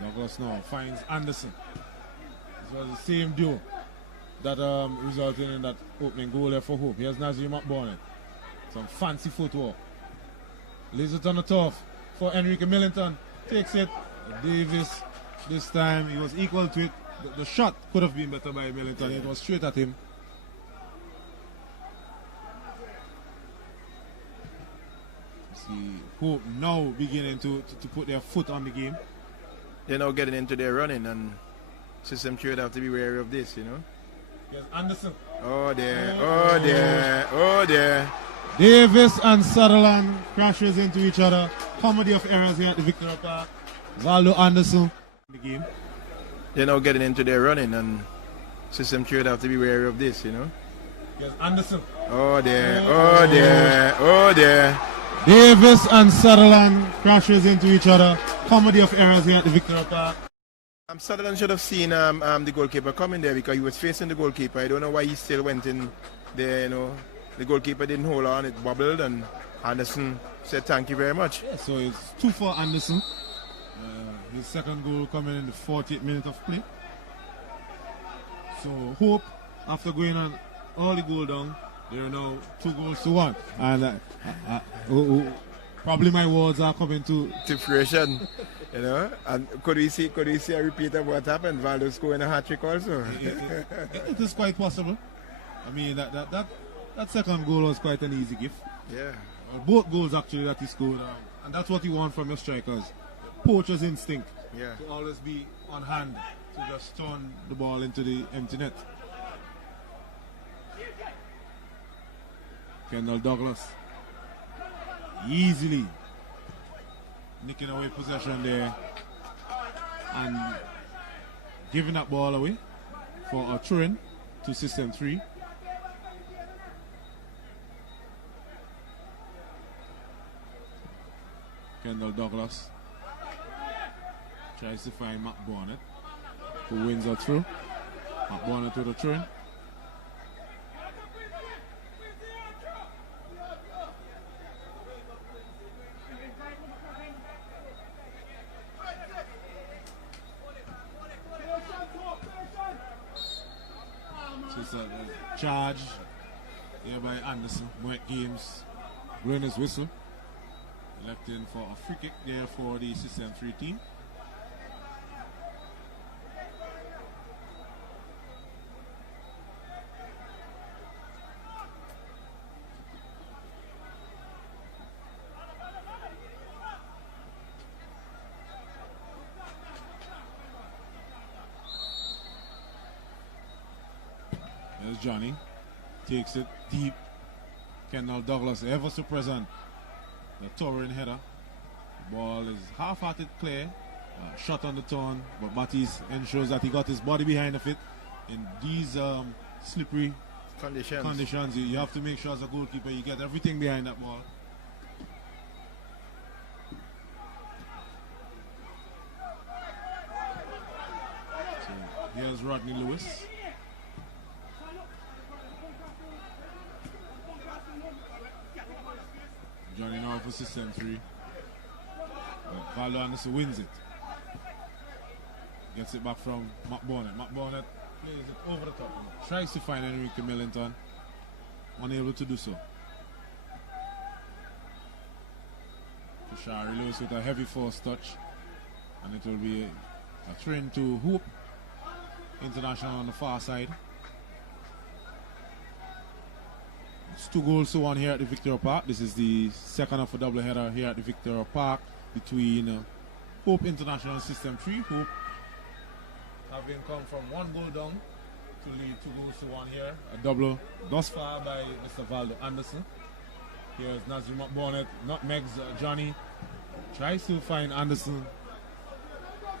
Douglas now finds Anderson. This was the same duo that resulted in that opening goal there for Hope. Here's Nazir McBurnett. Some fancy footwork. Lays it on the turf for Enrique Millington. Takes it. Davis, this time he was equal to it. The shot could have been better by Millington. It was straight at him. See Hope now beginning to put their foot on the game. They're now getting into their running, and System 3 would have to be wary of this, you know. Yes, Anderson. Oh there, oh there, oh there. Davis and Sutherland crashes into each other. Comedy of errors here at the Victoria Park. Valdo Anderson in the game. They're now getting into their running, and System 3 would have to be wary of this, you know. Yes, Anderson. Oh there, oh there, oh there. Davis and Sutherland crashes into each other. Comedy of errors here at the Victoria Park. Sutherland should have seen the goalkeeper coming there because he was facing the goalkeeper. I don't know why he still went in there, you know. The goalkeeper didn't hold on, it bubbled, and Anderson said thank you very much. Yeah, so it's 2 for Anderson. His second goal coming in the 40th minute of play. So Hope, after going on all the goal down, They're now 2-1. And probably my words are coming to fruition. You know, and could we see a repeat of what happened? Valdo scoring a hat trick also. It is quite possible. I mean, that second goal was quite an easy gift. Yeah. Both goals actually that he scored, and that's what you want from your strikers. Poacher's instinct. Yeah. To always be on hand to just turn the ball into the empty net. Kendall Douglas easily nicking away possession there and giving that ball away for a throw-in to system 3. Kendall Douglas tries to find Matt Bonnet, who wins a throw. Matt Bonnet with a throw-in. So it's a charge here by Anderson. Mike Games blowing his whistle. Electing for a free kick there for the System 3 team. There's Johnny. Takes it deep. Kendall Douglas ever so present. The towering header. The ball is half-hearted clear. Shot on the turn, but Batiste ensures that he got his body behind of it. In these slippery conditions, you have to make sure as a goalkeeper you get everything behind that ball. So here's Rodney Lewis. Johnny now for system 3. Valdo Anderson wins it. Gets it back from Matt Bonnet. Matt Bonnet plays it over the top. Tries to find Enrique Millington. Unable to do so. To Shari Lewis with a heavy force touch. And it will be a throw-in to Hope International on the far side. It's 2-1 here at the Victoria Park. This is the second of a doubleheader here at the Victoria Park between Hope International and System 3. Hope having come from 1 goal down to lead 2-1 here. A double thus far by Mr. Valdo Anderson. Here's Nazim Bonnet, nutmegs Johnny. Tries to find Anderson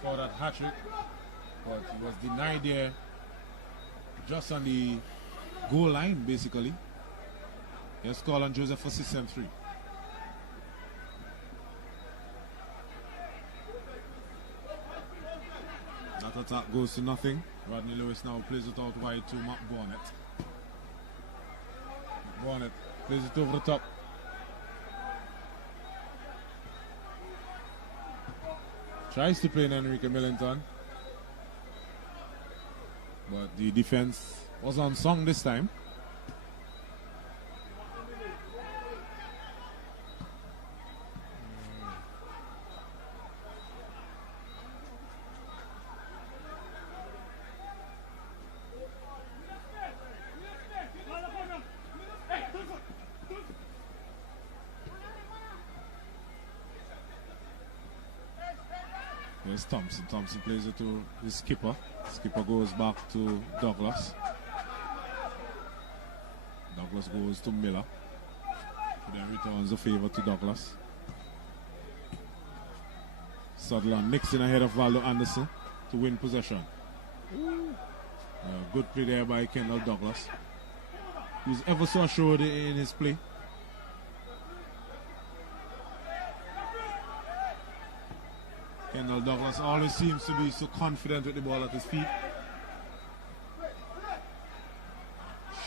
for that hat-trick, but he was denied there just on the goal line basically. Here's Colin Joseph for System 3. That attack goes to nothing. Rodney Lewis now plays it out wide to Matt Bonnet. Bonnet plays it over the top. Tries to play in Enrique Millington. But the defense was unsung this time. There's Thompson. Thompson plays it to his skipper. Skipper goes back to Douglas. Douglas goes to Miller. Then returns the favor to Douglas. Sutherland nicks in ahead of Valdo Anderson to win possession. Good play there by Kendall Douglas. He's ever so assured in his play. Kendall Douglas always seems to be so confident with the ball at his feet.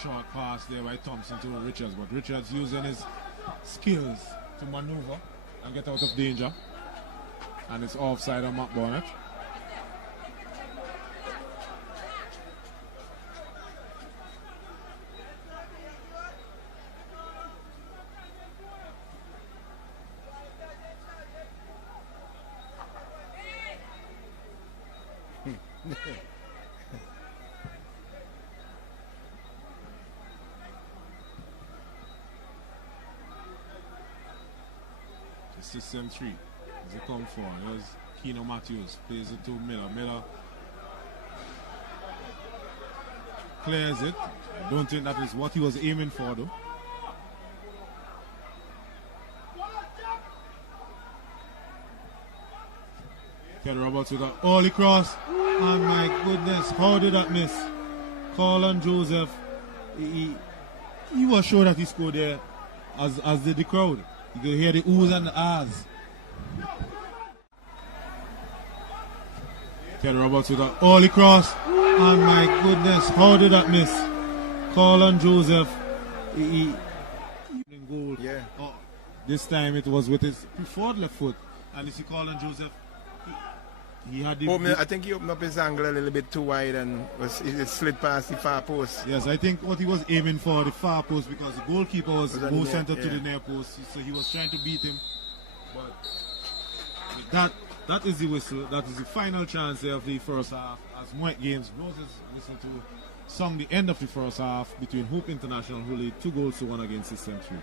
Short pass there by Thompson to Richards, but Richards using his skills to maneuver and get out of danger. And it's offside on Matt Bonnet. System 3. As they come forward, there's Keno Matthews, plays it to Miller. Miller clears it. I don't think that is what he was aiming for though. Ken Roberts with an early cross. Oh my goodness, how did that miss? Colin Joseph, he was sure that he scored there, as did the crowd. You could hear the oohs and the ahs. Ken Roberts with an early cross. Oh my goodness, how did that miss? Colin Joseph, he goal. Yeah. Oh, this time it was with his preferred left foot. And you see Colin Joseph, he had the... I think he opened up his angle a little bit too wide and it slid past the far post. Yes, I think what he was aiming for, the far post, because the goalkeeper was more centered to yeah. the near post, so he was trying to beat him. But that is the whistle. That is the final chance there of the first half. As White Games Roses listen to song the end of the first half between Hope International, who lead 2-1 against System 3.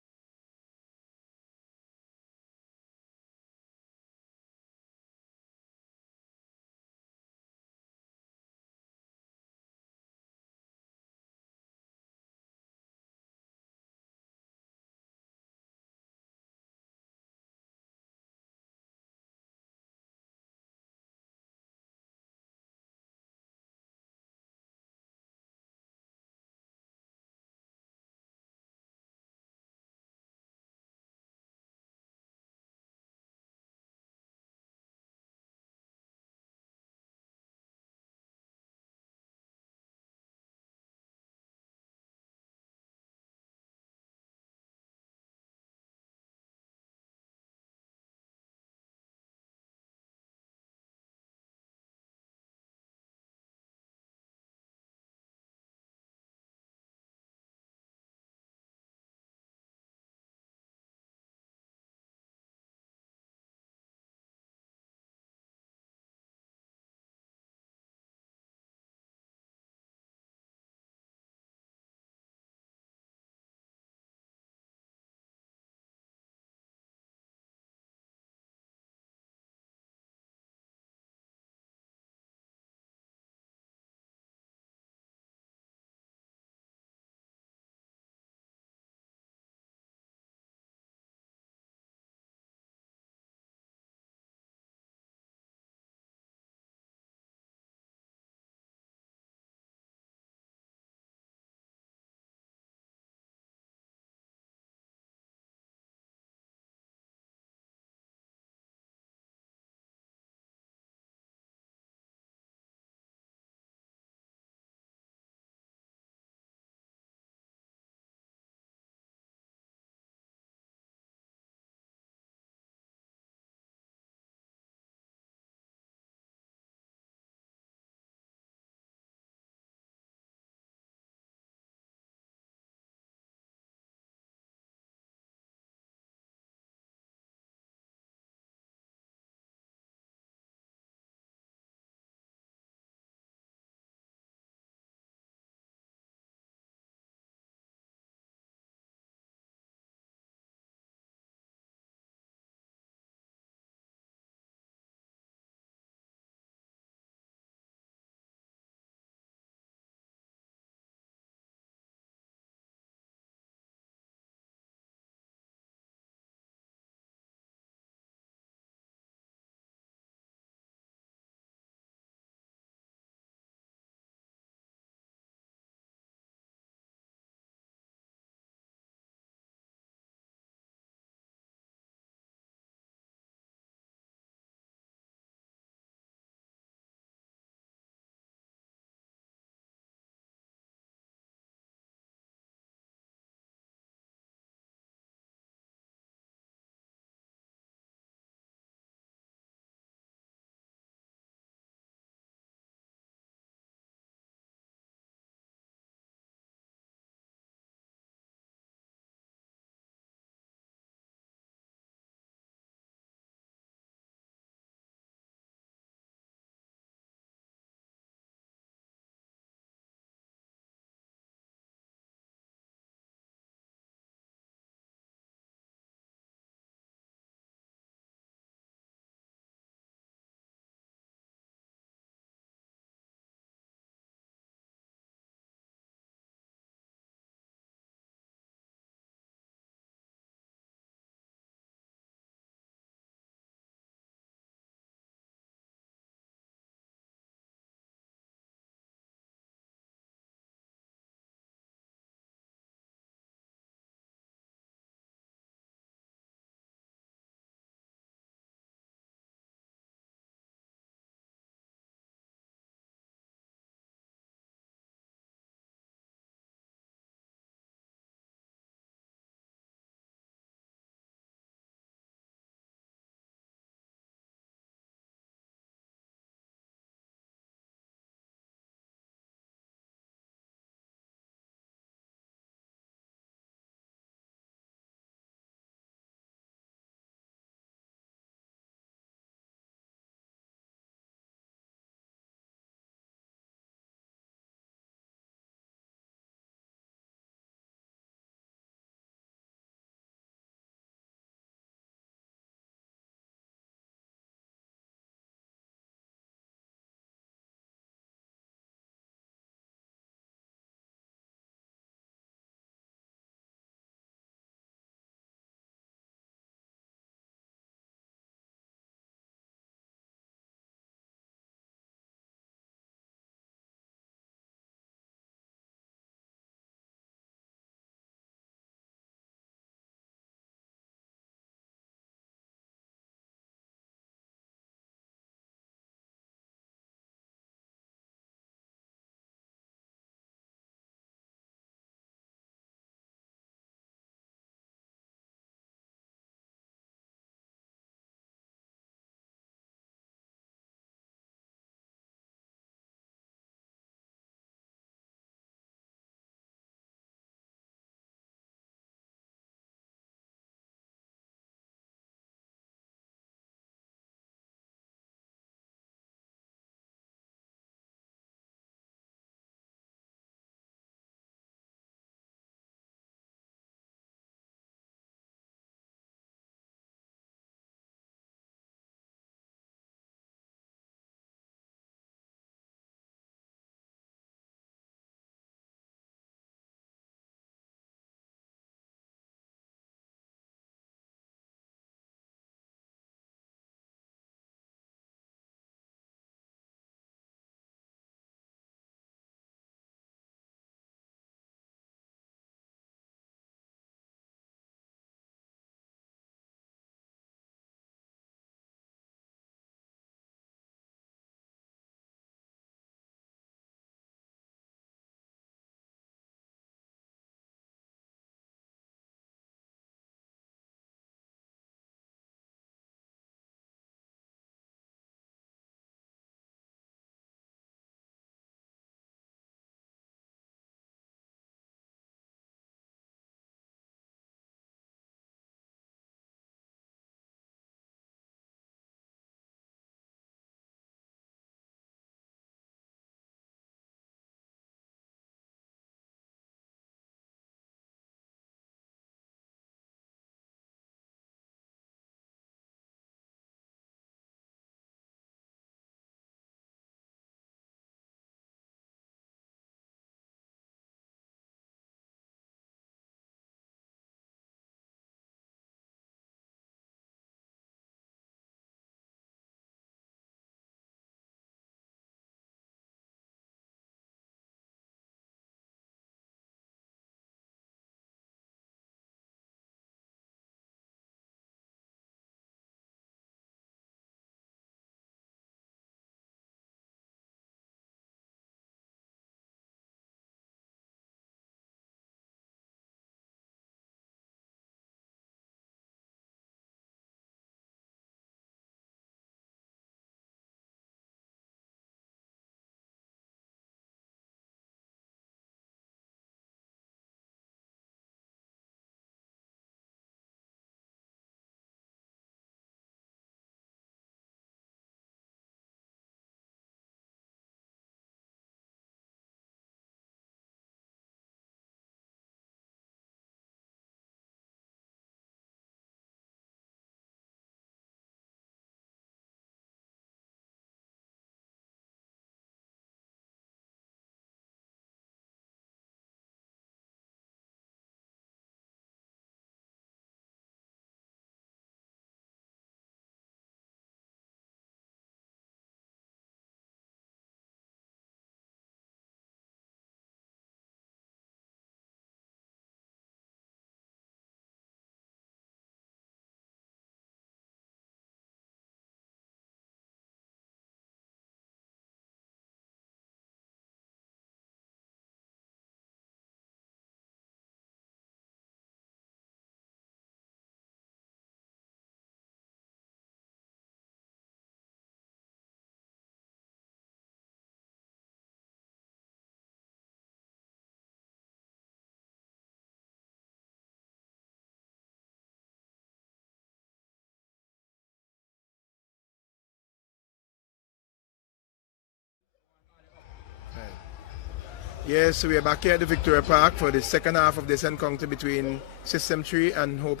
Yes, we are back here at the Victoria Park for the second half of this encounter between System 3 and Hope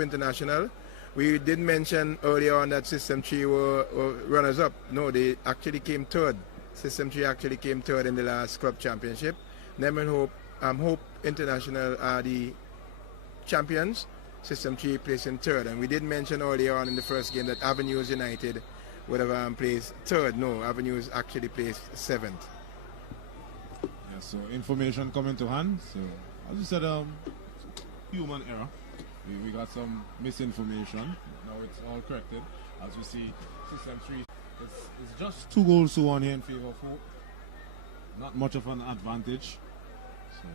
International. We did mention earlier on that System 3 were runners-up. No, they actually came third. System 3 actually came third in the last club championship. Them and Hope International are the champions. System 3 placed in third. And we did mention earlier on in the first game that Avenues United would have placed third. No, Avenues actually placed seventh. Yeah, so information coming to hand. So as you said, human error. We got some misinformation. Now it's all corrected. As we see, System 3 it's just 2 goals to 1 here in favor of Hope. Not much of an advantage. So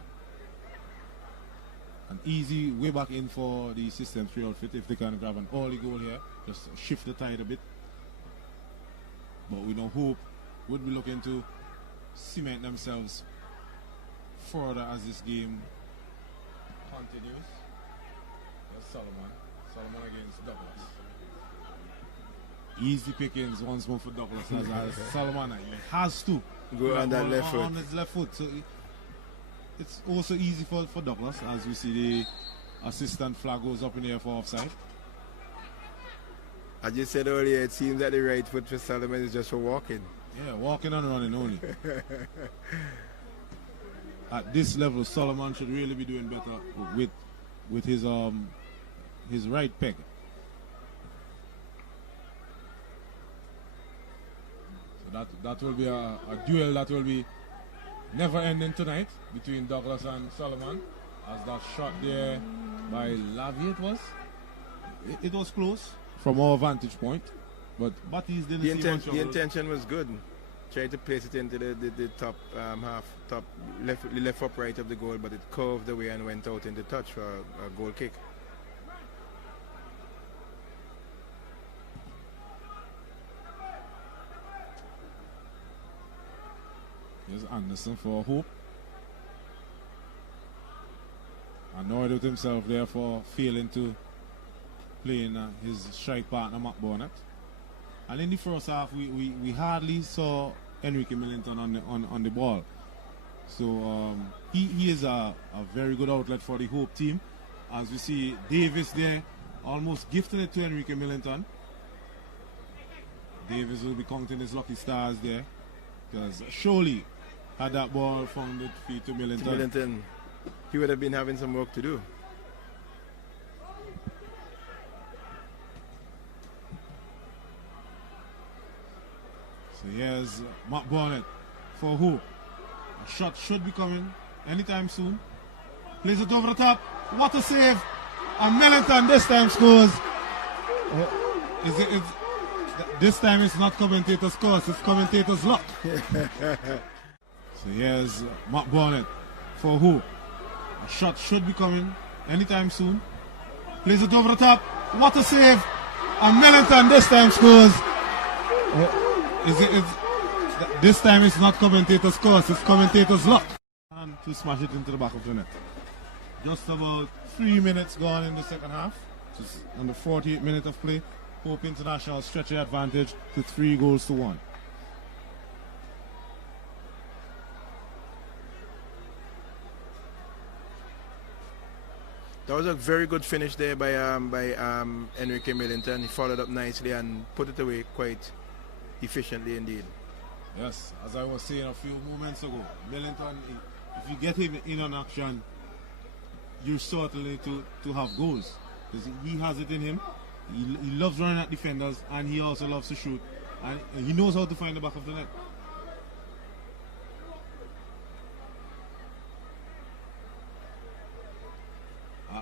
an easy way back in for the System 3 outfit if they can grab an early goal here. Just shift the tide a bit. But we know Hope would be looking to cement themselves further as this game continues. There's Solomon against Douglas. Easy pickings once more for Douglas as Solomon he has to go on that left foot. On his left foot. So it's also easy for Douglas as we see the assistant flag goes up in the air for offside. As you said earlier, it seems that the right foot for Solomon is just for walking. Yeah, walking and running only. At this level, Solomon should really be doing better with his right peg. So that will be a duel that will be never ending tonight between Douglas and Solomon. As that shot there by Layou it was close from our vantage point, but Batties didn't see much of the intention was good. Tried to place it into the top half, top left upright of the goal, but it curved away and went out into touch for a goal kick. Here's Anderson for Hope. Annoyed with himself there for failing to play in his strike partner Matt Bonnet. And in the first half, we hardly saw Hendrickson Millington on the ball. So he is a very good outlet for the Hope team. As we see Davis there, almost gifted it to Hendrickson Millington. Davis will be counting his lucky stars there, because surely had that ball found its feet to Millington, he would have been having some work to do. So here's Matt Bonnet for Hope. A shot should be coming anytime soon. Plays it over the top. What a save! And Millington this time scores. This time it's not commentator's curse, it's commentator's luck. So here's Matt Bonnet for Hope. A shot should be coming anytime soon. Plays it over the top. What a save! And Millington this time scores. This time it's not commentator's curse, it's commentator's luck. And to smash it into the back of the net. Just about 3 minutes gone in the second half. Just on the 48th minute of play. Hope International stretch the advantage to 3 goals to 1. That was a very good finish there by Hendrickson Millington. He followed up nicely and put it away quite efficiently indeed. Yes, as I was saying a few moments ago, Millington, if you get him in on action, you're certainly to have goals. Because he has it in him. He loves running at defenders, and he also loves to shoot. And he knows how to find the back of the net.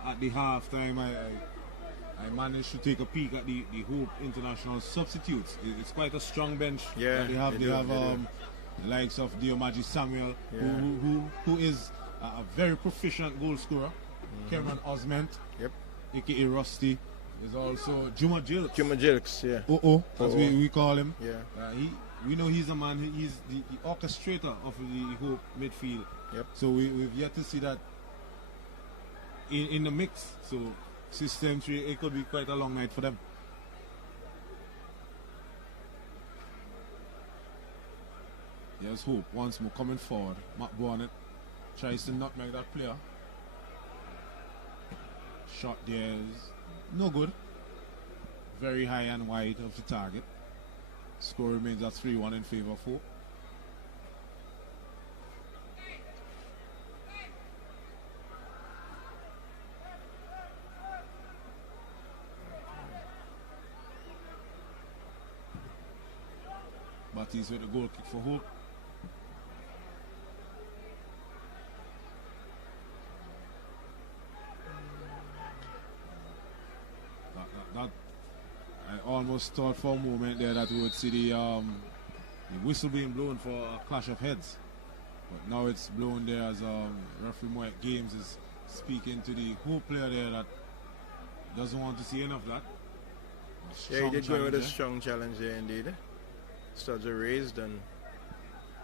At the half time, I managed to take a peek at the Hope International substitutes. It's quite a strong bench. Yeah, they have the likes of Diomaji Samuel, who is a very proficient goal scorer. Cameron Osment, aka Rusty, is also Juma Jilks. Juma Jilks, yeah. As we call him. Yeah. We know he's a man. He's the orchestrator of the Hope midfield. Yep. So we've yet to see that in the mix. So System 3, it could be quite a long night for them. Here's Hope once more coming forward. Matt Bonnet tries to nutmeg that player. Shot there is no good. Very high and wide of the target. Score remains at 3-1 in favor of Hope. Baptiste with the goal kick for Hope. That I almost thought for a moment there that we would see the whistle being blown for a clash of heads, but now it's blown there as referee Mike Games is speaking to the Hope player there that doesn't want to see any of that. Yeah, he did go with a strong challenge there indeed. Studs are raised and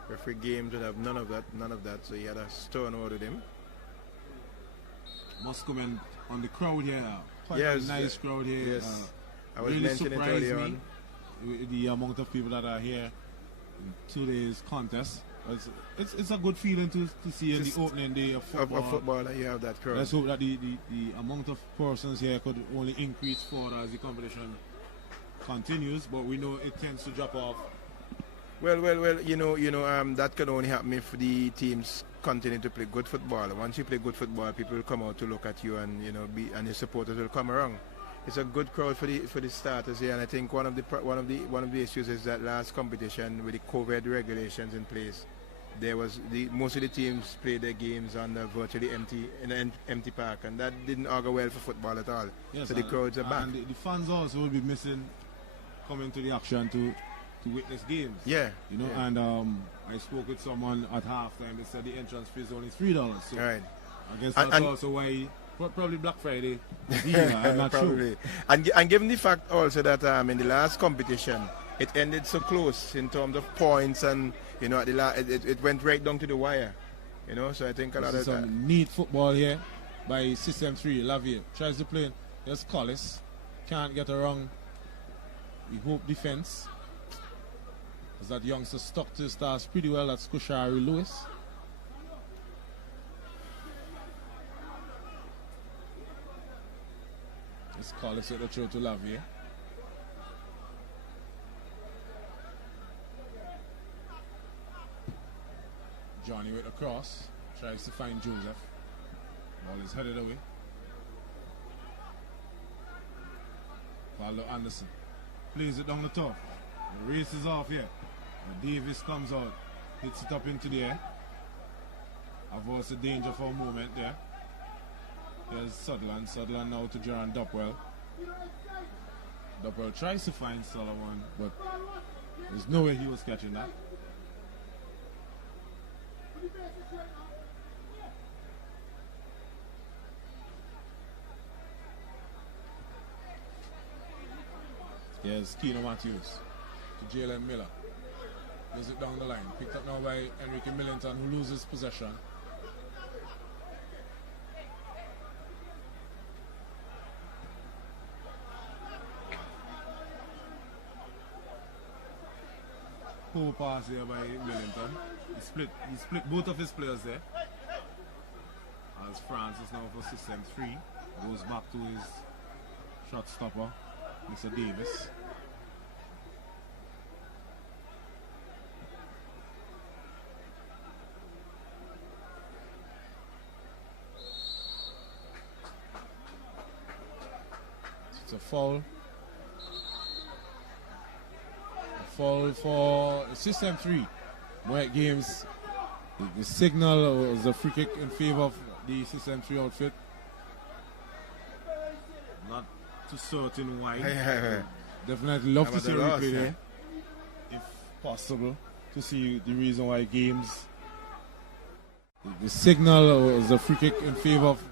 referee Games would have none of that, so he had a stone out with him. Must comment on the crowd here. Quite Yes, a nice crowd here. Yes, I was really mentioning it surprised earlier me on. with the amount of people that are here in today's contest. It's a good feeling to see in the opening day of football. Of football that you have that crowd. Let's hope that the amount of persons here could only increase further as the competition continues, but we know it tends to drop off. Well, that can only happen if the teams continue to play good football. Once you play good football, people will come out to look at you, and and your supporters will come around. It's a good crowd for the starters here, and I think one of the issues is that last competition with the COVID regulations in place, most of the teams played their games on the virtually empty park, and that didn't augur well for football at all. Yes, so the crowds are back. And the fans also will be missing coming to the action to witness games. Yeah. Yeah. And I spoke with someone at halftime. They said the entrance fee is only $3. So right. I guess that's also why probably Black Friday. I'm not probably. sure. And given the fact also that in the last competition it ended so close in terms of points, and at it went right down to the wire. So I think a lot of some neat football here by System 3. Lavier tries to play. There's Collis. Can't get around. We hope defense. As that youngster stuck to his stars pretty well. That's Kushari Lewis. Let's call it the throw to Lavier. Johnny with a cross. Tries to find Joseph. Ball is headed away. Paulo Anderson plays it down the top. The race is off here. Davis comes out, hits it up into the air. Avoids the danger for a moment there. There's Sutherland. Sutherland now to Jaron Dupwell. Dupwell tries to find Solomon, but there's no way he was catching that. Here's Keno Matthews to Jalen Miller. Plays it down the line. Picked up now by Enrique Millington, who loses possession. Poor pass here by Millington. He split both of his players there. As Francis now for System 3 goes back to his shot stopper, Mr. Davis. It's a foul. A foul for System 3. White Games. The signal was a free kick in favor of the System 3 outfit. Not too certain why. Definitely love to see a replay there, if possible, to see the reason why Games. The signal was a free kick in favor of.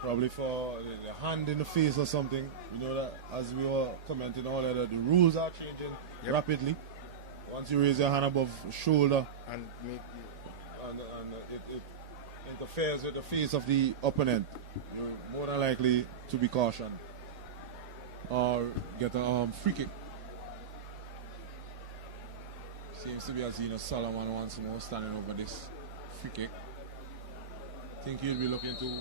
Probably for the hand in the face or something. You know that as we were commenting earlier, that the rules are changing rapidly. Once you raise your hand above shoulder and it interferes with the face of the opponent, you're more than likely to be cautioned or get a free kick. Seems to be Azina Solomon once more standing over this free kick. Think he'll be looking to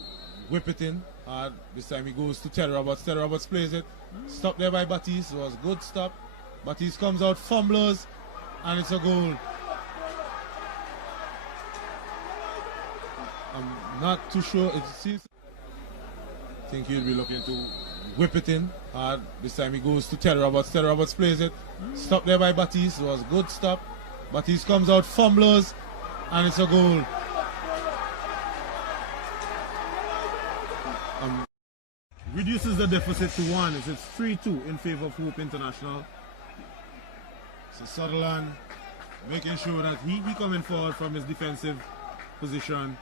whip it in hard. This time he goes to Ted Roberts. Ted Roberts plays it. Stopped there by Batiste. It was a good stop. Batiste comes out, fumblers, and it's a goal. I'm not too sure. It seems. Think he'll be looking to whip it in hard. This time he goes to Ted Roberts. Ted Roberts plays it. Stopped there by Batiste. It was a good stop. Batiste comes out, fumblers, and it's a goal. Reduces the deficit to 1. It's 3-2 in favor of Hope International. So Sutherland making sure that he coming forward from his defensive position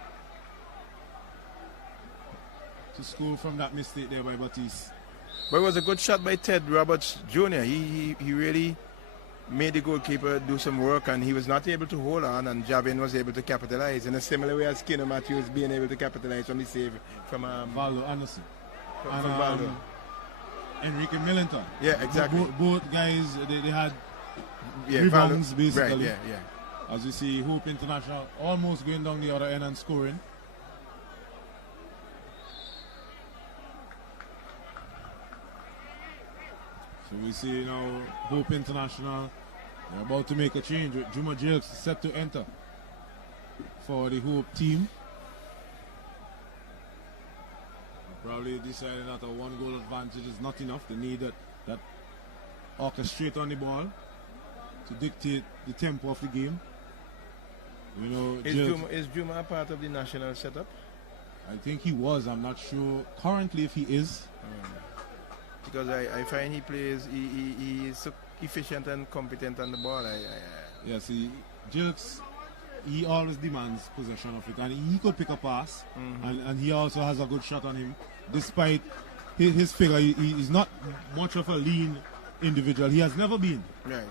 to score from that mistake there by Batiste. But it was a good shot by Ted Roberts Jr. He really made the goalkeeper do some work, and he was not able to hold on, and Javin was able to capitalize in a similar way as Skinner Matthews being able to capitalize from the save from Valdo Anderson. From Valdo. Enrique Millington. Yeah, exactly. Both guys, they had yeah, rebounds Valdo, basically. right, yeah. As you see, Hope International almost going down the other end and scoring. So we see now Hope International, they're about to make a change with Juma Jakes set to enter for the Hope team. Probably decided that a 1-goal advantage is not enough. They need that orchestrate on the ball to dictate the tempo of the game. You know, is Juma a part of the national setup? I think he was. I'm not sure currently if he is. Because I find he plays, he is so efficient and competent on the ball. Yes, Jakes, he always demands possession of it, and he could pick a pass, and he also has a good shot on him. Despite his figure, he's not much of a lean individual. He has never been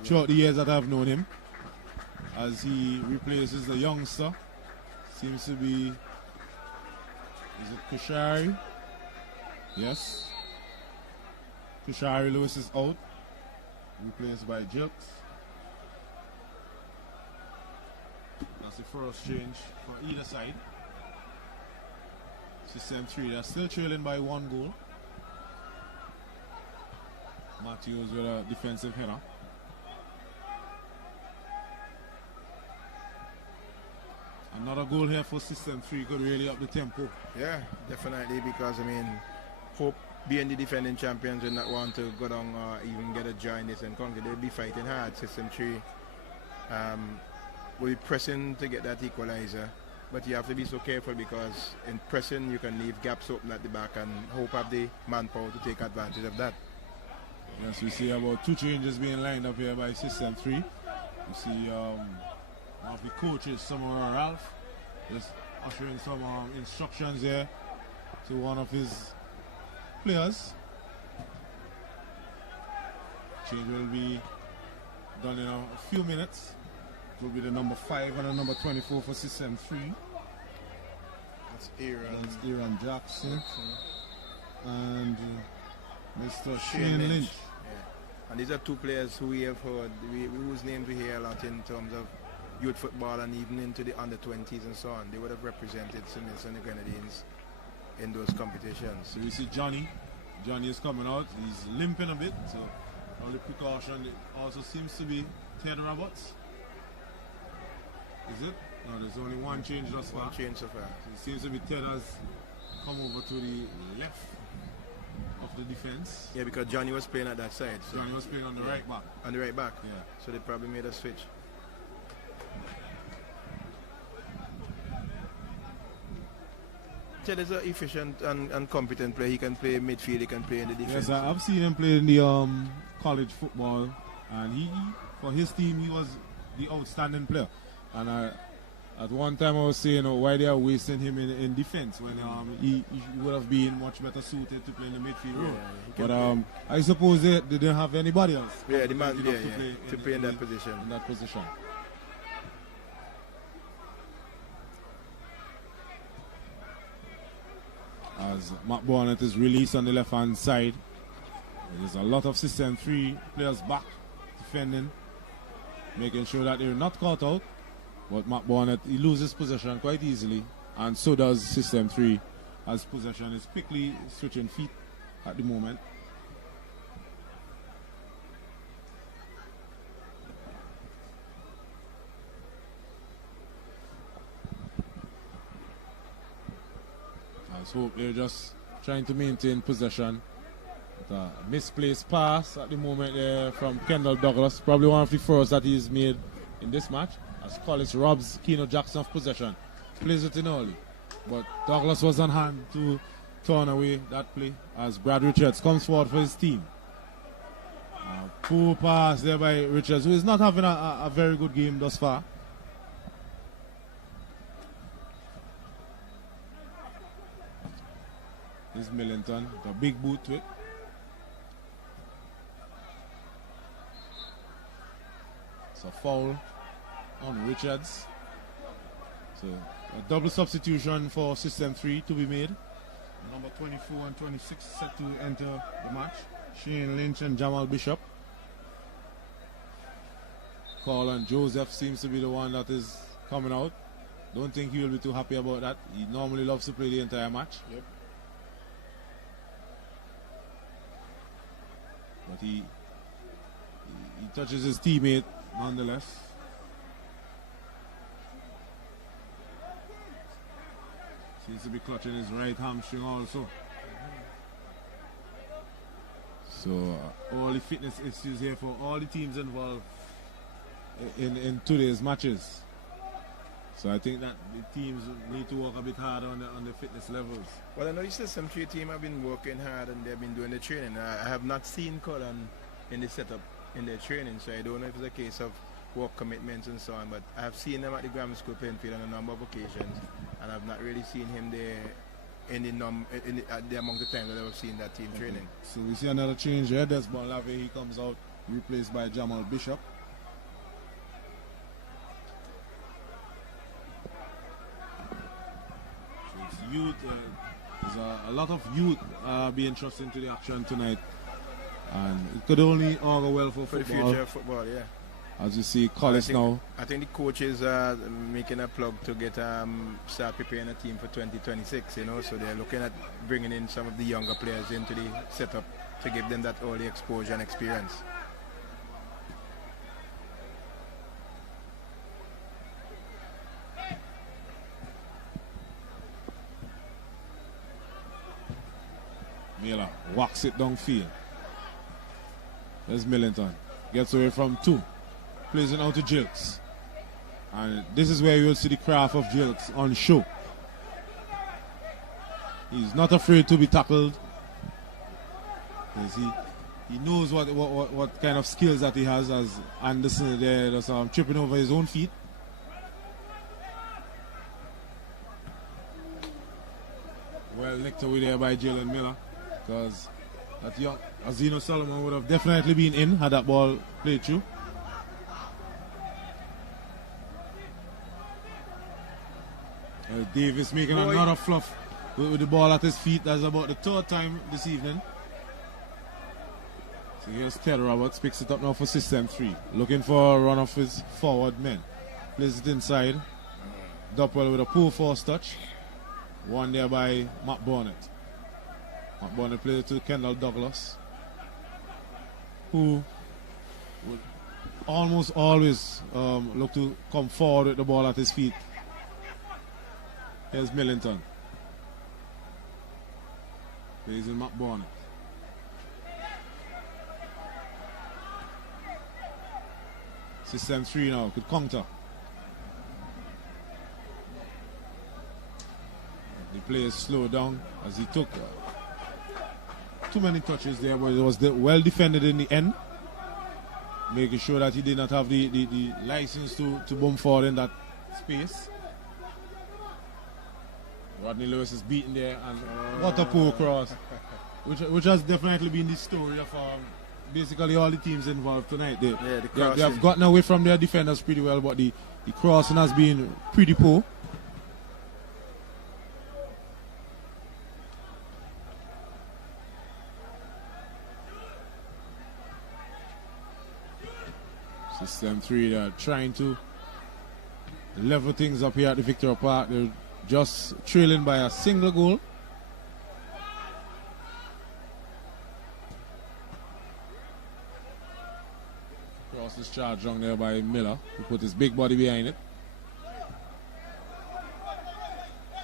throughout the years that I've known him. As he replaces the youngster, seems to be, is it Kushari? Yes. Kushari Lewis is out, replaced by Jakes. That's the first change for either side. System 3, they're still trailing by 1 goal. Matthews with a defensive header. Another goal here for System 3 could really up the tempo. Yeah, definitely, because I mean, Hope being the defending champions will not want to go down or even get a joy in this encounter. They'll be fighting hard. System 3 will be pressing to get that equalizer, but you have to be so careful, because in pressing you can leave gaps open at the back, and Hope have the manpower to take advantage of that. Yes, we see about 2 changes being lined up here by System 3. You see one of the coaches, Samuel Ralph, is ushering some instructions here to one of his players. Change will be done in a few minutes. It will be the number 5 and the number 24 for System 3. That's Aaron Jackson and Mr. Shane Lynch. Yeah. And these are 2 players who we have heard, whose names we hear a lot in terms of youth football and even into the under-20s and so on. They would have represented Simmons and the Grenadines in those competitions. So we see Johnny. Johnny is coming out. He's limping a bit, so only precaution. It also seems to be Ted Roberts. Is it? No, there's only one change thus far. One change so far. So it seems to be Ted has come over to the left of the defense. Yeah, because Johnny was playing at that side. So Johnny was playing on the right back. On the right back? Yeah. So they probably made a switch. Ted is an efficient and competent player. He can play midfield, he can play in the defense. Yes, I've seen him play in the college football, and he for his team he was the outstanding player. And at one time I was saying, why they are wasting him in defense when he would have been much better suited to play in the midfield role. But I suppose they didn't have anybody else. Yeah, the man, to play in that position. In that position. As Matt Bonnet is released on the left hand side, there's a lot of System 3 players back defending. making sure that they're not caught out. But Matt Bonnet, he loses possession quite easily, and so does System 3, as possession is quickly switching feet at the moment. Let's hope they're just trying to maintain possession. A misplaced pass at the moment there from Kendall Douglas, probably one of the first that he's made in this match, as Collis robs Keno Jackson of possession. Plays it in early, but Douglas was on hand to turn away that play as Brad Richards comes forward for his team. Poor pass there by Richards, who is not having a very good game thus far. This Millington, a big boot to it. It's a foul on Richards. So a double substitution for System 3 to be made. Number 24 and 26 set to enter the match. Shane Lynch and Jamal Bishop. Colin Joseph seems to be the one that is coming out. Don't think he will be too happy about that. He normally loves to play the entire match. Yep. But he touches his teammate nonetheless. Seems to be clutching his right hamstring also. So all the fitness issues here for all the teams involved in today's matches. So I think that the teams need to work a bit harder on the fitness levels. Well, I know the System 3 team have been working hard and they've been doing the training. I have not seen Colin in the setup in their training, so I don't know if it's a case of work commitments and so on, but I have seen them at the grammar school playing field on a number of occasions, and I've not really seen him there among the times that I've seen that team training. So we see another change here. Desmond Lave, he comes out, replaced by Jamal Bishop. Youth, there's a lot of youth being thrust into the action tonight, and it could only augur well for the football. future of football, yeah. As you see, Collis now. I think the coaches are making a plug to get start preparing a team for 2026. You know, so they're looking at bringing in some of the younger players into the setup to give them that early exposure and experience. Miller walks it downfield. There's Millington. Gets away from two. Plays it out to Jilks. And this is where you will see the craft of Jilks on show. He's not afraid to be tackled. He knows what kind of skills that he has, as Anderson there just tripping over his own feet. Well nicked away there by Jalen Miller. Because that young Azino Solomon would have definitely been in had that ball played through. Davis making another fluff with the ball at his feet. That's about the third time this evening. So here's Ted Roberts, picks it up now for System 3. Looking for a run of his forward men. Plays it inside. Doppel with a poor force touch. One there by Matt Bonnet. Matt Bonnet plays it to Kendall Douglas, who would almost always look to come forward with the ball at his feet. Here's Millington. Plays in Matt Bonnet. System 3 now could counter. The players slowed down as he took too many touches there, but it was well defended in the end, making sure that he did not have the license to boom forward in that space. Rodney Lewis is beaten there, and what a poor cross, which has definitely been the story of basically all the teams involved tonight. They have gotten away from their defenders pretty well, but the crossing has been pretty poor. System 3. They're trying to level things up here at the Victoria Park. They're just trailing by a single goal. Cross is charged wrong there by Miller, who put his big body behind it.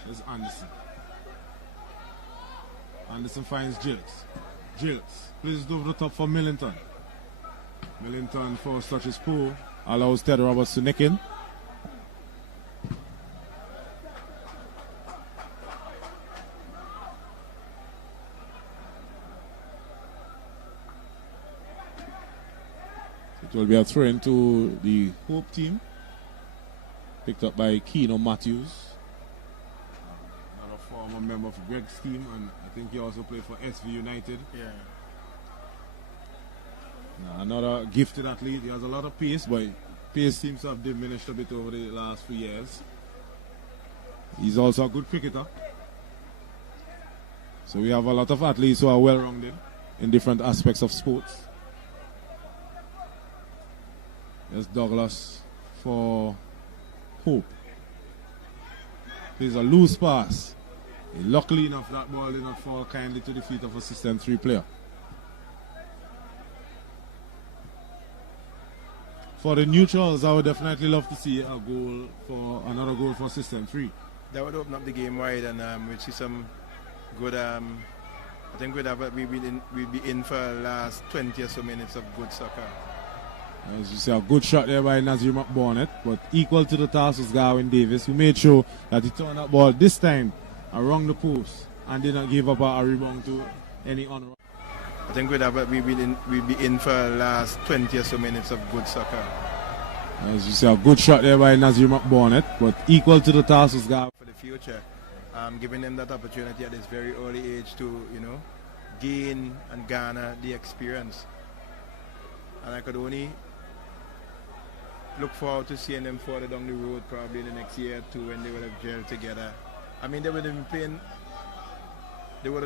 There's Anderson. Anderson finds Gilks. Gilks plays it over the top for Millington. Millington first touches pool, allows Ted Roberts to nick in. It will be a throw into the Hope team, picked up by Keno Matthews, another former member of Greg's team, and I think he also played for SV United. Yeah. Another gifted athlete. He has a lot of pace, but pace seems to have diminished a bit over the last few years. He's also a good cricketer. So we have a lot of athletes who are well-rounded in different aspects of sports. There's Douglas for Hope. There's a loose pass. Luckily enough, that ball did not fall kindly to the feet of a System 3 player. For the neutrals, I would definitely love to see another goal for System 3. That would open up the game wide, and we'll see some good. I think we'll be in for the last 20 or so minutes of good soccer. As you see, a good shot there by Nazir McBornett, but equal to the task was Garwin Davis, who made sure that he turned that ball this time around the post and did not give up a rebound to any honor. I think we'll be in for the last 20 or so minutes of good soccer. As you see, a good shot there by Nazir McBornett, but equal to the task was Garwin. For the future, giving them that opportunity at this very early age to, gain and garner the experience. And I could only look forward to seeing them further down the road, probably in the next year or two, when they would have gelled together. I mean, they would have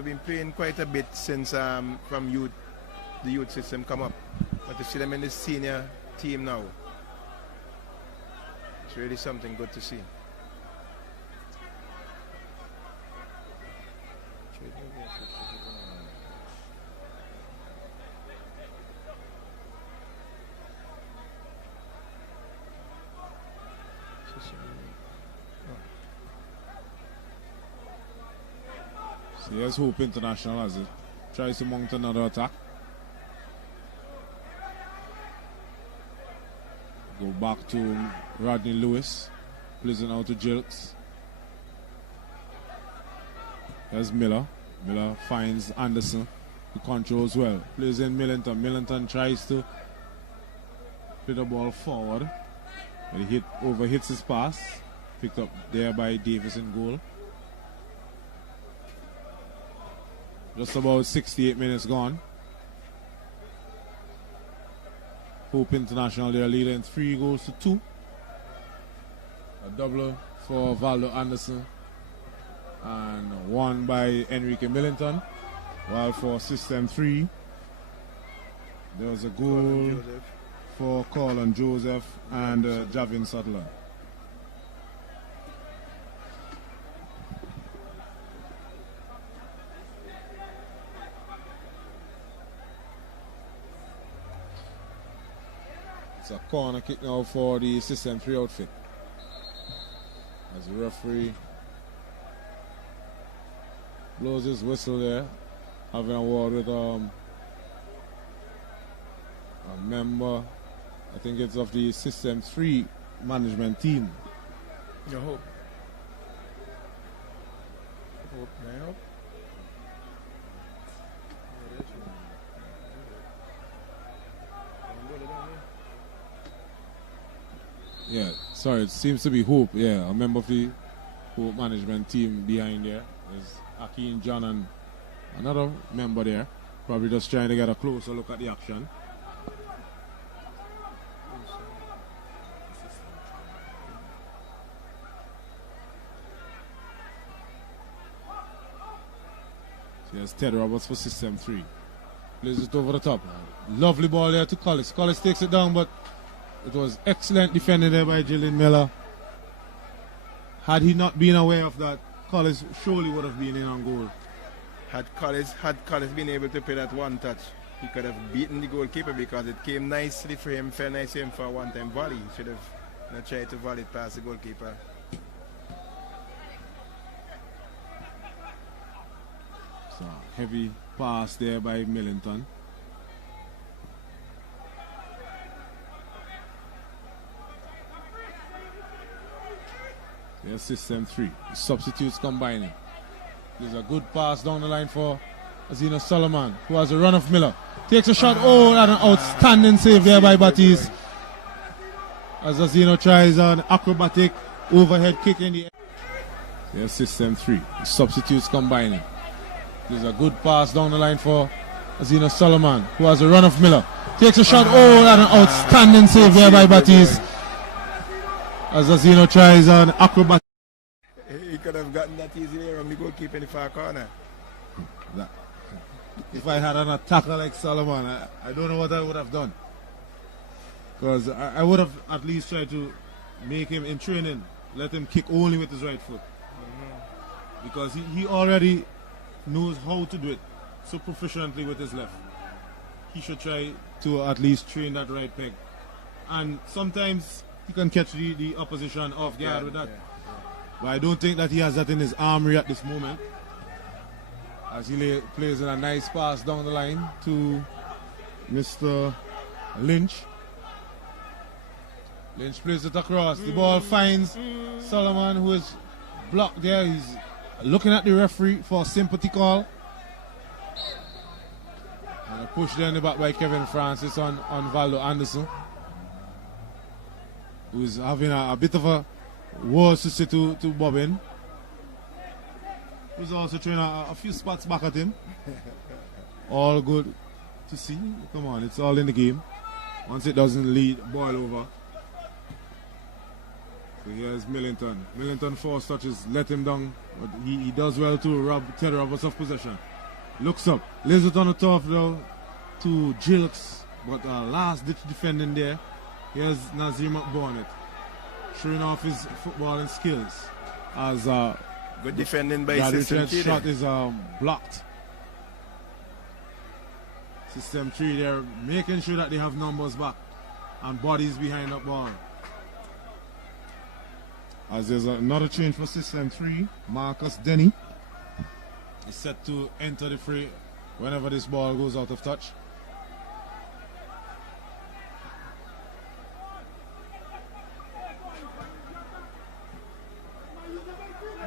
been playing quite a bit since from the youth system come up. But to see them in the senior team now, it's really something good to see. So here's Hope International as it tries to mount another attack. Go back to Rodney Lewis. Plays it out to Gilks. Here's Miller. Miller finds Anderson, who controls well. Plays in Millington. Millington tries to play the ball forward. But he overhits his pass. Picked up there by Davis in goal. Just about 68 minutes gone. Hope International, they're leading 3-2. A double for Valdo Anderson. And one by Enrique Millington. While for System 3, there was a goal for Colin Joseph and Javin Sutherland. It's a corner kick now for the System 3 outfit. As the referee blows his whistle there, having a word with a member, I think it's of the System 3 management team. Your Hope. Hope, may I help? Yeah, sorry, it seems to be Hope. Yeah, a member of the Hope management team behind there. There's Akeem John and another member there. Probably just trying to get a closer look at the action. So here's Ted Roberts for System 3. Plays it over the top. Lovely ball there to Collis. Collis takes it down, but It was excellent defending there by Jillian Miller. Had he not been aware of that, Collins surely would have been in on goal. Had Collins been able to play that one touch, he could have beaten the goalkeeper because it came nicely for him, fair nice for him for a one-time volley. He should have not tried to volley it past the goalkeeper. So heavy pass there by Millington. There's system 3. Substitutes combining. There's a good pass down the line for Azina Solomon, who has a run of Miller. Takes a shot. Oh, and an outstanding save there by Batiste. As Azino tries an acrobatic overhead kick in the air. There's system 3. Substitutes combining. There's a good pass down the line for Azina Solomon, who has a run of Miller. Takes a shot. Oh, and an outstanding save there by Batiste. As Azino tries an acrobatic. He could have gotten that easily from the goalkeeper in the far corner. If I had an attacker like Solomon, I don't know what I would have done. Because I would have at least tried to make him in training, let him kick only with his right foot. Because he already knows how to do it so proficiently with his left. He should try to at least train that right peg. And sometimes he can catch the opposition off guard with that. But I don't think that he has that in his armory at this moment. As he plays in a nice pass down the line to Mr. Lynch. Lynch plays it across. The ball finds Solomon, who is blocked there. He's looking at the referee for a sympathy call. And a push there in the back by Kevin Francis on Valdo Anderson, who's having a bit of a words to say to Bobbin, who's also throwing a few spots back at him. All good to see. Come on, it's all in the game. Once it doesn't lead, boil over. So here's Millington. Millington force touches, let him down. But he does well to rob Ted Roberts of possession. Looks up, lays it on the top though to Jilks, but last ditch defending there. Here's Nazir McBornett, showing off his footballing skills as good defending by System System 3. Shot is blocked. System 3, they're making sure that they have numbers back and bodies behind that ball. As there's another change for System 3, Marcus Denny is set to enter the fray whenever this ball goes out of touch.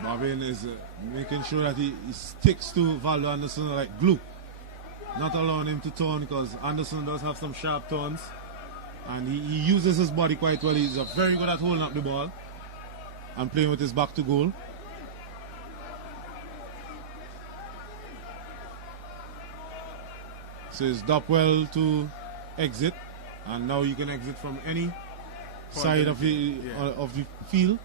Marvin is making sure that he sticks to Valdo Anderson like glue, not allowing him to turn, because Anderson does have some sharp turns and he uses his body quite well. He's very good at holding up the ball and playing with his back to goal. So it's Dopwell to exit, and now you can exit from any side of the field,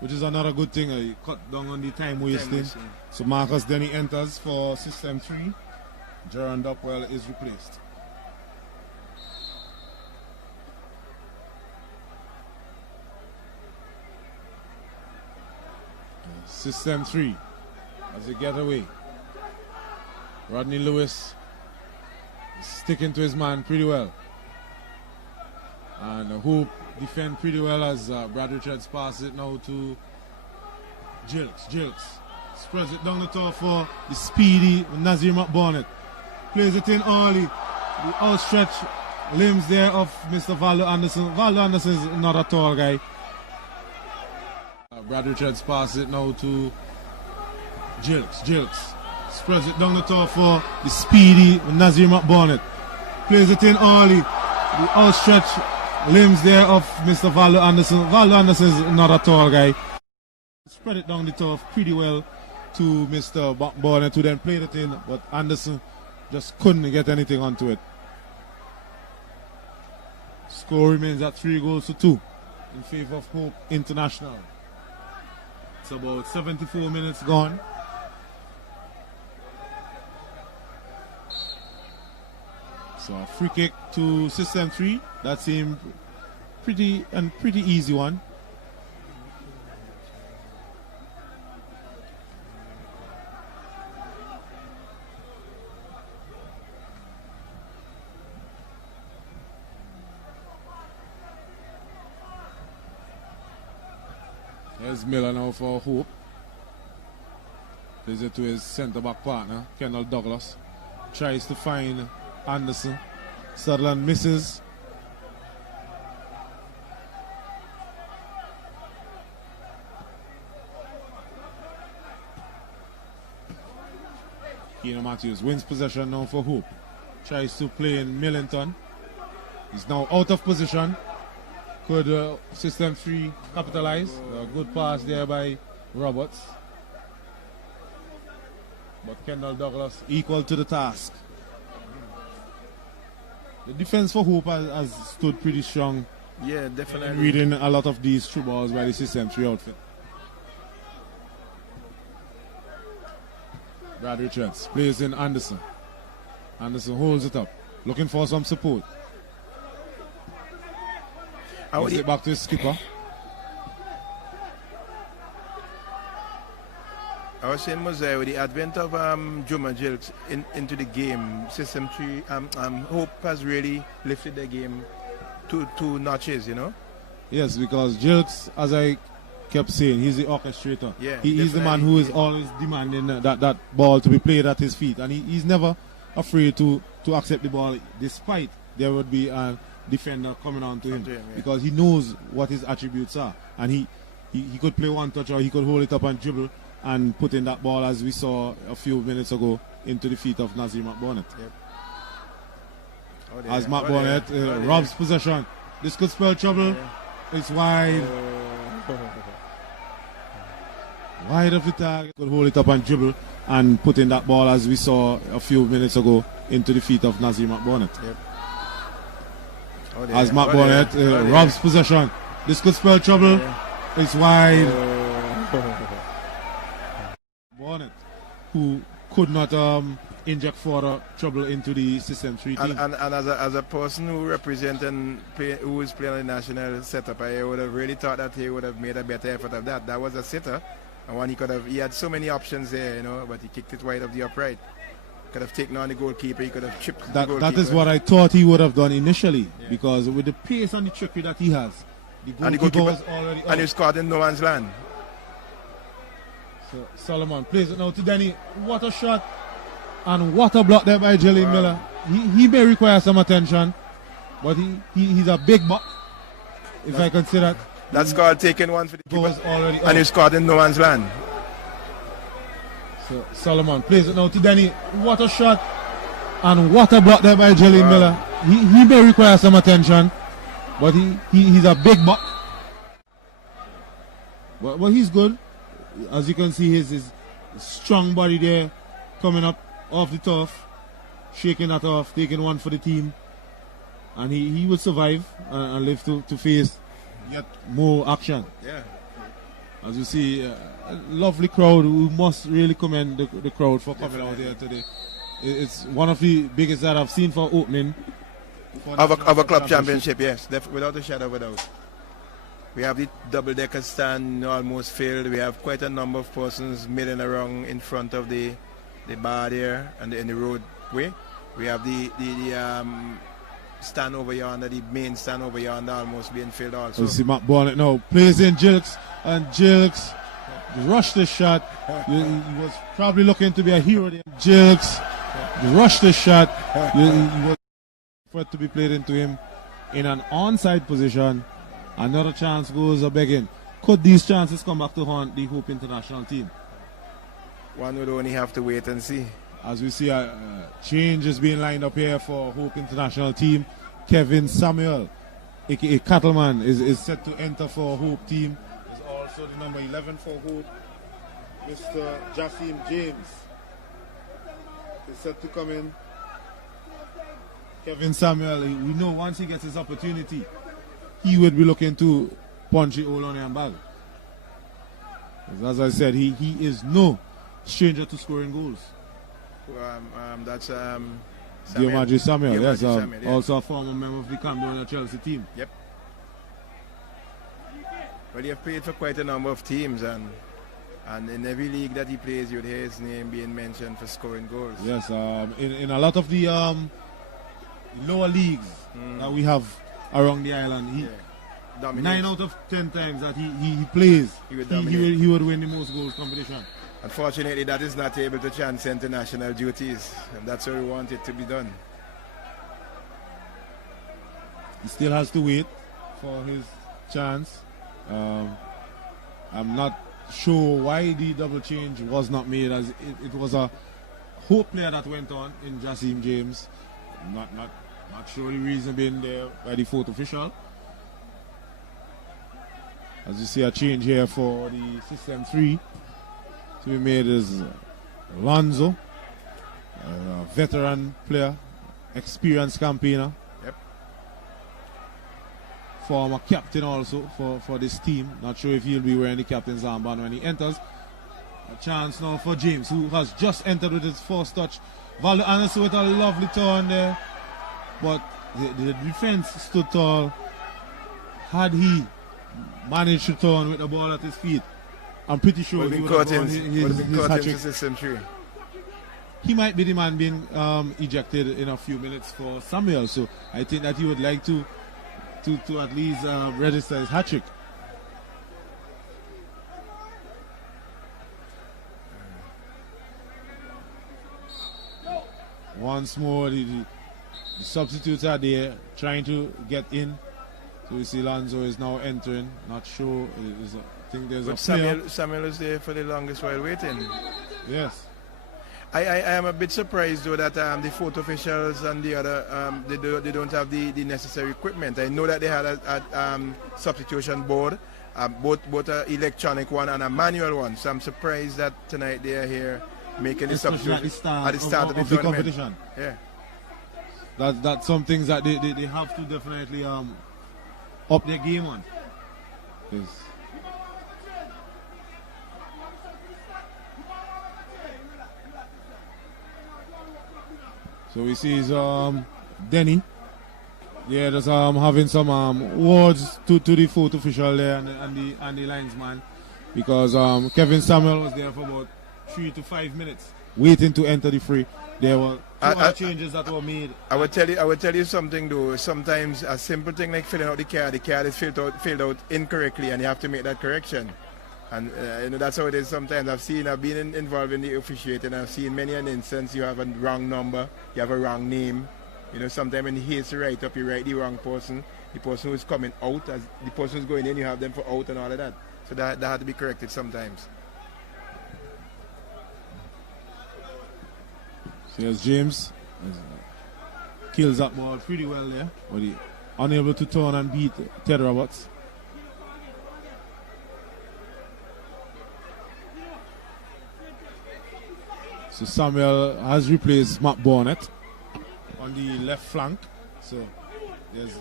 which is another good thing. You cut down on the time wasting. So Marcus Denny enters for System 3. Jaron Dopwell is replaced. System 3 as they get away. Rodney Lewis is sticking to his man pretty well. And Hope defend pretty well as Brad Richards passes it now to Jilks. Jilks spreads it down the top for the speedy Nazir McBornett. Plays it in early. The outstretched limbs there of Mr. Valdo Anderson. Valdo Anderson is not a tall guy. Brad Richards passes it now to Jilks. Jilks spreads it down the top for the speedy Nazir McBornett. Plays it in early. The outstretched limbs there of Mr. Valdo Anderson. Valdo Anderson is not a tall guy. Spread it down the top pretty well to Mr. McBornett, who then played it in, but Anderson just couldn't get anything onto it. Score remains at 3-2 in favor of Hope International. It's about 74 minutes gone. So a free kick to System 3. That seemed pretty easy one. There's Miller now for Hope. Plays it to his centre-back partner, Kendall Douglas. Tries to find Anderson. Sutherland misses. Keno Matthews wins possession now for Hope. Tries to play in Millington. He's now out of position. Could system 3 capitalize? A good pass there by Roberts. But Kendall Douglas equal to the task. The defense for Hope has stood pretty strong. Yeah, definitely. Reading a lot of these through balls by the system 3 outfit. Brad Richards plays in Anderson. Anderson holds it up, looking for some support. Gives it back to his skipper. I was saying, Mosaic, with the advent of Juma Jilks into the game, System 3, Hope has really lifted the game two notches, you know? Yes, because Jilks, as I kept saying, he's the orchestrator. Yeah, he's the man who is always demanding that ball to be played at his feet. And he's never afraid to accept the ball, despite there would be a defender coming on to him. Because he knows what his attributes are. And he could play one touch, or he could hold it up and dribble and put in that ball, as we saw a few minutes ago, into the feet of Nazir McBurnett. Yep. As McBurnett robs possession. This could spell trouble. Yeah. It's wide. Wide of the target. Could hold it up and dribble and put in that ball, as we saw a few minutes ago, into the feet of Nazir McBurnett. Yep. As McBurnett robs possession. This could spell trouble. Yeah. It's wide. Burnett, who could not inject further trouble into the System 3 team. And as a person who represents and who is playing on the national setup, I would have really thought that he would have made a better effort of that. That was a sitter, and one he had so many options there, you know, but he kicked it wide of the upright. Could have taken on the goalkeeper, he could have chipped the goalkeeper. That is what I thought he would have done initially, because with the pace and the trickery that he has, the goalkeeper was already out. And he scored in no man's land. So Solomon plays it now to Denny. What a shot. And what a block there by Jalen Miller. He may require some attention, but he's a big buck, if I can say that. That's called taking one for the keeper. Already and he scored in no man's land. So Solomon plays it now to Denny. What a shot. And what a block there by Jalen Miller. He may require some attention, but he's a big buck. But he's good. As you can see, his strong body there coming up off the turf, shaking that off, taking one for the team. And he will survive and live to face yet more action. Yeah. As you see, a lovely crowd. We must really commend the crowd for coming out here today. It's one of the biggest that I've seen for opening. Of a club championship, yes, without a shadow of a doubt. We have the double-decker stand almost filled. We have quite a number of persons milling around in front of the bar there and in the roadway. We have the stand over yonder, the main stand over yonder, almost being filled also. You see Matt Bonnet now plays in Jilks, and Jilks rushed the shot. He was probably looking to be a hero there. Jilks rushed the shot. He was for it to be played into him in an onside position. Another chance goes a begging. Could these chances come back to haunt the Hope International team? One would only have to wait and see. As we see a change is being lined up here for Hope International team. Kevin Samuel, aka Cattleman, is set to enter for Hope team. Is also the number 11 for Hope. Mr. Jassim James is set to come in. Kevin Samuel, we know once he gets his opportunity, he would be looking to punch it all on him bag. As I said, he is stranger to scoring goals. That's Diomaji Samuel, yes, Samuel, yeah. also a former member of the Camden Chelsea team. Yep. Well, he has played for quite a number of teams, and in every league that he plays, you'd hear his name being mentioned for scoring goals. Yes, in a lot of the lower leagues that we have around the island, 9 out of 10 times that he plays, he would win the most goals competition. Unfortunately, that is not able to chance international duties, and that's how we want it to be done. He still has to wait for his chance. I'm not sure why the double change was not made, as it was a hope player that went on in Jassim James. Not sure the reason being there by the fourth official. As you see, a change here for the system 3 to be made is Lonzo, a veteran player, experienced campaigner. Yep. Former captain also for this team. Not sure if he'll be wearing the captain's armband when he enters. A chance now for James, who has just entered with his first touch. Valdo Anderson with a lovely turn there, but the defense stood tall. Had he managed to turn with the ball at his feet, I'm pretty sure he would have won his hat-trick. System 3. He might be the man being ejected in a few minutes for Samuel, so I think that he would like to at least register his hat-trick. Once more, the substitutes are there trying to get in. So we see Lonzo is now entering. Not sure. I think there's a player. Samuel is there for the longest while waiting. Yes. I am a bit surprised though that the fourth officials and the other they don't have the necessary equipment. I know that they had a substitution board, both an electronic one and a manual one. So I'm surprised that tonight they are here making the substitution at the start of the competition. Yeah. That's some things that they have to definitely up their game on. Yes. So we see Denny. Yeah, just having some words to the fourth official there and the linesman, because Kevin Samuel was there for about 3 to 5 minutes waiting to enter the fray. There were two changes that were made. I would tell you something though. Sometimes a simple thing like filling out the card is filled out incorrectly, and you have to make that correction. And that's how it is sometimes. I've been involved in the officiating. I've seen many an instance you have a wrong number, you have a wrong name. Sometimes in haste to write up, you write the wrong person. The person who's coming out, as the person who's going in, you have them for out and all of that. So that had to be corrected sometimes. So here's James. Kills that ball pretty well there, but he unable to turn and beat Ted Roberts. So Samuel has replaced Matt Barnett on the left flank. So there's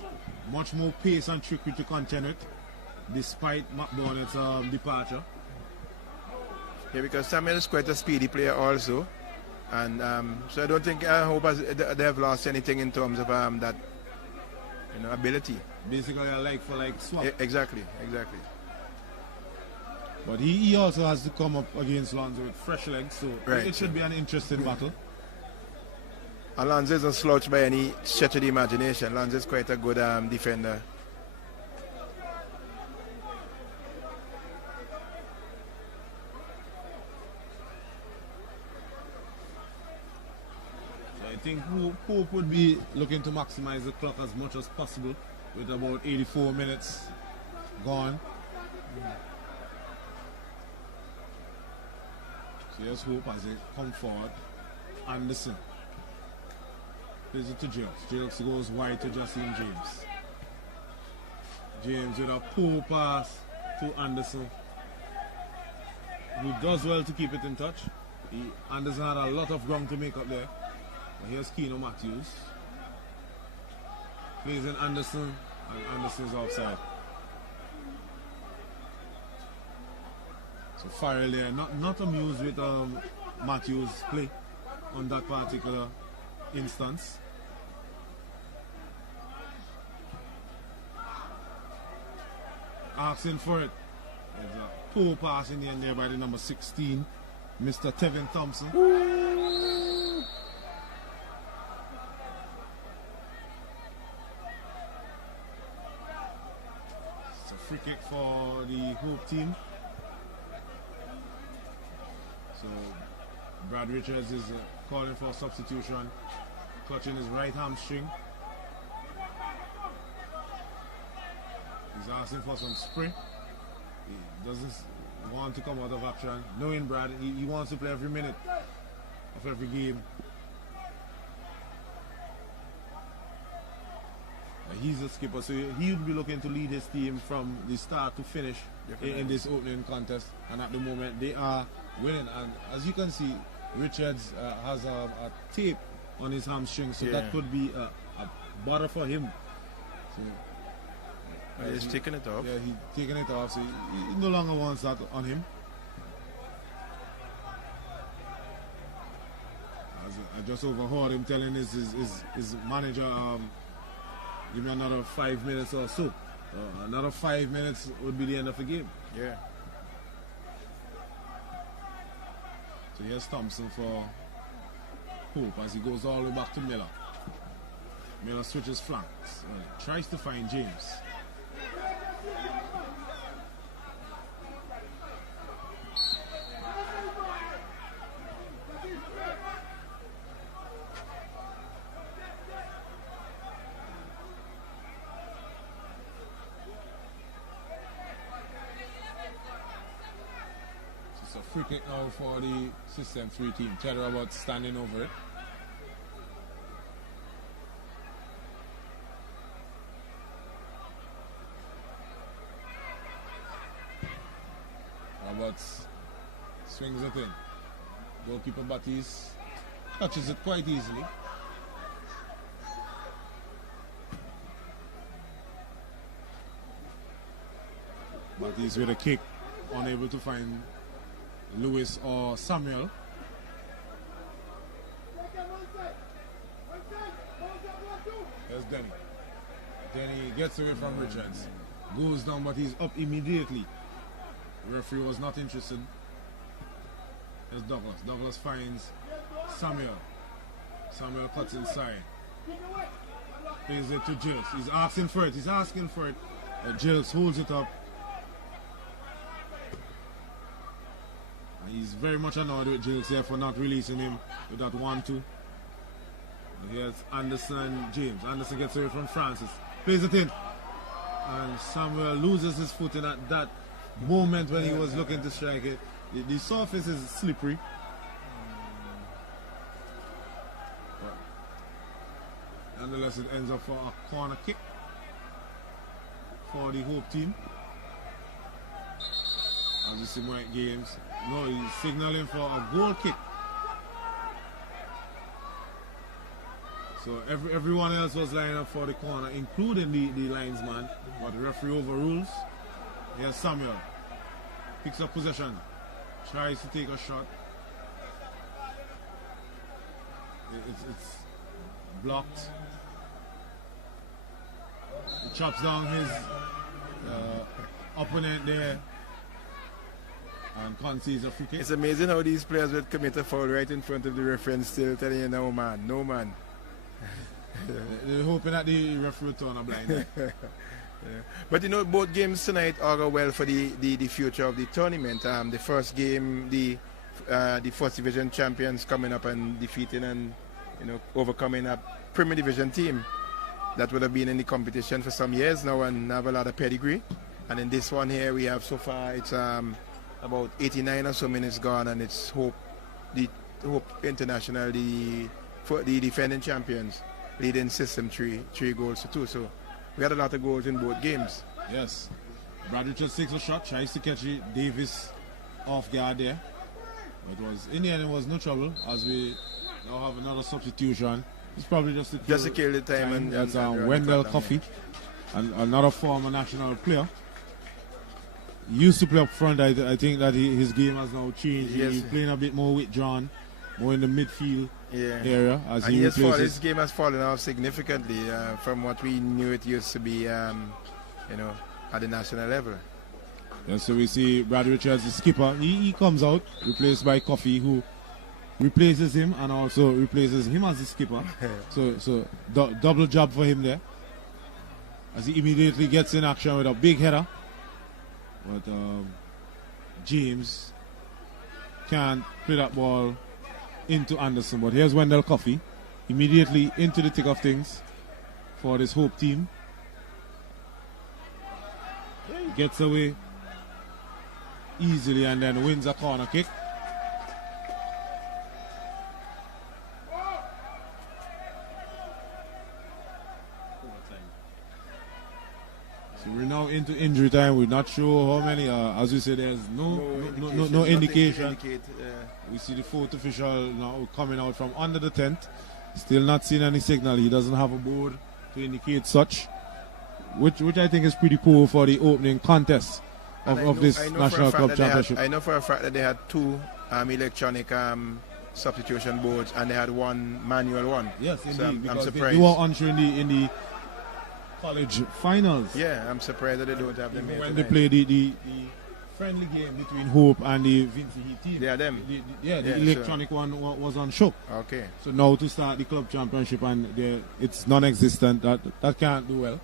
much more pace and trickery to contend with, despite Matt Barnett's departure. Yeah, because Samuel is quite a speedy player also. And so I hope they have lost anything in terms of that ability. Basically a like for like swap. Exactly. But he also has to come up against Lonzo with fresh legs, so it should be an interesting battle. Lonzo isn't slouched by any stretch of the imagination. Lonzo is quite a good defender. I think Pope would be looking to maximize the clock as much as possible with about 84 minutes gone. So here's Hope as they come forward. Anderson plays it to James. James goes wide to Jassim James. James with a poor pass to Anderson, who does well to keep it in touch. Anderson had a lot of ground to make up there. But here's Keno Matthews. Plays in Anderson, and Anderson's offside. So Farrell there, not amused with Matthews' play on that particular instance. Asking for it. There's a poor pass in the end there by the number 16, Mr. Tevin Thompson. It's a free kick for the Hope team. So Brad Richards is calling for a substitution, clutching his right hamstring. He's asking for some spray. He doesn't want to come out of action. Knowing Brad, he wants to play every minute of every game. He's a skipper, so he'll be looking to lead his team from the start to finish in this opening contest. And at the moment, they are winning. And as you can see, Richards has a tape on his hamstring, so that could be a bother for him. So, he's taking it off. Yeah, he's taking it off, so he no longer wants that on him. I just overheard him telling his manager, give me another 5 minutes or so. Another 5 minutes would be the end of the game. Yeah. So here's Thompson for Hope as he goes all the way back to Miller. Miller switches flanks. Tries to find James. It's a free kick now for the System 3 team. Ted Roberts standing over it. Roberts swings it in. Goalkeeper Batiste touches it quite easily. Batiste with a kick, unable to find Lewis or Samuel. There's Denny. Denny gets away from Richards. Goes down, but he's up immediately. The referee was not interested. There's Douglas. Douglas finds Samuel. Samuel cuts inside. Plays it to Gilles. He's asking for it. Gilles holds it up. He's very much annoyed with Gilles here for not releasing him with that 1-2. Here's Anderson James. Anderson gets away from Francis. Plays it in. And Samuel loses his footing at that moment when he was looking to strike it. The surface is slippery. But nonetheless, it ends up for a corner kick for the Hope team. As you see, Mike Games. No, he's signaling for a goal kick. So everyone else was lining up for the corner, including the linesman. But the referee overrules. Here's Samuel. Picks up possession. Tries to take a shot. It's blocked. He chops down his opponent there. And concedes a free kick. It's amazing how these players would commit a foul right in front of the referee and still telling you, no man. They're hoping that the referee will turn a blind eye. Yeah. But you know, both games tonight augur well for the future of the tournament. The first game, the first division champions coming up and defeating and overcoming a Premier Division team that would have been in the competition for some years now and have a lot of pedigree. And in this one here, we have so far it's about 89 or so minutes gone, and it's Hope International, the defending champions, leading System 3 goals to 2. So we had a lot of goals in both games. Yes. Brad Richards takes a shot, tries to catch Davis off guard there. But in the end, it was no trouble as we now have another substitution. It's probably just to kill the time. That's Wendell Coffey, and another former national player. He used to play up front. I think that his game has now changed. Yes. He's playing a bit more withdrawn, more in the midfield area. As he his game has fallen off significantly from what we knew it used to be, at the national level. Yeah, so we see Brad Richards, the skipper. He comes out, replaced by Coffee, who replaces him and also replaces him as the skipper. so double job for him there, as he immediately gets in action with a big header. But James can't play that ball into Anderson. But here's Wendell Coffey, immediately into the thick of things for this Hope team. He gets away easily and then wins a corner kick. So we're now into injury time. We're not sure how many. As we said, there's no indication. We see the fourth official now coming out from under the tent. Still not seeing any signal. He doesn't have a board to indicate such, which I think is pretty poor for the opening contest of this National Club Championship. I know for a fact that they had two electronic substitution boards and they had one manual one. Yes, indeed. So I'm surprised. They were unsure in the college finals. Yeah, I'm surprised that they don't have them here when tonight. they play the friendly game between Hope and the Vinci Heat team. They are them. The electronic one was on show. Okay. So now to start the club championship and it's non-existent. That can't do well.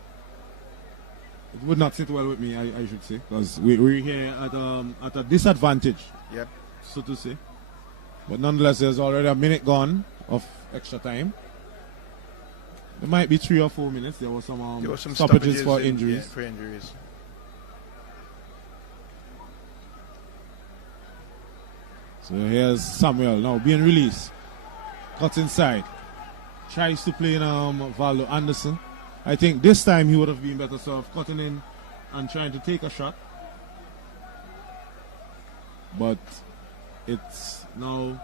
It would not sit well with me, I should say, because we're here at a disadvantage. Yep. So to say. But nonetheless, there's already a minute gone of extra time. There might be 3 or 4 minutes. There were some stoppages for injuries. Yeah, for injuries. So here's Samuel now being released. Cuts inside. Tries to play in Valdo Anderson. I think this time he would have been better served cutting in and trying to take a shot. But it's now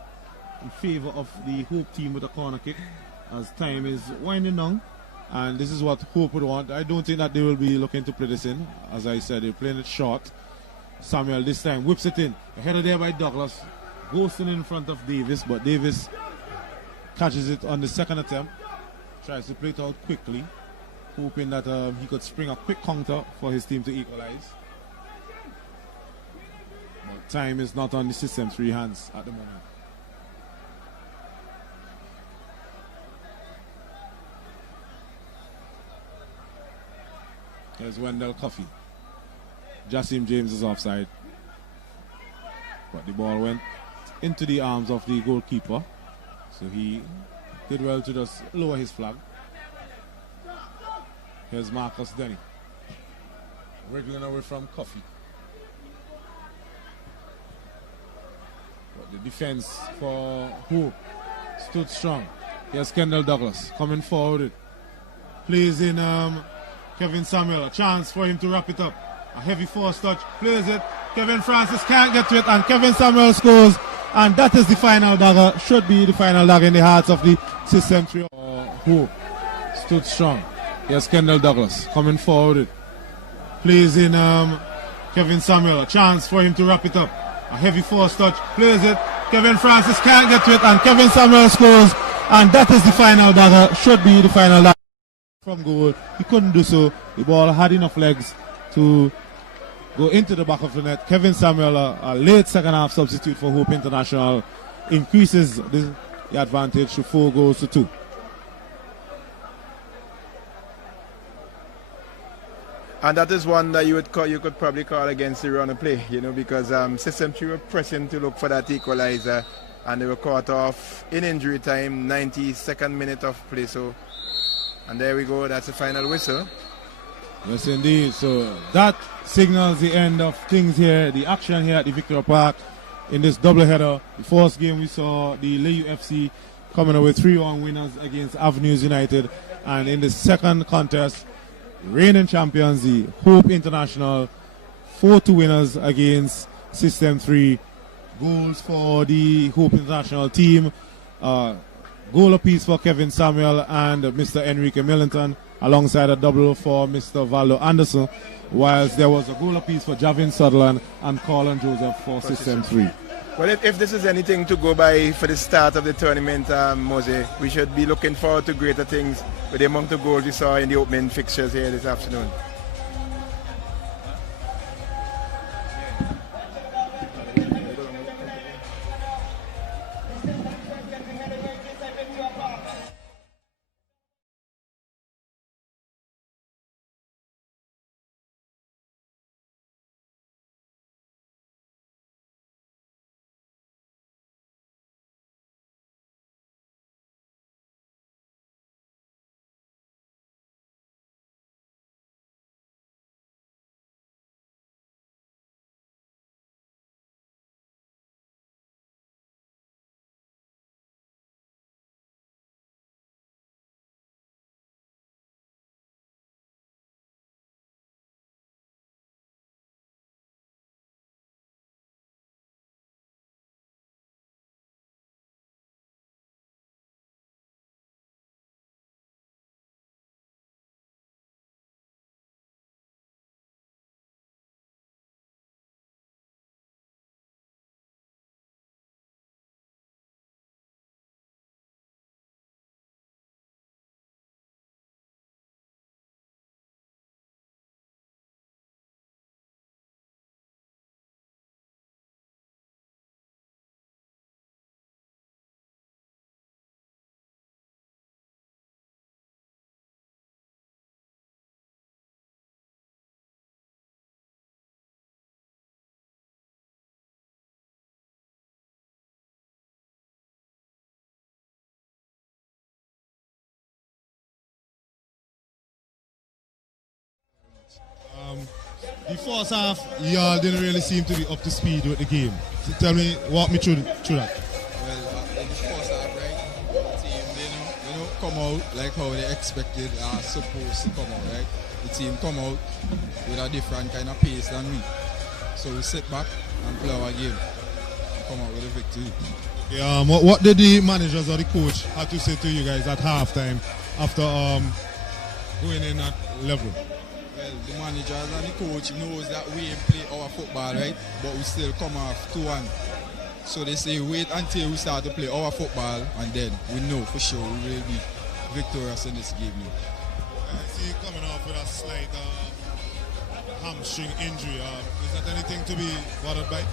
in favor of the Hope team with a corner kick as time is winding down. And this is what Hope would want. I don't think that they will be looking to play this in. As I said, they're playing it short. Samuel this time whips it in. A header there by Douglas. Ghosting in front of Davis, but Davis catches it on the second attempt. Tries to play it out quickly, hoping that he could spring a quick counter for his team to equalize. But time is not on the System 3 hands at the moment. There's Wendell Coffey. Jassim James is offside. But the ball went into the arms of the goalkeeper. So he did well to just lower his flag. Here's Marcus Denny. Wriggling away from Coffey. But the defense for Hope stood strong. Here's Kendall Douglas coming forward. Plays in Kevin Samuel. A chance for him to wrap it up. A heavy force touch. Plays it. Kevin Francis can't get to it. And Kevin Samuel scores. And that is the final dagger. Should be the final dagger in the hearts of the System 3. Hope stood strong. Here's Kendall Douglas coming forward. Plays in Kevin Samuel. A chance for him to wrap it up. A heavy force touch. Plays it. Kevin Francis can't get to it. And Kevin Samuel scores. And that is the final dagger. Should be the final dagger. From goal. He couldn't do so. The ball had enough legs to go into the back of the net. Kevin Samuel, a late second half substitute for Hope International, increases the advantage to 4 goals to 2. And that is one that you could probably call against the run of play, because System 3 were pressing to look for that equalizer, and they were caught off in injury time, 92nd minute of play. So, and there we go. That's the final whistle. Yes, indeed. So that signals the end of things here. The action here at the Victoria Park in this doubleheader. The first game we saw the Layou FC coming away 3-1 winners against Avenues United, and in the second contest, reigning champions, the Hope International, 4-2 winners against System 3. Goals for the Hope International team. Goal apiece for Kevin Samuel and Mr. Enrique Millington, alongside a double for Mr. Valdo Anderson, whilst there was a goal apiece for Javin Sutherland and Colin Joseph for System 3. Well, if this is anything to go by for the start of the tournament, Mose, we should be looking forward to greater things with the amount of goals we saw in the opening fixtures here this afternoon. The first half, y'all didn't really seem to be up to speed with the game. So tell me, walk me through that. Well, in the first half, right, the team didn't come out like how they expected or supposed to come out, right? The team come out with a different kind of pace than we. So we sit back and play our game and come out with a victory. Yeah, what did the managers or the coach have to say to you guys at halftime after going in at level? Well, the managers and the coach knows that we ain't play our football, right? But we still come off 2-1. So they say wait until we start to play our football and then we know for sure we will be victorious in this game now. I see you coming off with a slight hamstring injury. Is that anything to be bothered by?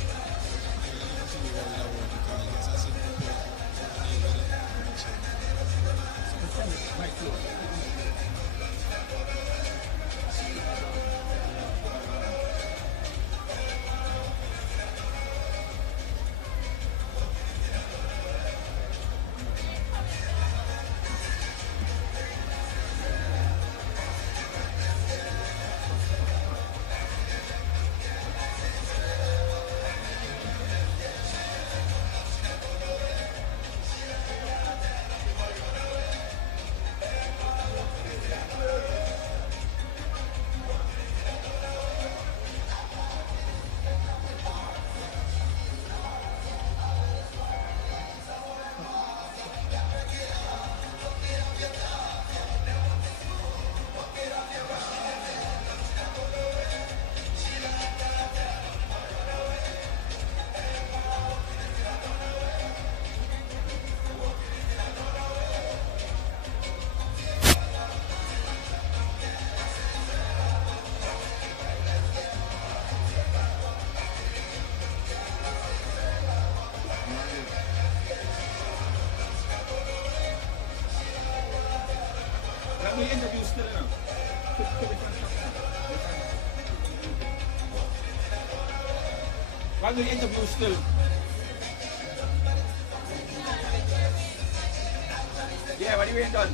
Why will interview still? Yeah, but you ain't done.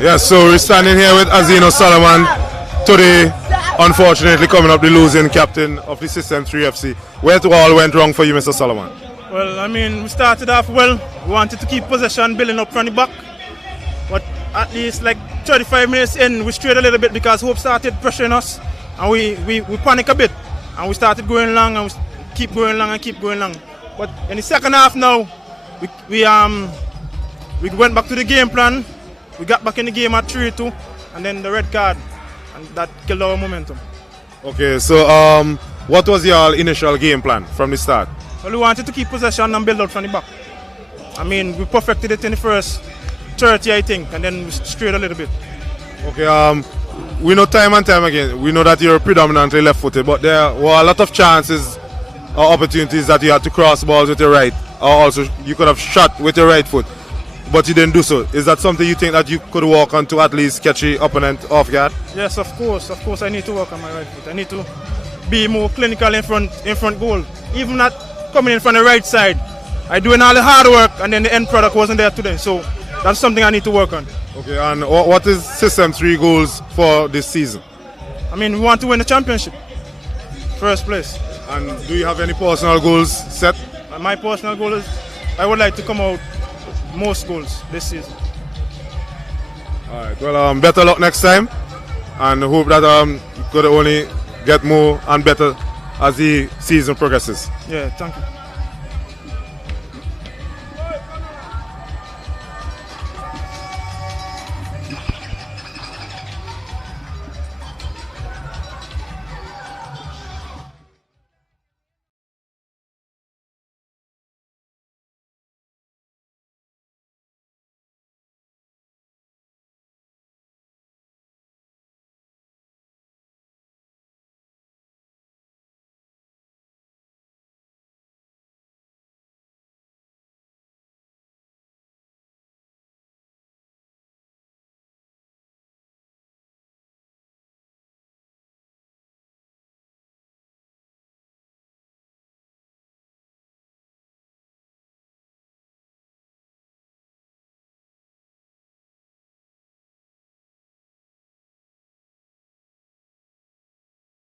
Yes, so we're standing here with Azino Solomon today, unfortunately coming up the losing captain of the System 3 FC. Where it all went wrong for you, Mr. Solomon? Well, I mean, we started off well. We wanted to keep possession, building up from the back. But at least like 35 minutes in, we strayed a little bit because Hope started pressuring us. And we panicked a bit. And we started going long and we keep going long and keep going long. But in the second half now, we went back to the game plan. We got back in the game at 3-2, and then the red card, and that killed our momentum. Okay, so what was your initial game plan from the start? Well, we wanted to keep possession and build out from the back. I mean, we perfected it in the first 30, I think, and then we strayed a little bit. Okay, we know time and time again, we know that you're predominantly left-footed, but there were a lot of chances or opportunities that you had to cross balls with your right, or also you could have shot with your right foot. But you didn't do so. Is that something you think that you could work on to at least catch the opponent off guard? Yes, of course. Of course, I need to work on my right foot. I need to be more clinical in front goal. Even not coming in from the right side. I doing all the hard work, and then the end product wasn't there today. So that's something I need to work on. Okay, and what is System 3 goals for this season? I mean, we want to win the championship. First place. And do you have any personal goals set? My personal goal is I would like to come out most goals this season. Alright, well, better luck next time, and hope that you could only get more and better as the season progresses. Yeah, thank you.